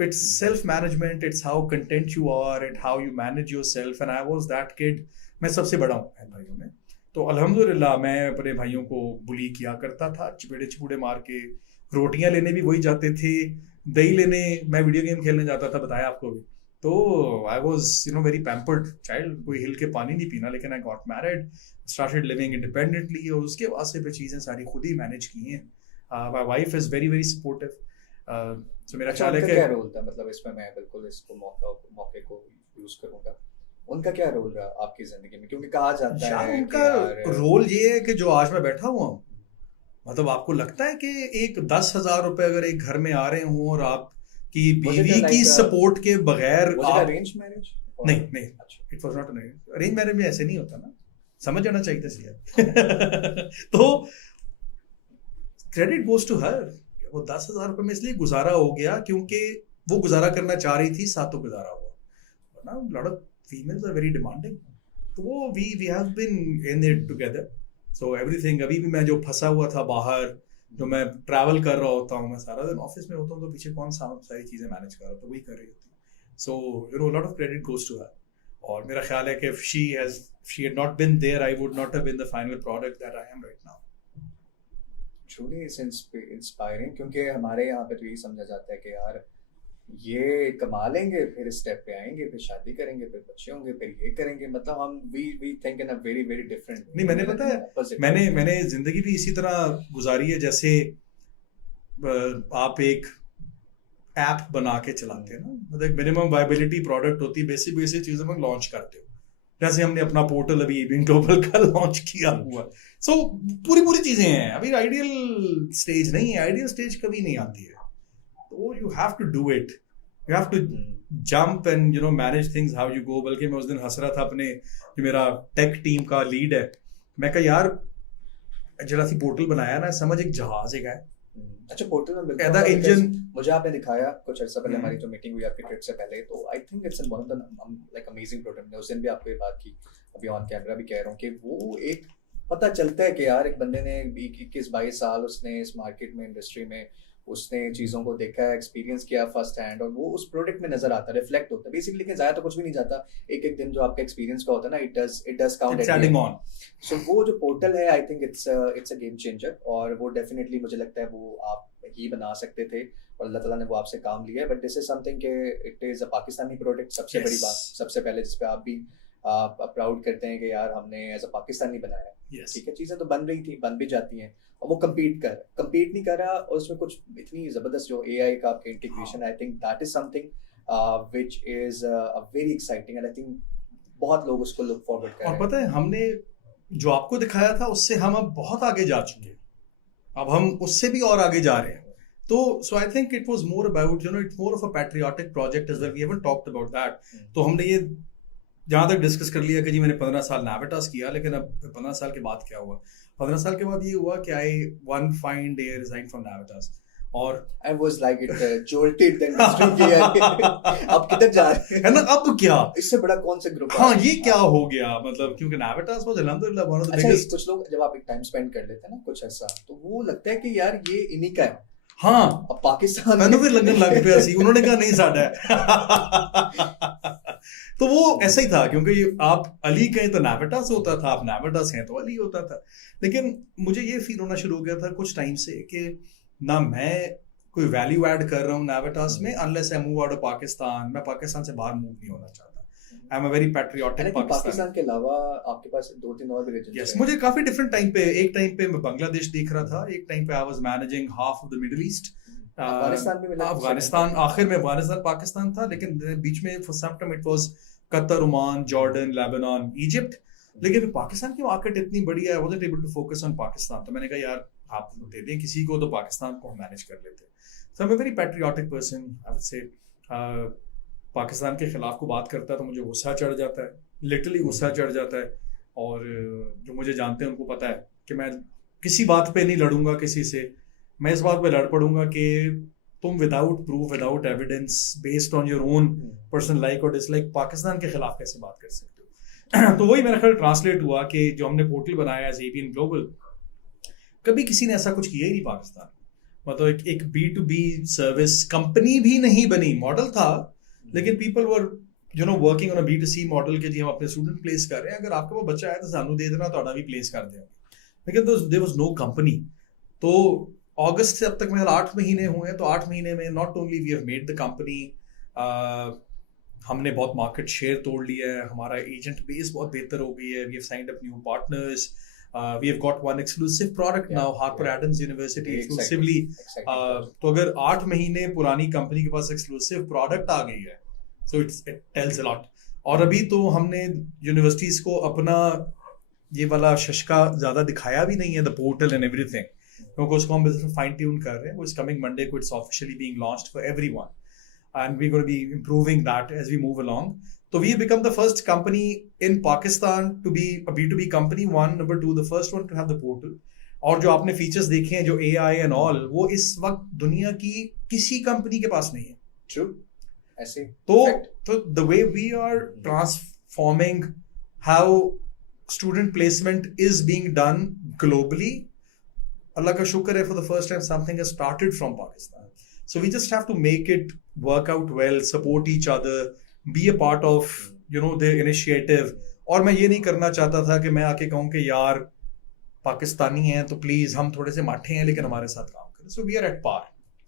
It's self-management, it's how content you are, and how you manage yourself, and I was that kid. मैं सबसे बड़ा हूँ बहन भाइयों में, तो अल्हम्दुलिल्लाह मैं अपने भाइयों को बुली किया करता था, चिपड़े चिपड़े मार के। रोटियां लेने भी वही जाते थे, दही लेने मैं वीडियो गेम खेलने जाता था, बताया आपको भी। तो I was very pampered child, कोई हिल के पानी नहीं पीना। लेकिन I got married, started living independently, और उसके बाद से चीज़ें सारी खुद ही मैनेज की हैं। My wife is very very supportive. तो मेरा ख्याल है कि क्या रोल था, मतलब इसमें मैं बिल्कुल इसको मौके को यूज करूंगा, उनका क्या रोल रहा आपकी जिंदगी में? क्योंकि कहा जाता है उनका रोल ये है कि जो आज मैं बैठा हुआ हूँ, मतलब आपको लगता है कि एक 10,000 रुपए अगर एक घर में आ रहे हों और आपकी बीवी की सपोर्ट के बगैर अरेंज मैरिज? नहीं, it was not arrange marriage में ऐसे नहीं होता ना, समझ जाना चाहिए था। तो क्रेडिट गोज टू हर। वो 10,000 रुपए में इसलिए गुजारा हो गया क्योंकि वो गुजारा करना चाह रही थी, साथ तो गुजारा हुआ। Lot of females are very demanding, तो वो we have been in it together. So everything, अभी भी मैं जो फंसा हुआ था बाहर, जो मैं ट्रैवल कर रहा होता हूँ, मैं सारा दिन ऑफिस में होता हूँ, तो पीछे कौन सारी चीजें मैनेज कर रहा होता, वही कर रही होती। So lot of credit goes to her. और मेरा ख्याल है कि if she had not been there, I would not have been the final product that I am right now. Truly inspiring, क्योंकि हमारे यहाँ पे तो यही समझा जाता है कि यार ये कमा लेंगे, फिर इस स्टेप पे आएंगे, फिर शादी करेंगे, फिर बच्चे होंगे, फिर ये करेंगे। मतलब हम we think in a very very different way। नहीं, मैंने पता है, मैंने जिंदगी भी इसी तरह गुजारी है जैसे आप एक ऐप बना के चलाते हैं ना, मतलब मिनिमम वायबिलिटी प्रोडक्ट होती है, बेसिक चीज़ों में लॉन्च करते हो। जैसे हमने अपना पोर्टल अभी बिंग ग्लोबल का लॉन्च किया हुआ। सो पूरी चीजें हैं, अभी आइडियल स्टेज नहीं है, आइडियल स्टेज कभी नहीं आती है। तो you have to do it, you have to jump and manage things how you go. बल्कि मैं उस दिन हंस रहा था अपने, जो मेरा टेक टीम का लीड है, मैं कहा यार जरा सी पोर्टल बनाया ना, समझ एक जहाज है। अच्छा, पोर्टल में बिल्कुल इंजन मुझे आपने दिखाया कुछ अर्सा पहले, हमारी जो मीटिंग हुई आपकी ट्रिप से पहले, तो I think it's one of the like amazing product. मैं उस दिन भी आपको ये बात की, अभी ऑन कैमरा भी कह रहा हूँ कि वो एक पता चलता है कि यार एक बंदे ने 21-22 साल उसने इस मार्केट में, इंडस्ट्री में उसने चीज़ों को देखा है, एक्सपीरियंस किया फर्स्ट हैंड, और वो उस प्रोडक्ट में नजर आता है, रिफ्लेक्ट होता है बेसिकली। लेकिन ज़्यादा तो कुछ भी नहीं जाता, एक दिन जो आपका एक्सपीरियंस का होता है ना, इट डज काउंट। सो वो जो पोर्टल है, आई think it's a game changer, और वो डेफिनेटली मुझे लगता है वो आप ही बना सकते थे और अल्लाह ताला ने वो आपसे काम लिया है, बट दिस इज समथिंग के it is a Pakistani product. सबसे बड़ी बात, सबसे पहले जिस पे आप भी प्राउड करते हैं कि यार हमने एज अ पाकिस्तानी बनाया। ठीक है, चीज़ें तो बन रही थी, बन भी जाती हैं, और वो compete नहीं कर रहा, और उसमें कुछ इतनी ज़बरदस्त जो AI का आपके integration, I think that is something which is very exciting, and I think बहुत लोग उसको लुक फॉरवर्ड कर रहे और हैं। पता है हमने जो आपको दिखाया था उससे हम अब बहुत आगे जा चुके हैं, अब हम उससे भी और आगे जा रहे हैं। तो so I think it was more about it's more of a patriotic project as well, we haven't talked about that. तो हमने ये जहाँ तक डिस्कस कर लिया कि जी मैंने 15 साल नाविटास किया, लेकिन अब 15 साल के बाद क्या हुआ? 15 साल के बाद ये हुआ कि I one fine day resign from Navitas, और I was like it jolted the industry कि यार अब किधर जा रहे हैं, है ना, अब क्या इससे बड़ा कौन सा ग्रुप? हाँ ये क्या हो गया, मतलब क्योंकि नाविटास वाज अल्हम्दुलिल्लाह वन ऑफ द अच्छा, बिगेस्ट। कुछ लोग जब आप एक टाइम स्पेंड कर लेते हैं ना कुछ ऐसा, तो वो लगता है कि यार ये इन्हीं का है। हाँ, अब पाकिस्तान मैंने फिर लगन लग पिया सी, उन्होंने कहा नहीं साडा है तो वो ऐसा ही था, क्योंकि आप अली कहें तो नाविटास होता था, आप नाविटास हैं तो अली होता था। लेकिन मुझे ये फील होना शुरू हो गया था कुछ टाइम से कि ना मैं कोई वैल्यू ऐड कर रहा हूँ नाविटास में, unless I move out of Pakistan. मैं पाकिस्तान से बाहर मूव नहीं होना चाहता। आई am a very patriotic Pakistan के अलावा आपके पास 2-3 और भी रीजन यस, मुझे काफी डिफरेंट टाइम पे, एक टाइम पे मैं बांग्लादेश देख रहा था, एक टाइम पे I was managing half of the middle east. Afghanistan भी मिला, अफगानिस्तान आखिर में अफगानिस्तान पाकिस्तान था, लेकिन बीच में for some time it was Qatar, Oman, Jordan, Lebanon, Egypt. लेकिन फिर पाकिस्तान की मार्केट इतनी बड़ी है, I wasn't able to focus on Pakistan. तो मैंने कहा यार आप दे दें किसी को, तो पाकिस्तान को हम मैनेज कर लेते हैं। So I am a very patriotic person, I would say. Pakistan के खिलाफ को बात करता है तो मुझे गुस्सा चढ़ जाता है, लिटरली गुस्सा चढ़ जाता है। और जो मुझे जानते हैं उनको पता है कि मैं किसी बात पे नहीं लड़ूंगा किसी से। मैं इस बात पे लड़ पड़ूंगा कि तुम without proof, without evidence, based on your own personal like और डिसलाइक पाकिस्तान के खिलाफ कैसे बात कर सकते हो। तो वही मेरा ख्याल ट्रांसलेट हुआ कि जो हमने पोर्टल बनाया एज ABN ग्लोबल, कभी किसी ने ऐसा कुछ किया ही नहीं पाकिस्तान। मतलब एक B2B सर्विस कंपनी भी नहीं बनी, मॉडल था, लेकिन people were working on a B2C model के जी हम अपने स्टूडेंट प्लेस कर रहे हैं, अगर आपके पास बच्चा है तो सानू दे देना, तो भी प्लेस कर देंगे। लेकिन देयर वाज नो कंपनी। तो अगस्त से अब तक मेरे 8 महीने हुए हैं, तो 8 महीने में not only we have made the company, हमने बहुत मार्केट शेयर तोड़ लिया है, हमारा एजेंट बेस बहुत बेहतर हो गई है, we have signed up new partners, we have got one exclusive product now, Harper Adams University exclusively। तो अगर 8 महीने पुरानी कंपनी के पास एक्सक्लूसिव प्रोडक्ट आ गई है, so it tells a lot। और अभी तो हमने यूनिवर्सिटीज को अपना ये वाला शशका ज्यादा दिखाया भी नहीं है, द पोर्टल एंड एवरीथिंग, क्योंकि उसको हम बिल्कुल फाइन ट्यून कर रहे हैं। इस कमिंग मंडे को it's officially being launched for everyone, and we're going to be improving that as we move along. So we have become the first company in Pakistan to be a B2B company, one. Number two, the first one to have the portal. और जो आपने features देखे हैं, जो AI and all, वो इस वक्त दुनिया की किसी कंपनी के पास नहीं है। True, ऐसे। तो the way we are transforming how student placement is being done globally, अल्लाह का शुक्र है, for the first time something has started from Pakistan. So we just have to make it work out well, support each other, be a part of the initiative। और मैं ये नहीं करना चाहता था कि मैं आके कहूँ कि यार पाकिस्तानी हैं तो प्लीज हम थोड़े से माठे हैं लेकिन हमारे साथ काम करें। So we are at par।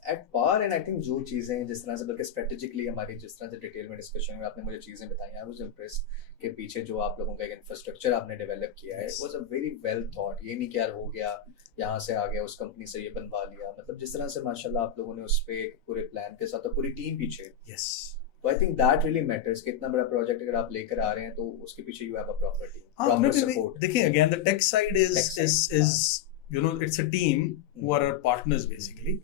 And I think जो चीज़ें जिस तरह से, बल्कि स्ट्रेटेजिकली हमारी जिस तरह से डिटेल में डिस्कशन में आपने मुझे चीज़ें बताई, आई वाज इम्प्रेस्ड के पीछे जो आप लोगों का एक इंफ्रास्ट्रक्चर आपने डेवलप किया है, was a very well thought. ये नहीं कि यार हो गया, यहाँ से आ गया, उस कंपनी से ये बनवा लिया, मतलब जिस तरह से माशाल्लाह आप लोगों ने उस पे एक पूरे प्लान के साथ और पूरी टीम पीछे। यस, तो I think that really matters कि इतना बड़ा प्रोजेक्ट अगर आप लेकर आ रहे हैं तो उसके पीछे you have a proper team, proper support. देखिए again the tech side is it's a team who are our partners basically.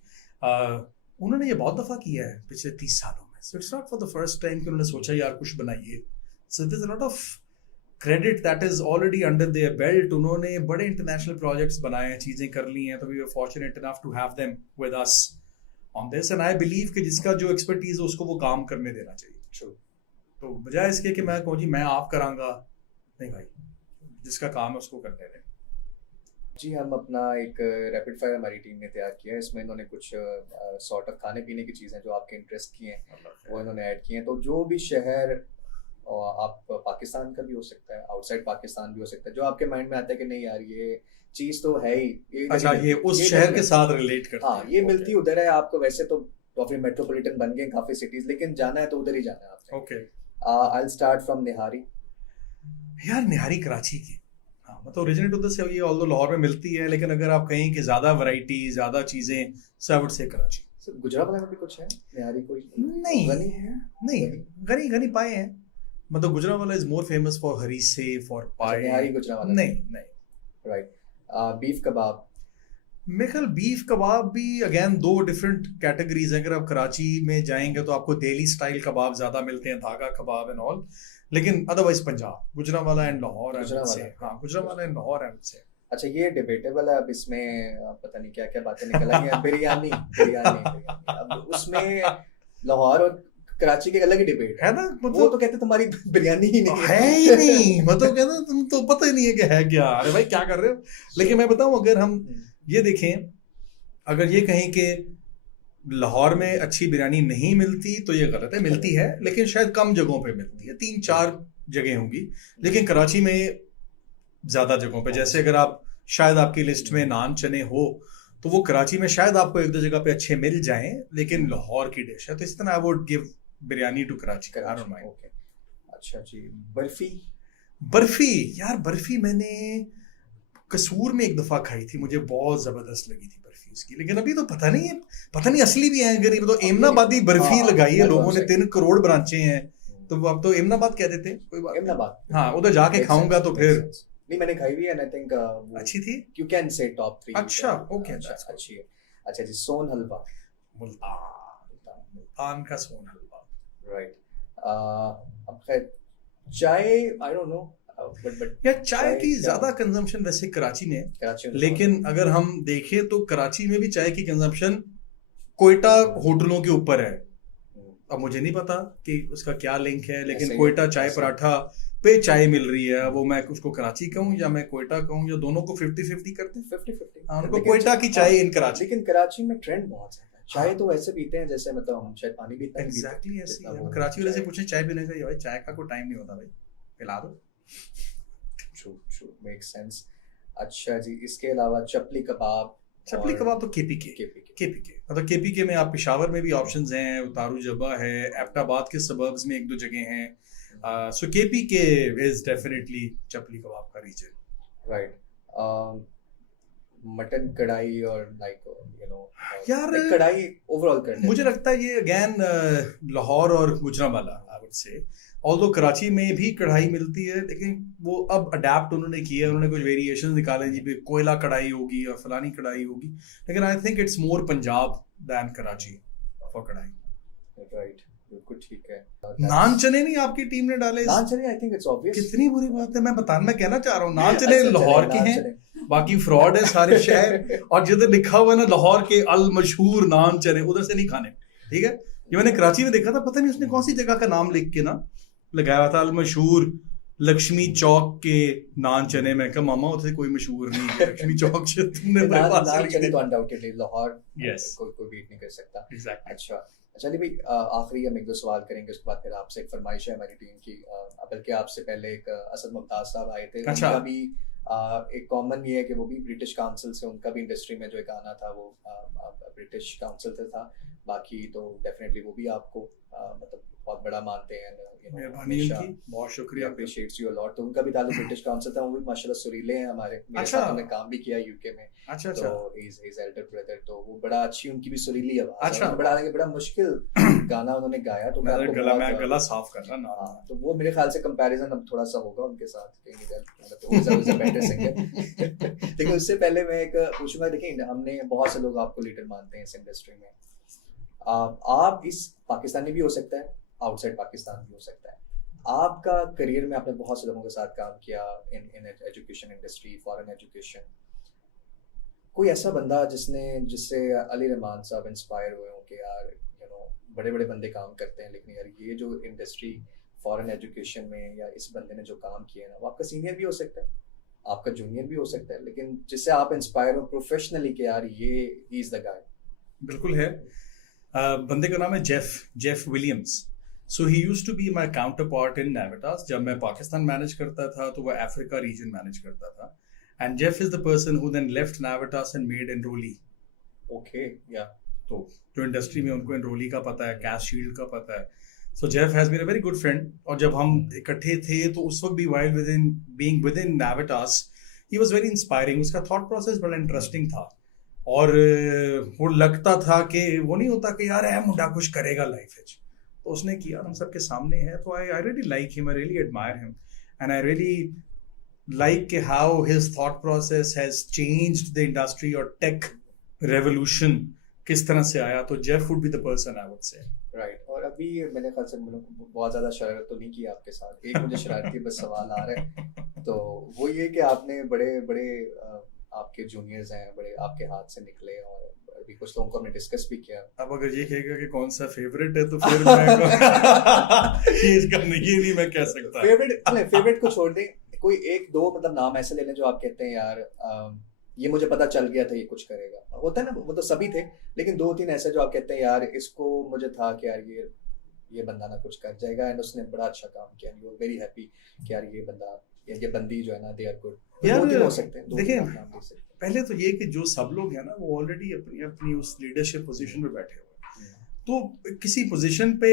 उन्होंने ये बहुत दफा किया है पिछले 30 सालों में। So it's not for the first time कि उन्होंने सोचा यार कुछ बनाइए। So there is a lot of credit that is already under their belt. उन्होंने बड़े इंटरनेशनल प्रोजेक्ट्स बनाए हैं, चीजें कर ली हैं, तो we were fortunate enough to have them with us on this. And I believe कि जिसका जो एक्सपर्टीज है उसको वो काम करने देना चाहिए। True। तो बजाय इसके कि मैं कहूँ जी मैं आप करांगा, नहीं भाई, जिसका काम है उसको करने दें। जी, हम अपना एक रैपिड फायर हमारी टीम ने तैयार किया है। इसमें इन्होंने कुछ सॉर्ट ऑफ खाने पीने की चीज़ें जो आपके इंटरेस्ट की हैं वो इन्होंने ऐड की हैं। तो जो भी शहर और आप पाकिस्तान का भी हो सकता है, आउटसाइड पाकिस्तान भी हो सकता है, जो आपके माइंड में आता है कि नहीं यार ये चीज तो है ही, ये अच्छा, ये उस शहर के साथ रिलेट करते हाँ हैं। ये Okay. मिलती उधर है आपको। वैसे तो काफी मेट्रोपॉलिटन बन गए काफी सिटीज, लेकिन जाना है तो उधर ही जाना है आपने। Okay I will start from nihari. यार, निहारी कराची की, हाँ मतलब ओरिजिनेट उधर से हुई है, ऑल्दो लाहौर में मिलती है, लेकिन अगर आप कहें कि ज्यादा वैरायटी ज्यादा चीजें, सो आई वुड से कराची। गुजरावाला में भी कुछ है निहारी कोई? नहीं गनी है? नहीं, गनी गनी पाए हैं, मतलब Gujranwala is more famous for hareesa, for paye. Nihari Gujranwala नहीं नहीं। राइट। Beef kebab. मेरे ख्याल बीफ कबाब भी अगेन दो डिफरेंट कैटेगरीज हैं। अगर आप कराची में जाएंगे तो आपको दिल्ली स्टाइल कबाब ज्यादा मिलते हैं, धागा कबाब एंड ऑल, लेकिन अदरवाइज पंजाब, गुजरावाला एंड लाहौर, गुजरावाला। हाँ Gujranwala and Lahore I would से। अच्छा ये डिबेटेबल है अब, इसमें पता नहीं क्या क्या बातें निकल आई हैं। बिरयानी बिरयानी बिरयानी, अब उसमें लाहौर और कराची की अलग ही डिबेट है ना, वो मतलब तो कहते तुम्हारी बिरयानी ही नहीं है ही नहीं, मतलब कहना तुम तो पता ही नहीं है कि है क्या, अरे भाई क्या कर रहे हो। लेकिन मैं बताऊं, अगर हम ये देखें, अगर ये कहें कि लाहौर में अच्छी बिरयानी नहीं मिलती तो ये गलत है, मिलती है लेकिन शायद कम जगहों पे मिलती है, 3-4 जगह होंगी, लेकिन कराची में ज्यादा जगहों पे। जैसे अगर आप शायद आपकी लिस्ट में नान चने हो तो वो कराची में शायद आपको 1-2 जगह पे अच्छे मिल जाएं, लेकिन लाहौर की डिश है, तो इस तरह I would give biryani to Karachi. I don't mind. Okay अच्छा जी। बर्फी। बर्फी, यार बर्फी मैंने कसूर में एक दफा खाई थी, मुझे बहुत जबरदस्त लगी थी बर्फी उसकी, लेकिन अभी तो पता नहीं असली भी है कि नहीं। तो एमनाबादी बर्फी हाँ, लगाई है मैं लोगों ने, समझ 3 करोड़ ब्रांचें हैं, तो अब तो एमनाबाद कह देते हैं, कोई बात नहीं। एमनाबाद। हाँ, उधर जाके Makes खाऊंगा sense, तो makes फिर sense. नहीं मैंने खाई भी है, आई थिंक अच्छी थी। You can say top 3। अच्छा, okay, अच्छा that's good. अच्छी है। अच्छा जी, सोन हलवा। मुल्तान का सोन हलवा, राइट। अब खैर चाय, आई डोंट नो, बट यार चाय की ज्यादा कंजम्पशन वैसे कराची में है, कराची में, लेकिन अगर हम देखें तो कराची में भी चाय की कंजम्पशन कोयटा होटलों के ऊपर है। अब मुझे नहीं पता कि उसका क्या लिंक है, लेकिन ऐसे ही कोयटा चाय ऐसे। पराठा पे चाय मिल रही है, वो मैं उसको कराची कहूँ या मैं कोयटा कहूँ, या दोनों को 50-50 करते हैं। 50-50। हाँ, उनको कोयटा की चाय इन कराची। लेकिन कराची में ट्रेंड बहुत ज्यादा है, चाय हाँ। तो वैसे पीते हैं जैसे मतलब हम शायद पानी पीते हैं। एग्जैक्टली ऐसे ही है। कराची वाले से पूछे चाय पीने का, ये भाई चाय का कोई टाइम नहीं होता भाई, पिला दो। True true, make sense. अच्छा जी, इसके अलावा चपली कबाब। चपली कबाब तो केपीके मतलब केपीके में आप पेशावर में भी ऑप्शंस हैं, उतारू जबा है, एबटाबाद के सबर्ब्स में 1-2 जगह हैं, सो केपीके इज डेफिनेटली चपली कबाब का रीजन। राइट। मटन कढ़ाई और लाइक यू नो यार कढ़ाई ओवरऑल करने मुझे लगता है ये अगेन लाहौर और गुजरावाला आई वुड से, ऑल्दो कराची में भी कढ़ाई मिलती है, लेकिन वो अब अडेप्ट उन्होंने किया, उन्होंने कुछ वेरिएशन निकाले जी, कोयला कढ़ाई होगी और फलानी कढ़ाई होगी, लेकिन I think it's more Punjab than Karachi for karahi. Right, बिल्कुल ठीक है। नान चने नहीं आपकी टीम ने डाले? नान चने आई थिंक इट्स ऑब्वियस। कितनी बुरी बात है, मैं कहना चाह रहा हूँ नान चने अच्छा, लाहौर के नान हैं, चने। बाकी फ्रॉड है सारे शहर, और जिधर लिखा हुआ है ना लाहौर के अल मशहूर नान चने, उधर से नहीं खाने, ठीक है। ये मैंने कराची में देखा था, पता नहीं उसने कौन सी जगह का नाम लिख के ना लगाया हुआ था, अल मशहूर लक्ष्मी चौक के नान चने। मैं कहा मामा उसे कोई मशहूर नहीं है लक्ष्मी चौक से, तुमने अपने पास से नान लिख चने दिया। तो अनडाउटेडली लाहौर Yes. कोई बीट नहीं कर सकता। Exactly. अच्छा चलिए भाई, आखिरी हम 1-2 सवाल करेंगे, उसके बाद फिर आपसे एक फरमाइश है हमारी टीम की, बल्कि आपसे पहले एक असद मुमताज साहब आए थे, अच्छा। उनका भी एक कॉमन ये है कि वो भी ब्रिटिश काउंसिल से, उनका भी इंडस्ट्री में जो एक आना था वो ब्रिटिश काउंसिल से था। बाकी तो डेफिनेटली वो भी आपको मतलब बहुत बड़ा मानते हैं, मेहरबानी उनकी, बहुत शुक्रिया। Appreciates you a lot. तो उनका भी ताल्लुक ब्रिटिश काउंसिल था, वो भी माशाल्लाह सुरीले हैं हमारे, मेरे अच्छा। साथ उन्होंने काम भी किया यूके में। अच्छा तो he's elder brother, तो वो बड़ा अच्छी उनकी भी सुरीली आवाज है। अच्छा। उन्होंने बड़ा हालांकि बड़ा मुश्किल गाना उन्होंने गाया, तो मैं बहुत, गला साफ कर रहा ना। हाँ, तो वो मेरे ख्याल से कंपैरिजन अब थोड़ा सा होगा उनके साथ, कहीं मतलब बेटर सिंगर। लेकिन उससे पहले मैं एक पूछूंगा, देखिए हमने बहुत से लोग आपको लीडर मानते हैं इस इंडस्ट्री में, आप इस पाकिस्तानी भी हो सकता है, आउटसाइड पाकिस्तान भी हो सकता है, आपका करियर में आपने बहुत से लोगों के साथ काम किया in education industry, foreign education, कोई ऐसा बंदा जिससे अली रहमान साहब इंस्पायर हुए हो कि यार यू नो बड़े बड़े बंदे काम करते हैं, लेकिन यार ये जो इंडस्ट्री फॉरेन एजुकेशन में या इस बंदे ने जो काम किया ना, वो आपका सीनियर भी हो सकता है, आपका जूनियर भी हो सकता है, लेकिन जिससे आप इंस्पायर हो प्रोफेशनली कि यार ये ही इज द गाय? बिल्कुल है। बंदे का नाम है Jeff Williams. So he used to be my counterpart in Navitas. जब मैं पाकिस्तान मैनेज करता था तो वो अफ्रीका रीजन मैनेज करता था. And Jeff is the person who then left Navitas and made Enroli. Okay या तो जो इंडस्ट्री में उनको एनरोली का पता है, कैश शील्ड का पता है. So Jeff has been a very good friend. और जब हम इकट्ठे थे तो उस वक्त भी वाइल विद इन Navitas ही वाज वेरी इंस्पायरिंग. उसका थॉट प्रोसेस बड़ा इंटरेस्टिंग था. और वो लगता था कि वो नहीं होता कि यार है मुंडा कुछ करेगा लाइफ में, तो उसने किया, हम सबके सामने है. तो I really like him, I really admire him, and I really like how his thought process has changed the industry. और टेक रेवोल्यूशन किस तरह से आया. तो Jeff would be the person I would से. राइट. और अभी मेरे ख्याल से मैंने बहुत ज़्यादा शरारत तो नहीं की आपके साथ. एक मुझे शरारती बस सवाल आ रहा है, तो वो ये कि आपने बड़े बड़े आपके जूनियर्स हैं, बड़े आपके हाथ से निकले, और अभी कुछ लोगों को हमने डिस्कस भी किया. अब अगर ये कहेगा कि कौन सा फेवरेट है तो फिर मैं ये नहीं मैं कह सकता. फेवरेट को छोड़ दें, कोई एक दो मतलब नाम ऐसे ले लें जो आप कहते हैं यार ये मुझे पता चल गया था ये कुछ करेगा. होता है ना, वो तो सभी थे, लेकिन दो तीन ऐसे जो आप कहते हैं यार इसको मुझे था कि यार ये बंदा ना कुछ कर जाएगा, एंड उसने बड़ा अच्छा काम किया, यू आर वेरी हैप्पी कि यार ये बंदा या ये बंदी जो है ना दे आर गुड. यार दो तीन हो सकते हैं. देखिए, पहले तो ये कि जो सब लोग हैं ना वो ऑलरेडी अपनी अपनी उस लीडरशिप पोजीशन पे बैठे हुए हैं. तो किसी पोजीशन पे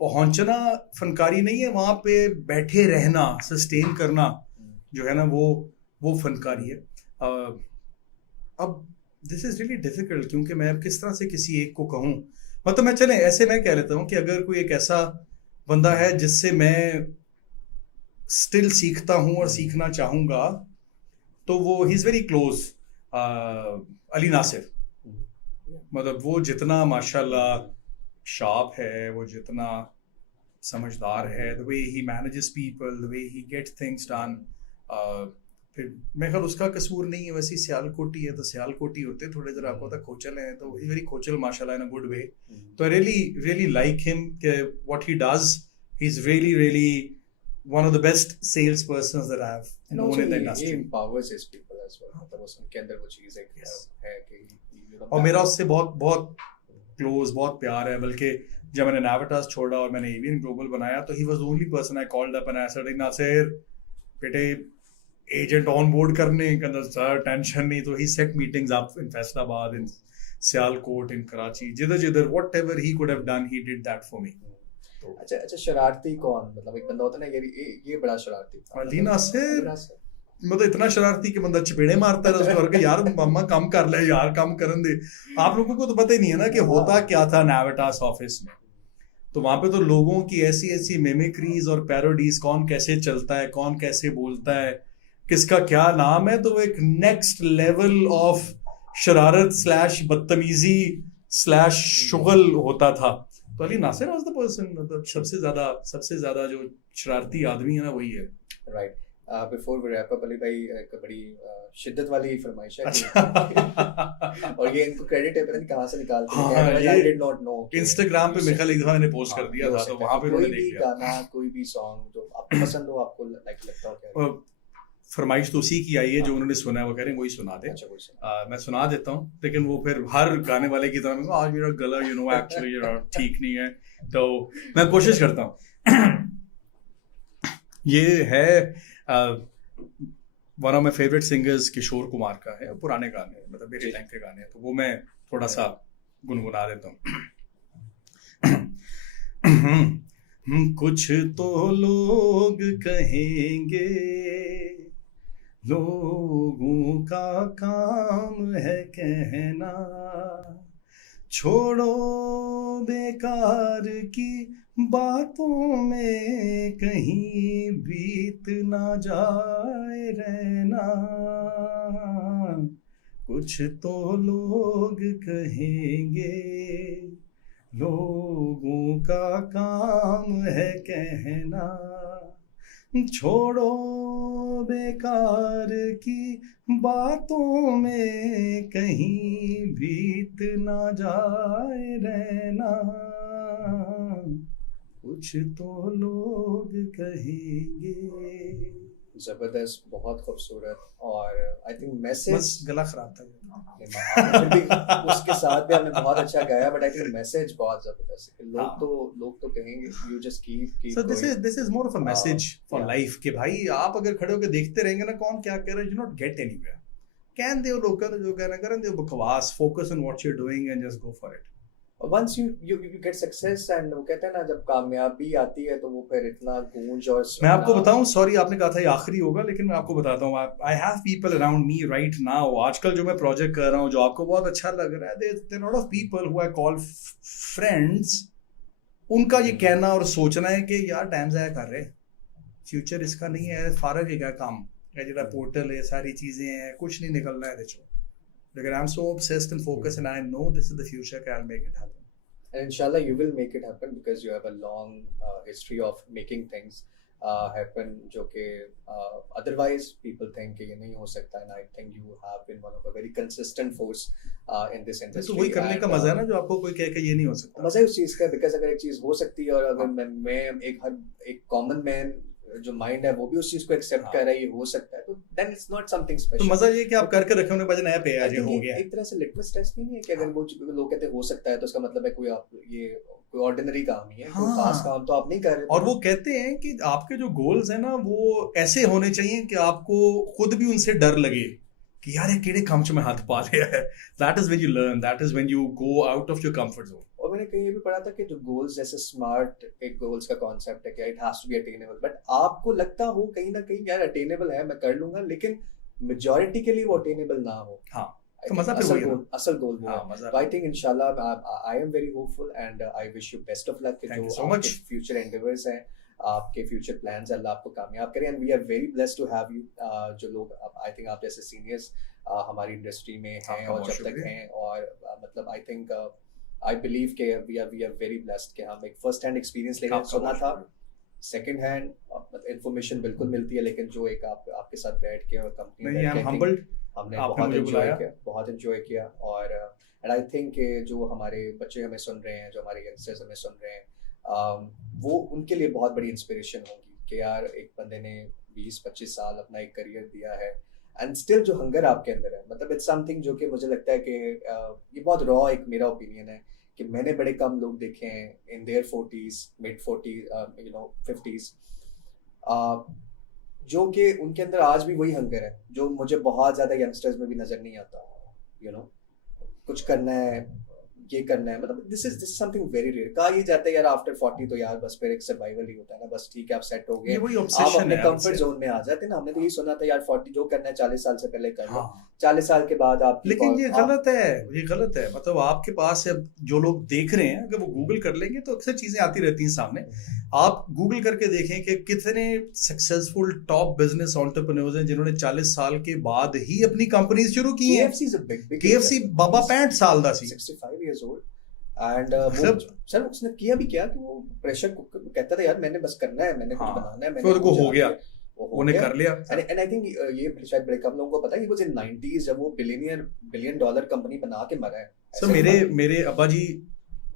पहुंचना फनकारी नहीं है, वहां पे बैठे रहना, सस्टेन करना जो है ना वो फनकारी है. अब दिस इज रियली डिफिकल्ट, क्योंकि मैं अब किस तरह से किसी एक को कहूँ. मतलब मैं चले ऐसे मैं कह लेता हूँ कि अगर कोई एक ऐसा बंदा है जिससे मैं स्टिल सीखता हूँ और सीखना चाहूँगा, तो वो he is very close, Ali Nasir. मतलब वो जितना माशाल्लाह शार्प है, वो जितना समझदार है, the way he manages people, the way he gets things done. फिर मैं ख्याल उसका कसूर नहीं है, वैसी सियालकोटी है तो सियालकोटी होते थोड़े जरा आपको होता खोचल है, तो ही वेरी खोचल माशाल्लाह इन अ गुड वे. तो आई रियली लाइक हिम कि what he does. He is really one of the best salespersons that I've known in the industry. He empowers his people as well. मतलब उसके अंदर वो चीज़ है कि और मेरा उससे बहुत बहुत क्लोज, बहुत प्यार है. बल्कि जब मैंने Navitas छोड़ा और मैंने एवियन ग्लोबल बनाया, तो he was the only person I called up and I said, Nasir बेटे एजेंट ऑन बोर्ड करने के अंदर सर टेंशन नहीं. तो he set meetings up in Faisalabad, in Sialkot, in Karachi, जिधर whatever he could have done, he did that for me. अच्छा, शरारती कौन? मतलब एक बंदा होता है ना ये बड़ा शरारती था. अली नासिर मतलब इतना शरारती कि बंदा चपेड़े मारता है उसको, और यार मम्मा कम कर ले यार, कम करन दे. आप लोगों को तो पता ही नहीं है ना कि होता क्या था Navitas ऑफिस में. तो वहां पे तो लोगों की ऐसी ऐसी मिमिक्रीज और पैरोडीज, कौन कैसे चलता है, कौन कैसे बोलता है, किसका क्या नाम है, तो वो एक नेक्स्ट लेवल ऑफ शरारत स्लैश बदतमीजी स्लैश शुगल होता था. तो Ali Nasir was the person, मतलब सबसे ज्यादा जो शरारती आदमी है ना वही है. Right. Before we wrap up, Ali भाई एक बड़ी शिद्दत वाली फरमाइश है. और ये इनको क्रेडिट है, पता नहीं कहाँ से निकालते हैं. I did not know. Instagram पे मिखल एक दफा मैंने पोस्ट कर दिया था, तो वहां पे उन्होंने देख लिया. गाना कोई भी सॉन्ग जो आपको पसंद हो, आपको लाइक लगता हो, फरमाइश तो उसी की आई है, जो उन्होंने सुना है वो कह रहे हैं वही सुना दे. मैं सुना देता हूँ, लेकिन वो फिर हर गाने वाले की तरह आज मेरा गला एक्चुअली ठीक नहीं है, तो मैं कोशिश करता हूँ. ये है one of my favourite singers Kishore Kumar का है, पुराने गाने, मतलब मेरे टाइम के गाने, तो वो मैं थोड़ा सा गुनगुना देता हूँ. कुछ तो लोग कहेंगे, लोगों का काम है कहना, छोड़ो बेकार की बातों में कहीं बीत ना जाए रहना. कुछ तो लोग कहेंगे, लोगों का काम है कहना, छोड़ो बेकार की बातों में कहीं बीत ना जाए रहना. कुछ तो लोग कहेंगे. जबरदस्त, बहुत खूबसूरत, और आई थिंक मैसेज बस गला खराब था। फिर भी उसके साथ भी हमने बहुत अच्छा गाया, बट आई थिंक मैसेज बहुत जबरदस्त है। लोग तो कहेंगे you just keep So this is more of a message for yeah. life कि भाई आप अगर खड़े होकर देखते रहेंगे ना कौन क्या कह रहा है, you not get anywhere. कहन दे लोगों ने जो कहना करन दे बकवास, focus on what you're doing and just go for it. Once you get success, and वो कहते हैं ना जब कामयाबी आती है तो वो फिर इतना गूंज और मैं आपको बताऊं, सॉरी आपने कहा था ये आखिरी होगा, लेकिन मैं आपको बताता हूँ, I have people around me right now, आजकल जो मैं प्रोजेक्ट कर रहा हूँ जो आपको बहुत अच्छा लग रहा है, there lot of people who I call friends, उनका ये कहना और सोचना है कि यार टाइम ज़ाया कर रहे, फ्यूचर इसका नहीं है, फारग है क्या काम है, जो पोर्टल है, सारी चीज़ें हैं, कुछ नहीं निकलना है देखो, लेकिन I am so obsessed and focused and I know this is the future, I'll make it happen. And inshallah you will make it happen because you have a long history of making things happen, जो कि otherwise people think कि ये नहीं हो सकता, and I think you have been one of a very consistent force in this industry. तो वही करने का मजा है ना जो आपको कोई कह के ये नहीं हो सकता। मजा है उस चीज़ का, because अगर एक चीज़ हो सकती है और अगर मैं एक कॉमन मैन जो माइंड है वो भी उस चीज को एक्सेप्ट कर रहा है, ये हो सकता है, तो then it's not something special. तो मजा ये कि आप करके रखे होने बजाय नया पे आज हो गया, एक तरह से लिटमस टेस्ट नहीं है कि अगर वो लोग कहते हैं हो सकता है तो उसका मतलब है कोई आप ये कोई ऑर्डिनरी काम ही है, कोई खास काम तो आप नहीं कर रहे। और वो कहते हैं कि आपके जो गोल्स है ना वो ऐसे होने चाहिए कि आपको खुद भी उनसे डर लगे कि यार ये केड़े काम च मैं हाथ पा लिया है। That is when you learn, that is when you go out of your comfort zone. और मैंने कहीं ये भी पढ़ा था कि जो गोल्स, जैसे स्मार्ट एक गोल्स का कॉन्सेप्ट है कि it has to be attainable, but आपको लगता हो कहीं ना कहीं यार अटेनेबल है, मैं कर लूंगा, लेकिन मेजॉरिटी के लिए वो अटेनेबल ना हो। हाँ, तो मजा फिर वही है, असल गोल वो है। आई थिंक इंशाल्लाह आई am very hopeful and I wish you best of luck कि जो आपके फ्यूचर एंडेवर्स हैं, आपके फ्यूचर प्लान्स, अल्लाह आपको कामयाब करें, and we are very blessed to have you. जो लोग आई थिंक आप जैसे सीनियर्स हमारी इंडस्ट्री में हैं और जब तक हैं, और मतलब आई थिंक आई बिलीव के वी आर वेरी ब्लेस्ड कि हम एक फर्स्ट हैंड एक्सपीरियंस लेकर सुना था, सेकंड हैंड इंफॉर्मेशन बिल्कुल मिलती है, लेकिन जो एक आपके साथ बैठ के और कंपनी हमने बहुत एंजॉय किया, और एंड आई थिंक जो हमारे बच्चे हमें सुन रहे हैं, जो हमारे यंगस्टर्स हमें सुन रहे हैं, वो उनके लिए बहुत बड़ी इंस्पिरेशन होगी कि यार एक बंदे ने 20-25 साल अपना एक करियर दिया है, एंड स्टिल जो हंगर आपके अंदर है, मतलब इट्स समथिंग जो कि मुझे लगता है कि ये बहुत रॉ एक मेरा ओपिनियन है कि मैंने बड़े कम लोग देखे हैं in their 40s, mid 40s, 50s, जो कि उनके अंदर आज भी वही हंगर है जो मुझे बहुत ज़्यादा यंगस्टर्स में भी नज़र नहीं आता। कुछ करना है, ये करना है, मतलब this is something very rare. कहा ये जाता है यार आफ्टर 40 तो यार बस फिर एक सर्वाइवल ही होता है ना, बस ठीक है आप सेट हो गए, आप अपने कंफर्ट जोन में आ जाते हैं ना। हमने तो यही सुना था यार 40 जो करना है 40 साल से पहले कर लो, 40 साल के बाद आप, लेकिन ये गलत है, ये गलत है। मतलब आपके पास जो लोग देख रहे हैं, अगर वो गूगल कर लेंगे तो अक्सर चीजें आती रहती हैं सामने। आप गूगल करके देखें कि कितने सक्सेसफुल टॉप बिजनेस एंटरप्रेन्योर्स हैं जिन्होंने 40 साल के बाद ही अपनी कंपनी शुरू की है। KFC बाबा 65 साल दा सी, 65 years old, एंड सर उसने किया भी क्या कि वो प्रेशर कहता था यार मैंने बस करना है, मैंने कुछ बनाना है, मैंने फिर को हो गया, उन्हें कर लिया। एंड आई थिंक ये शायद बड़े कम लोगों को पता है, ये वाज इन 90s जब वो बिलियन डॉलर कंपनी बना के मरा है। सो मेरे अब्बा जी,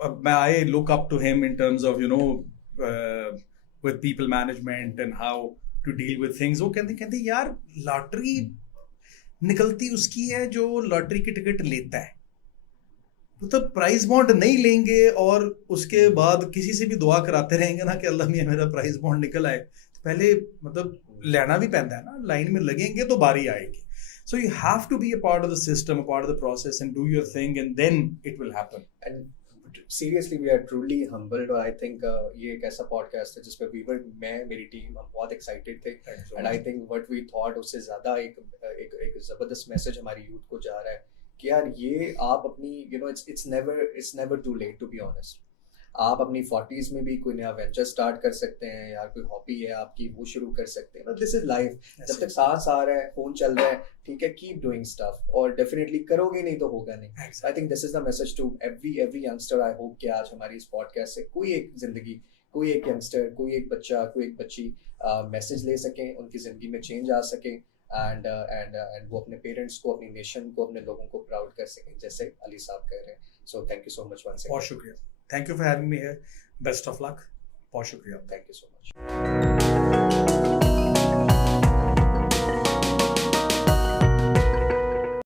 मैं I look up to him in terms of with people management and how to deal with things। वो कहते यार लॉटरी निकलती उसकी है जो लॉटरी की टिकट लेता है, तो प्राइज बॉन्ड नहीं लेंगे और उसके बाद किसी से भी दुआ कराते रहेंगे ना कि अल्लाह मियां मेरा प्राइज बॉन्ड निकल आए, तो पहले मतलब लेना भी पैदा है ना, लाइन में लगेंगे तो बारी आएगी। So you have to be a part of the system, a part of the process, and do your thing, and then it will happen. And seriously, we are truly humbled. और I think ये एक ऐसा podcast है जिसपे मेरी team हम बहुत excited थे, and I think what we thought उससे ज़्यादा एक ज़बरदस्त मैसेज हमारी यूथ को जा रहा है कि यार ये आप अपनी it's never too late, to be honest। आप अपनी 40s में भी कोई नया वेंचर स्टार्ट कर सकते हैं, या कोई हॉबी है आपकी वो शुरू कर सकते हैं। दिस इज लाइफ, जब तक सांस आ रहा है, फोन चल रहा है, ठीक है, कीप डूइंग स्टफ, और डेफिनेटली करोगे नहीं तो होगा नहीं। I think this is the message to every youngster. I hope कि आज हमारी इस पॉडकास्ट से कोई एक जिंदगी, कोई एक यंगस्टर, कोई एक बच्चा, कोई एक बच्ची मैसेज ले सकें, उनकी जिंदगी में चेंज आ सके, एंड वो अपने पेरेंट्स को, अपनी नेशन को, अपने लोगों को प्राउड कर सकें, जैसे अली साहब कह रहे हैं। सो thank you so much once again. बहुत शुक्रिया, thank you for having me here, best of luck, बहुत शुक्रिया, थैंक यू सो मच।